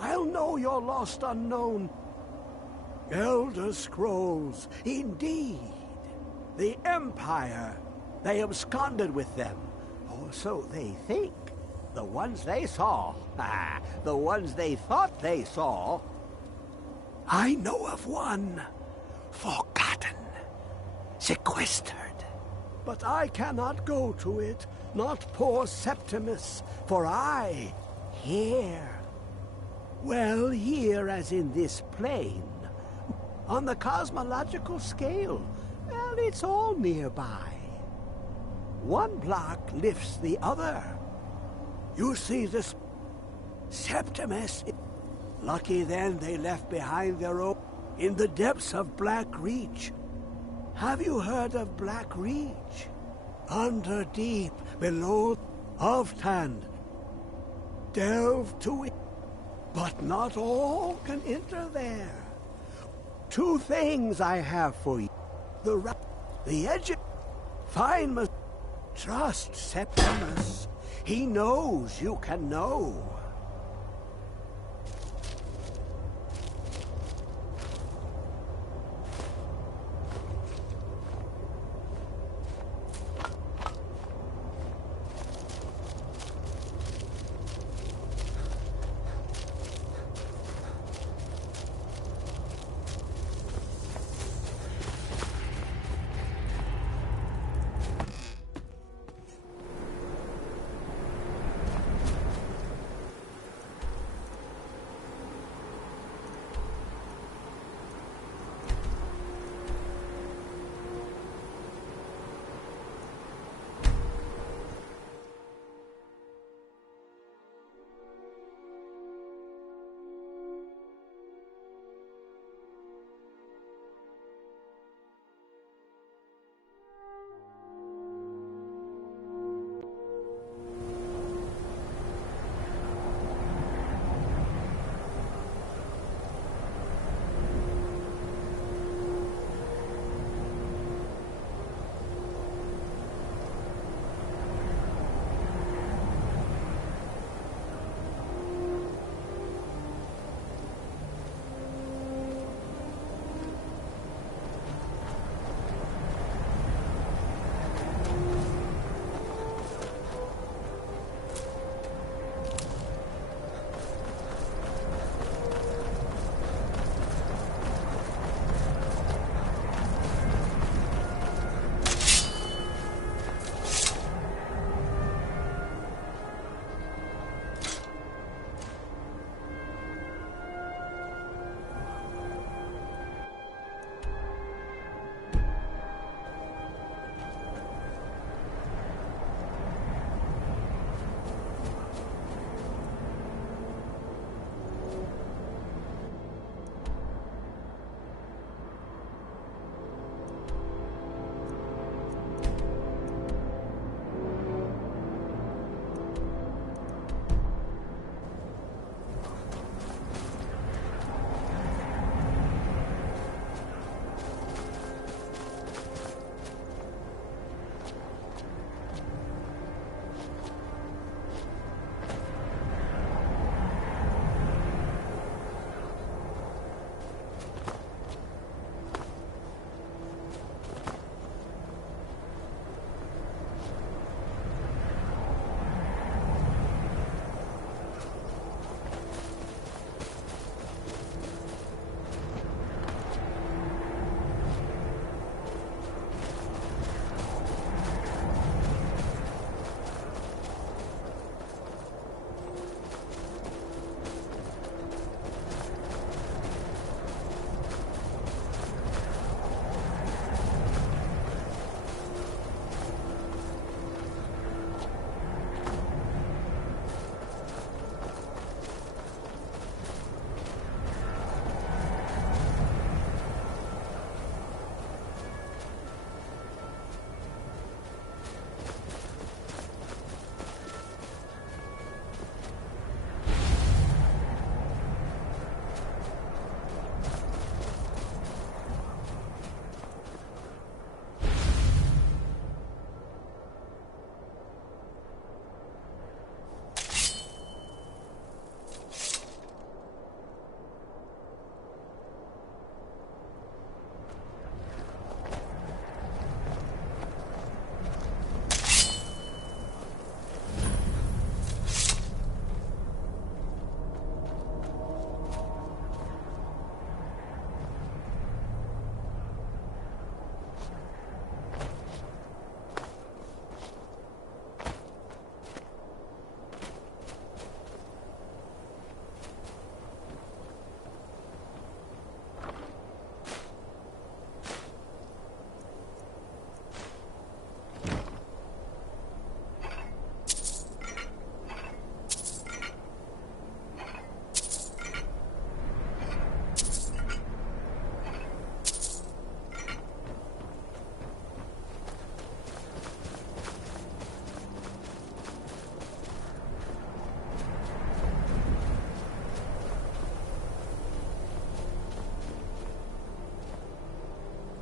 I'll know your lost unknown. Elder Scrolls, indeed. The Empire. They absconded with them. Or so they think. The ones they saw. The ones they thought they saw. I know of one. Forgotten. Sequestered. But I cannot go to it, not poor Septimus, for I, here. Well, here as in this plane. On the cosmological scale, well, it's all nearby. One block lifts the other. You see this Septimus? Lucky then they left behind their own in the depths of Black Reach. Have you heard of Black Reach? Under deep, below Ofthand. Delve to it. But not all can enter there. 2 things I have for you. The edge. Find trust Septimus. He knows you can know.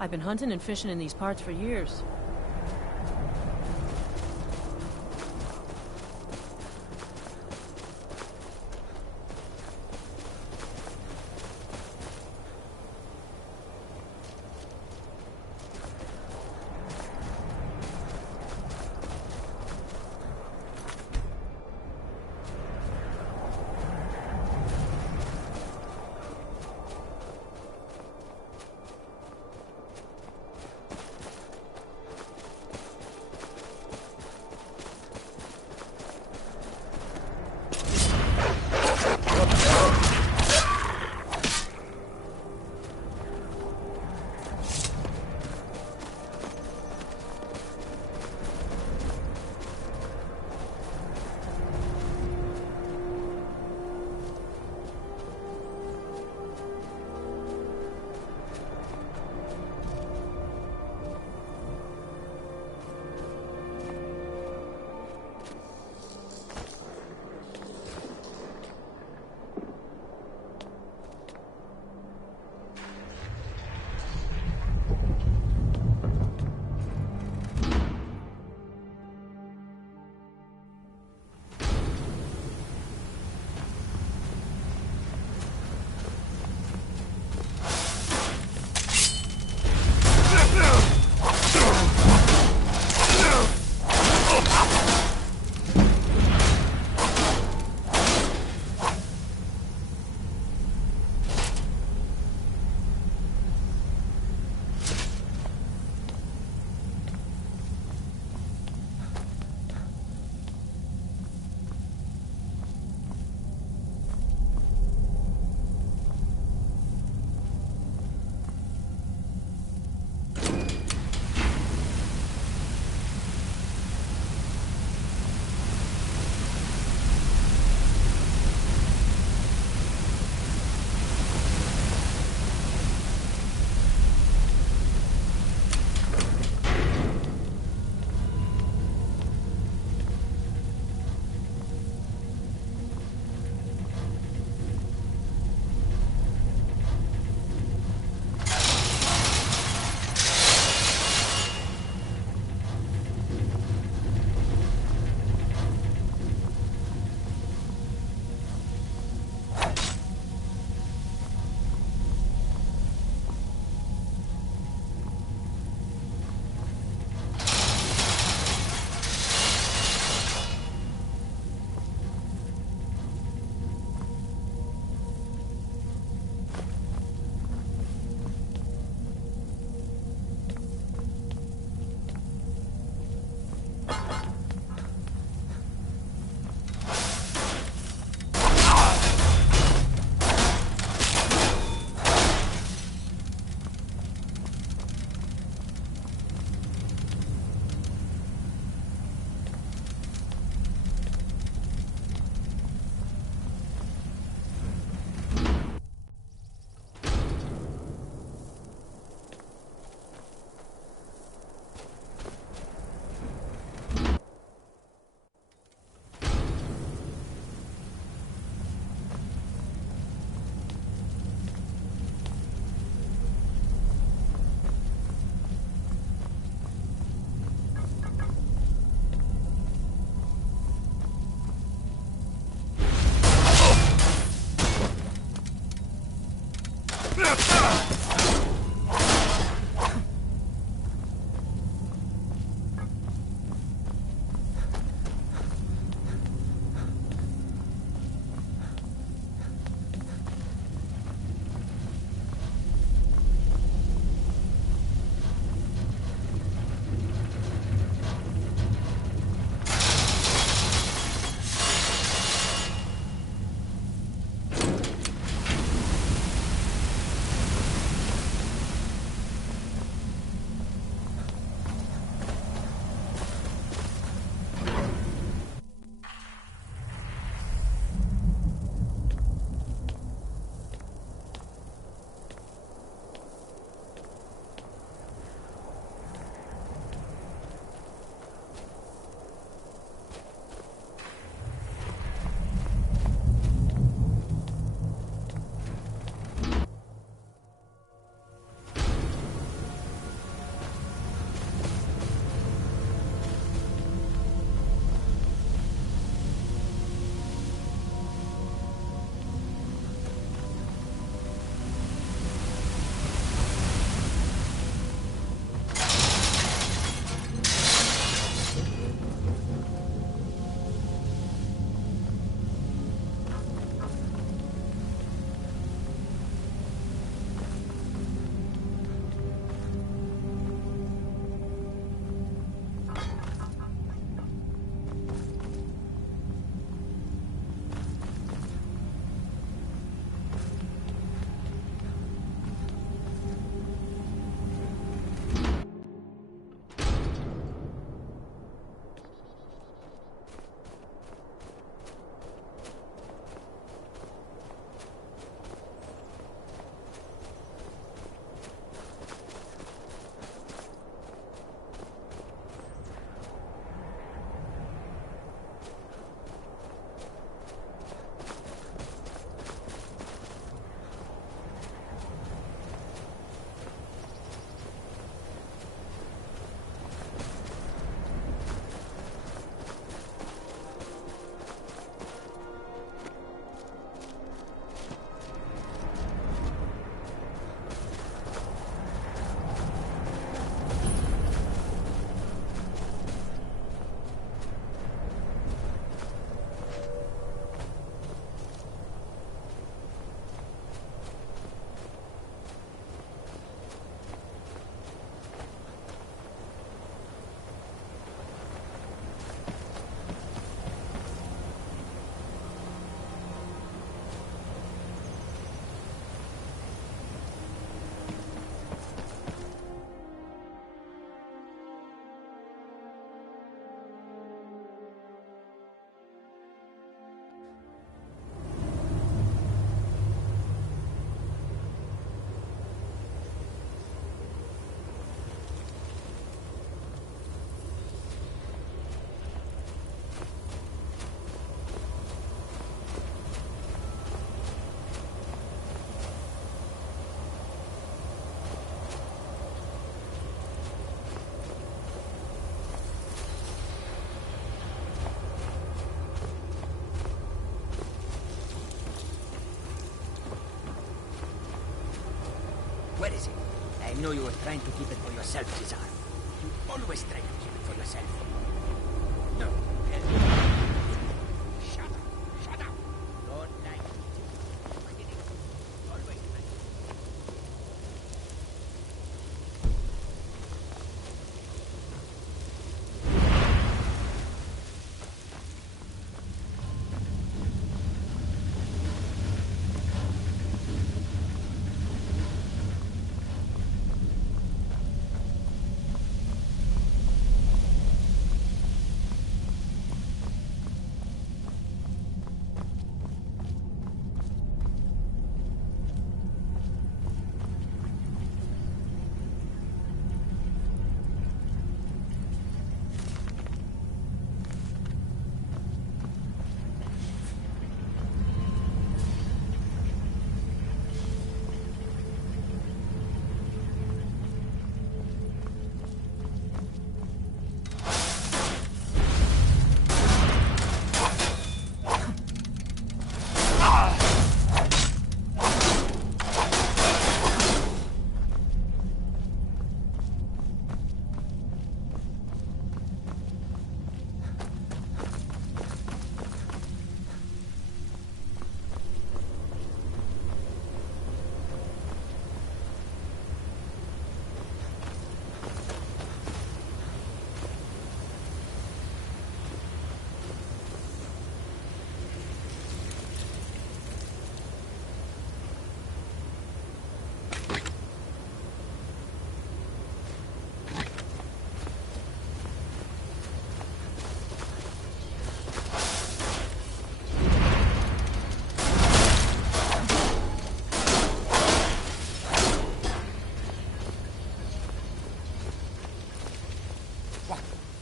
I've been hunting and fishing in these parts for years. Where is it? I know you were trying to keep it for yourself, Cesar. You always try to keep it for yourself. No. Shut up. Shut up. Don't like it. Always try.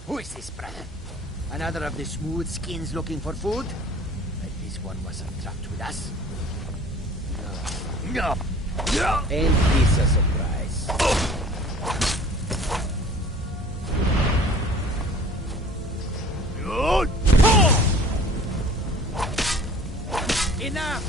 Who is this, brother? Another of the smooth skins looking for food? But this one wasn't trapped with us. No. No! Ain't this a surprise? Enough!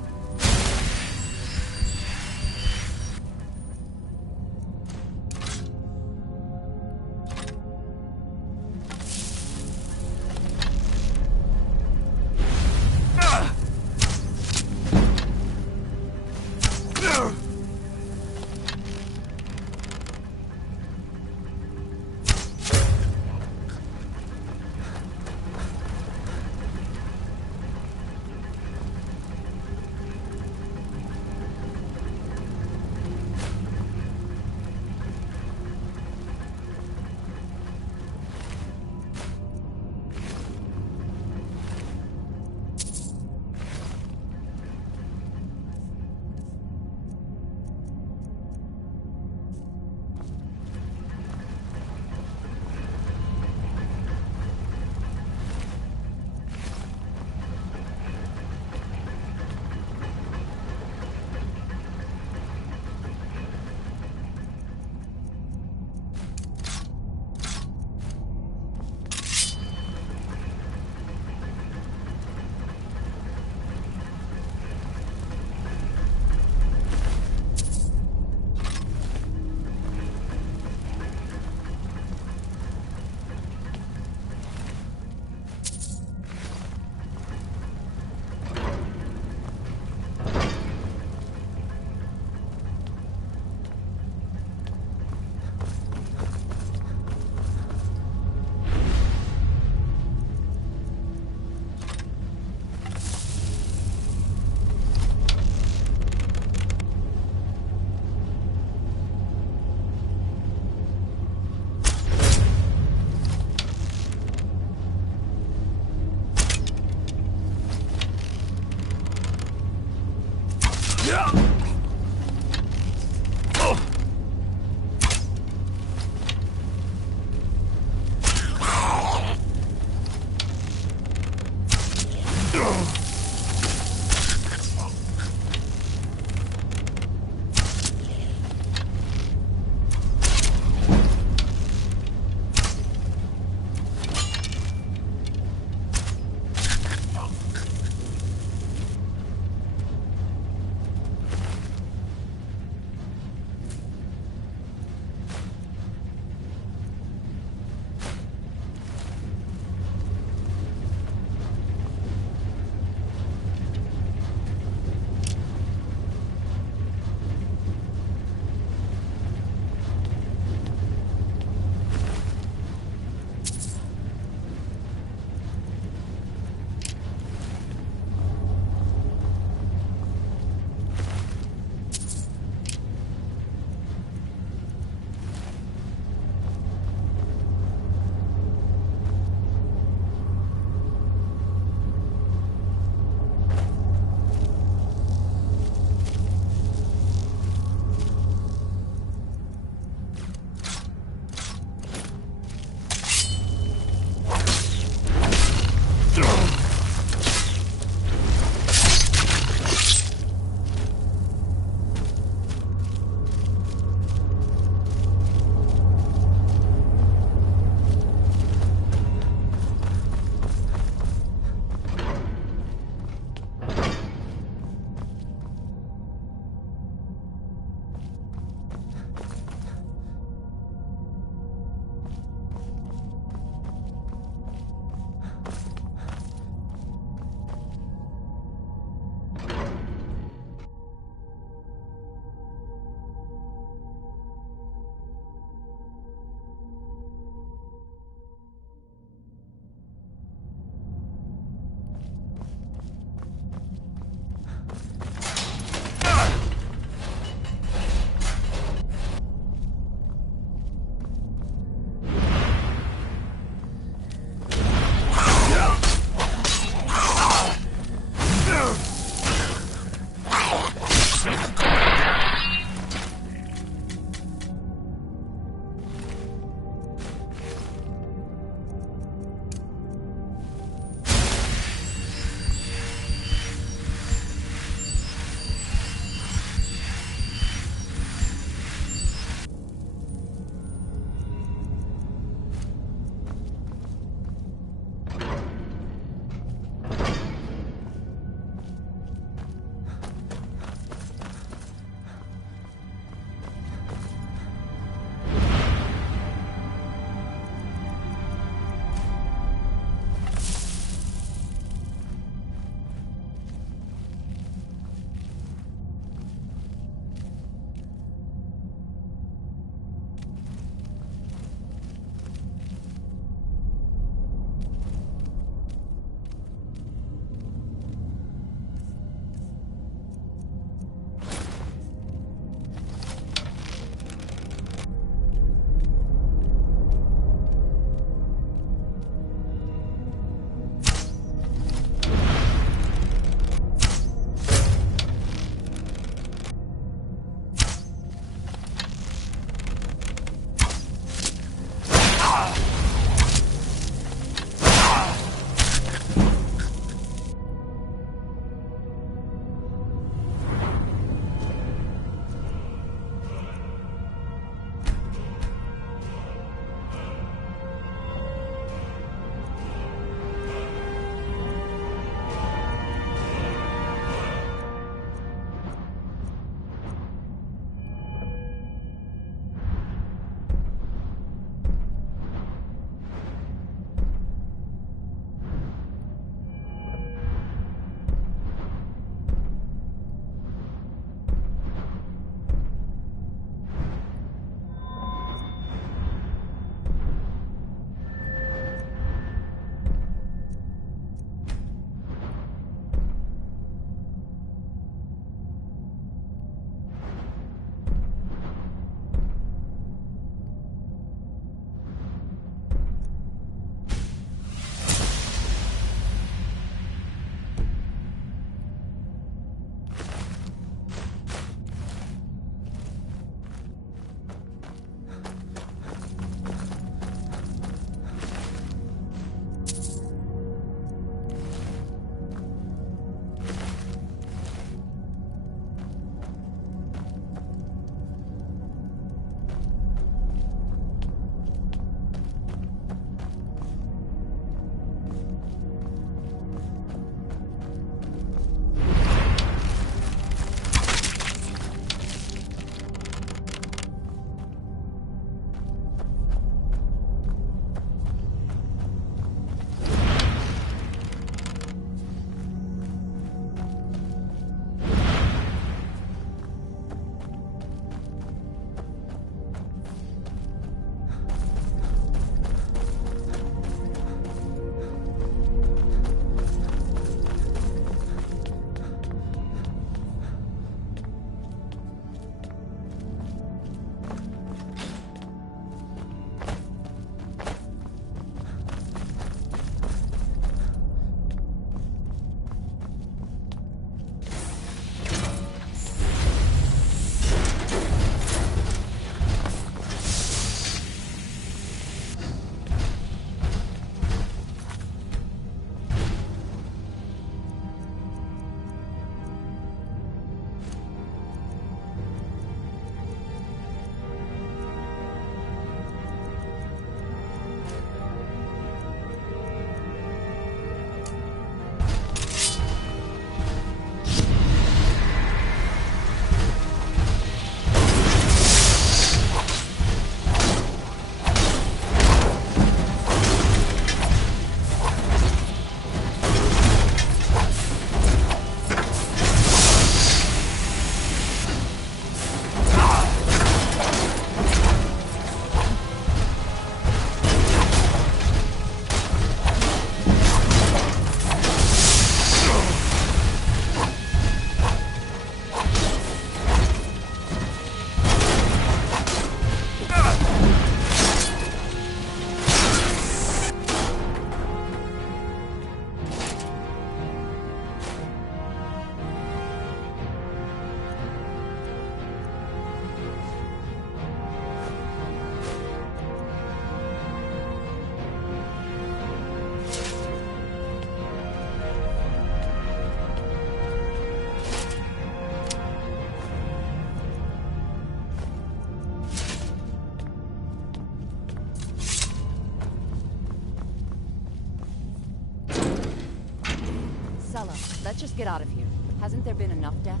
just get out of here. Hasn't there been enough death?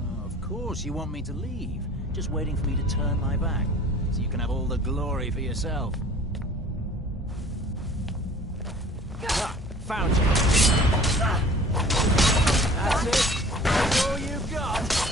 Oh, of course you want me to leave. Just waiting for me to turn my back, so you can have all the glory for yourself. Ah, found you. That's it. That's all you've got.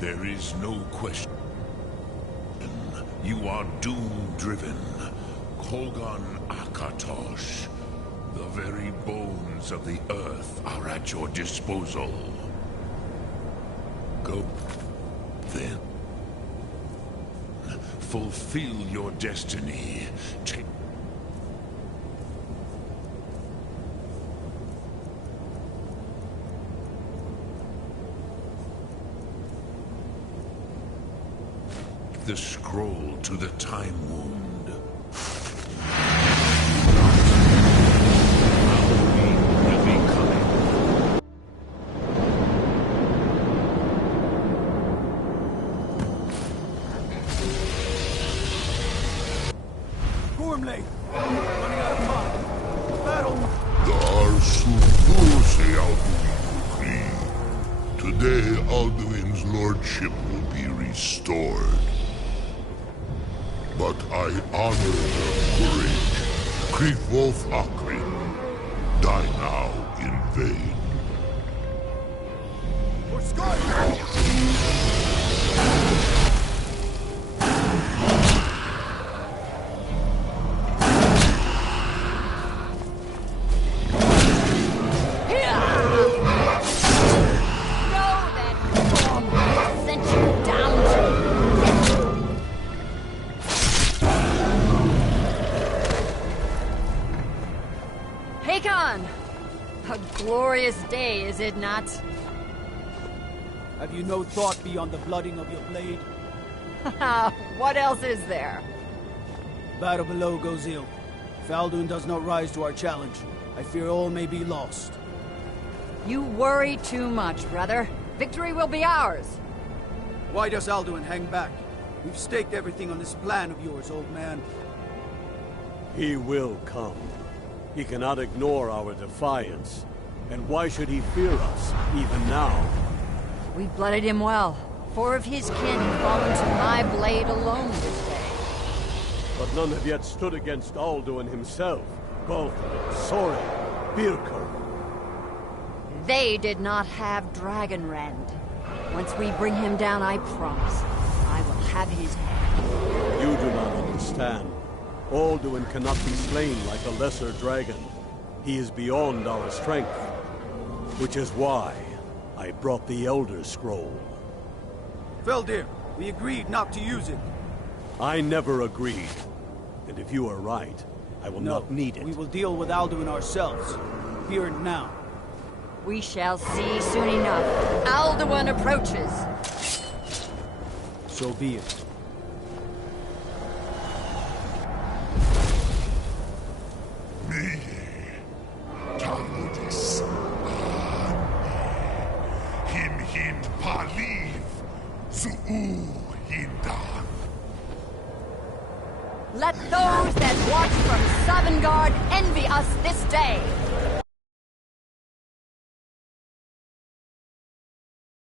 There is no question. You are doom-driven. Kogan Akatosh. The very bones of the earth are at your disposal. Go, then. Fulfill your destiny. Take the scroll to the time wound. Will be coming. Gormley! Running out of time. Battle! Today, Alduin's lordship will be restored. But I honor her courage. Krieg Wolf Akrin. Die now in vain. For Skyrim! Glorious day, is it not? Have you no thought beyond the blooding of your blade? What else is there? Battle below goes ill. If Alduin does not rise to our challenge, I fear all may be lost. You worry too much, brother. Victory will be ours. Why does Alduin hang back? We've staked everything on this plan of yours, old man. He will come. He cannot ignore our defiance. And why should he fear us, even now? We blooded him well. 4 of his kin have fallen to my blade alone this day. But none have yet stood against Alduin himself. Both Sorin, Birker. They did not have Dragon Rend. Once we bring him down, I promise, I will have his head. You do not understand. Alduin cannot be slain like a lesser dragon. He is beyond our strength. Which is why I brought the Elder Scroll. Feldir, we agreed not to use it. I never agreed. And if you are right, I will not need it. We will deal with Alduin ourselves. Here and now. We shall see soon enough. Alduin approaches. So be it. Let those that watch from Sovngarde envy us this day.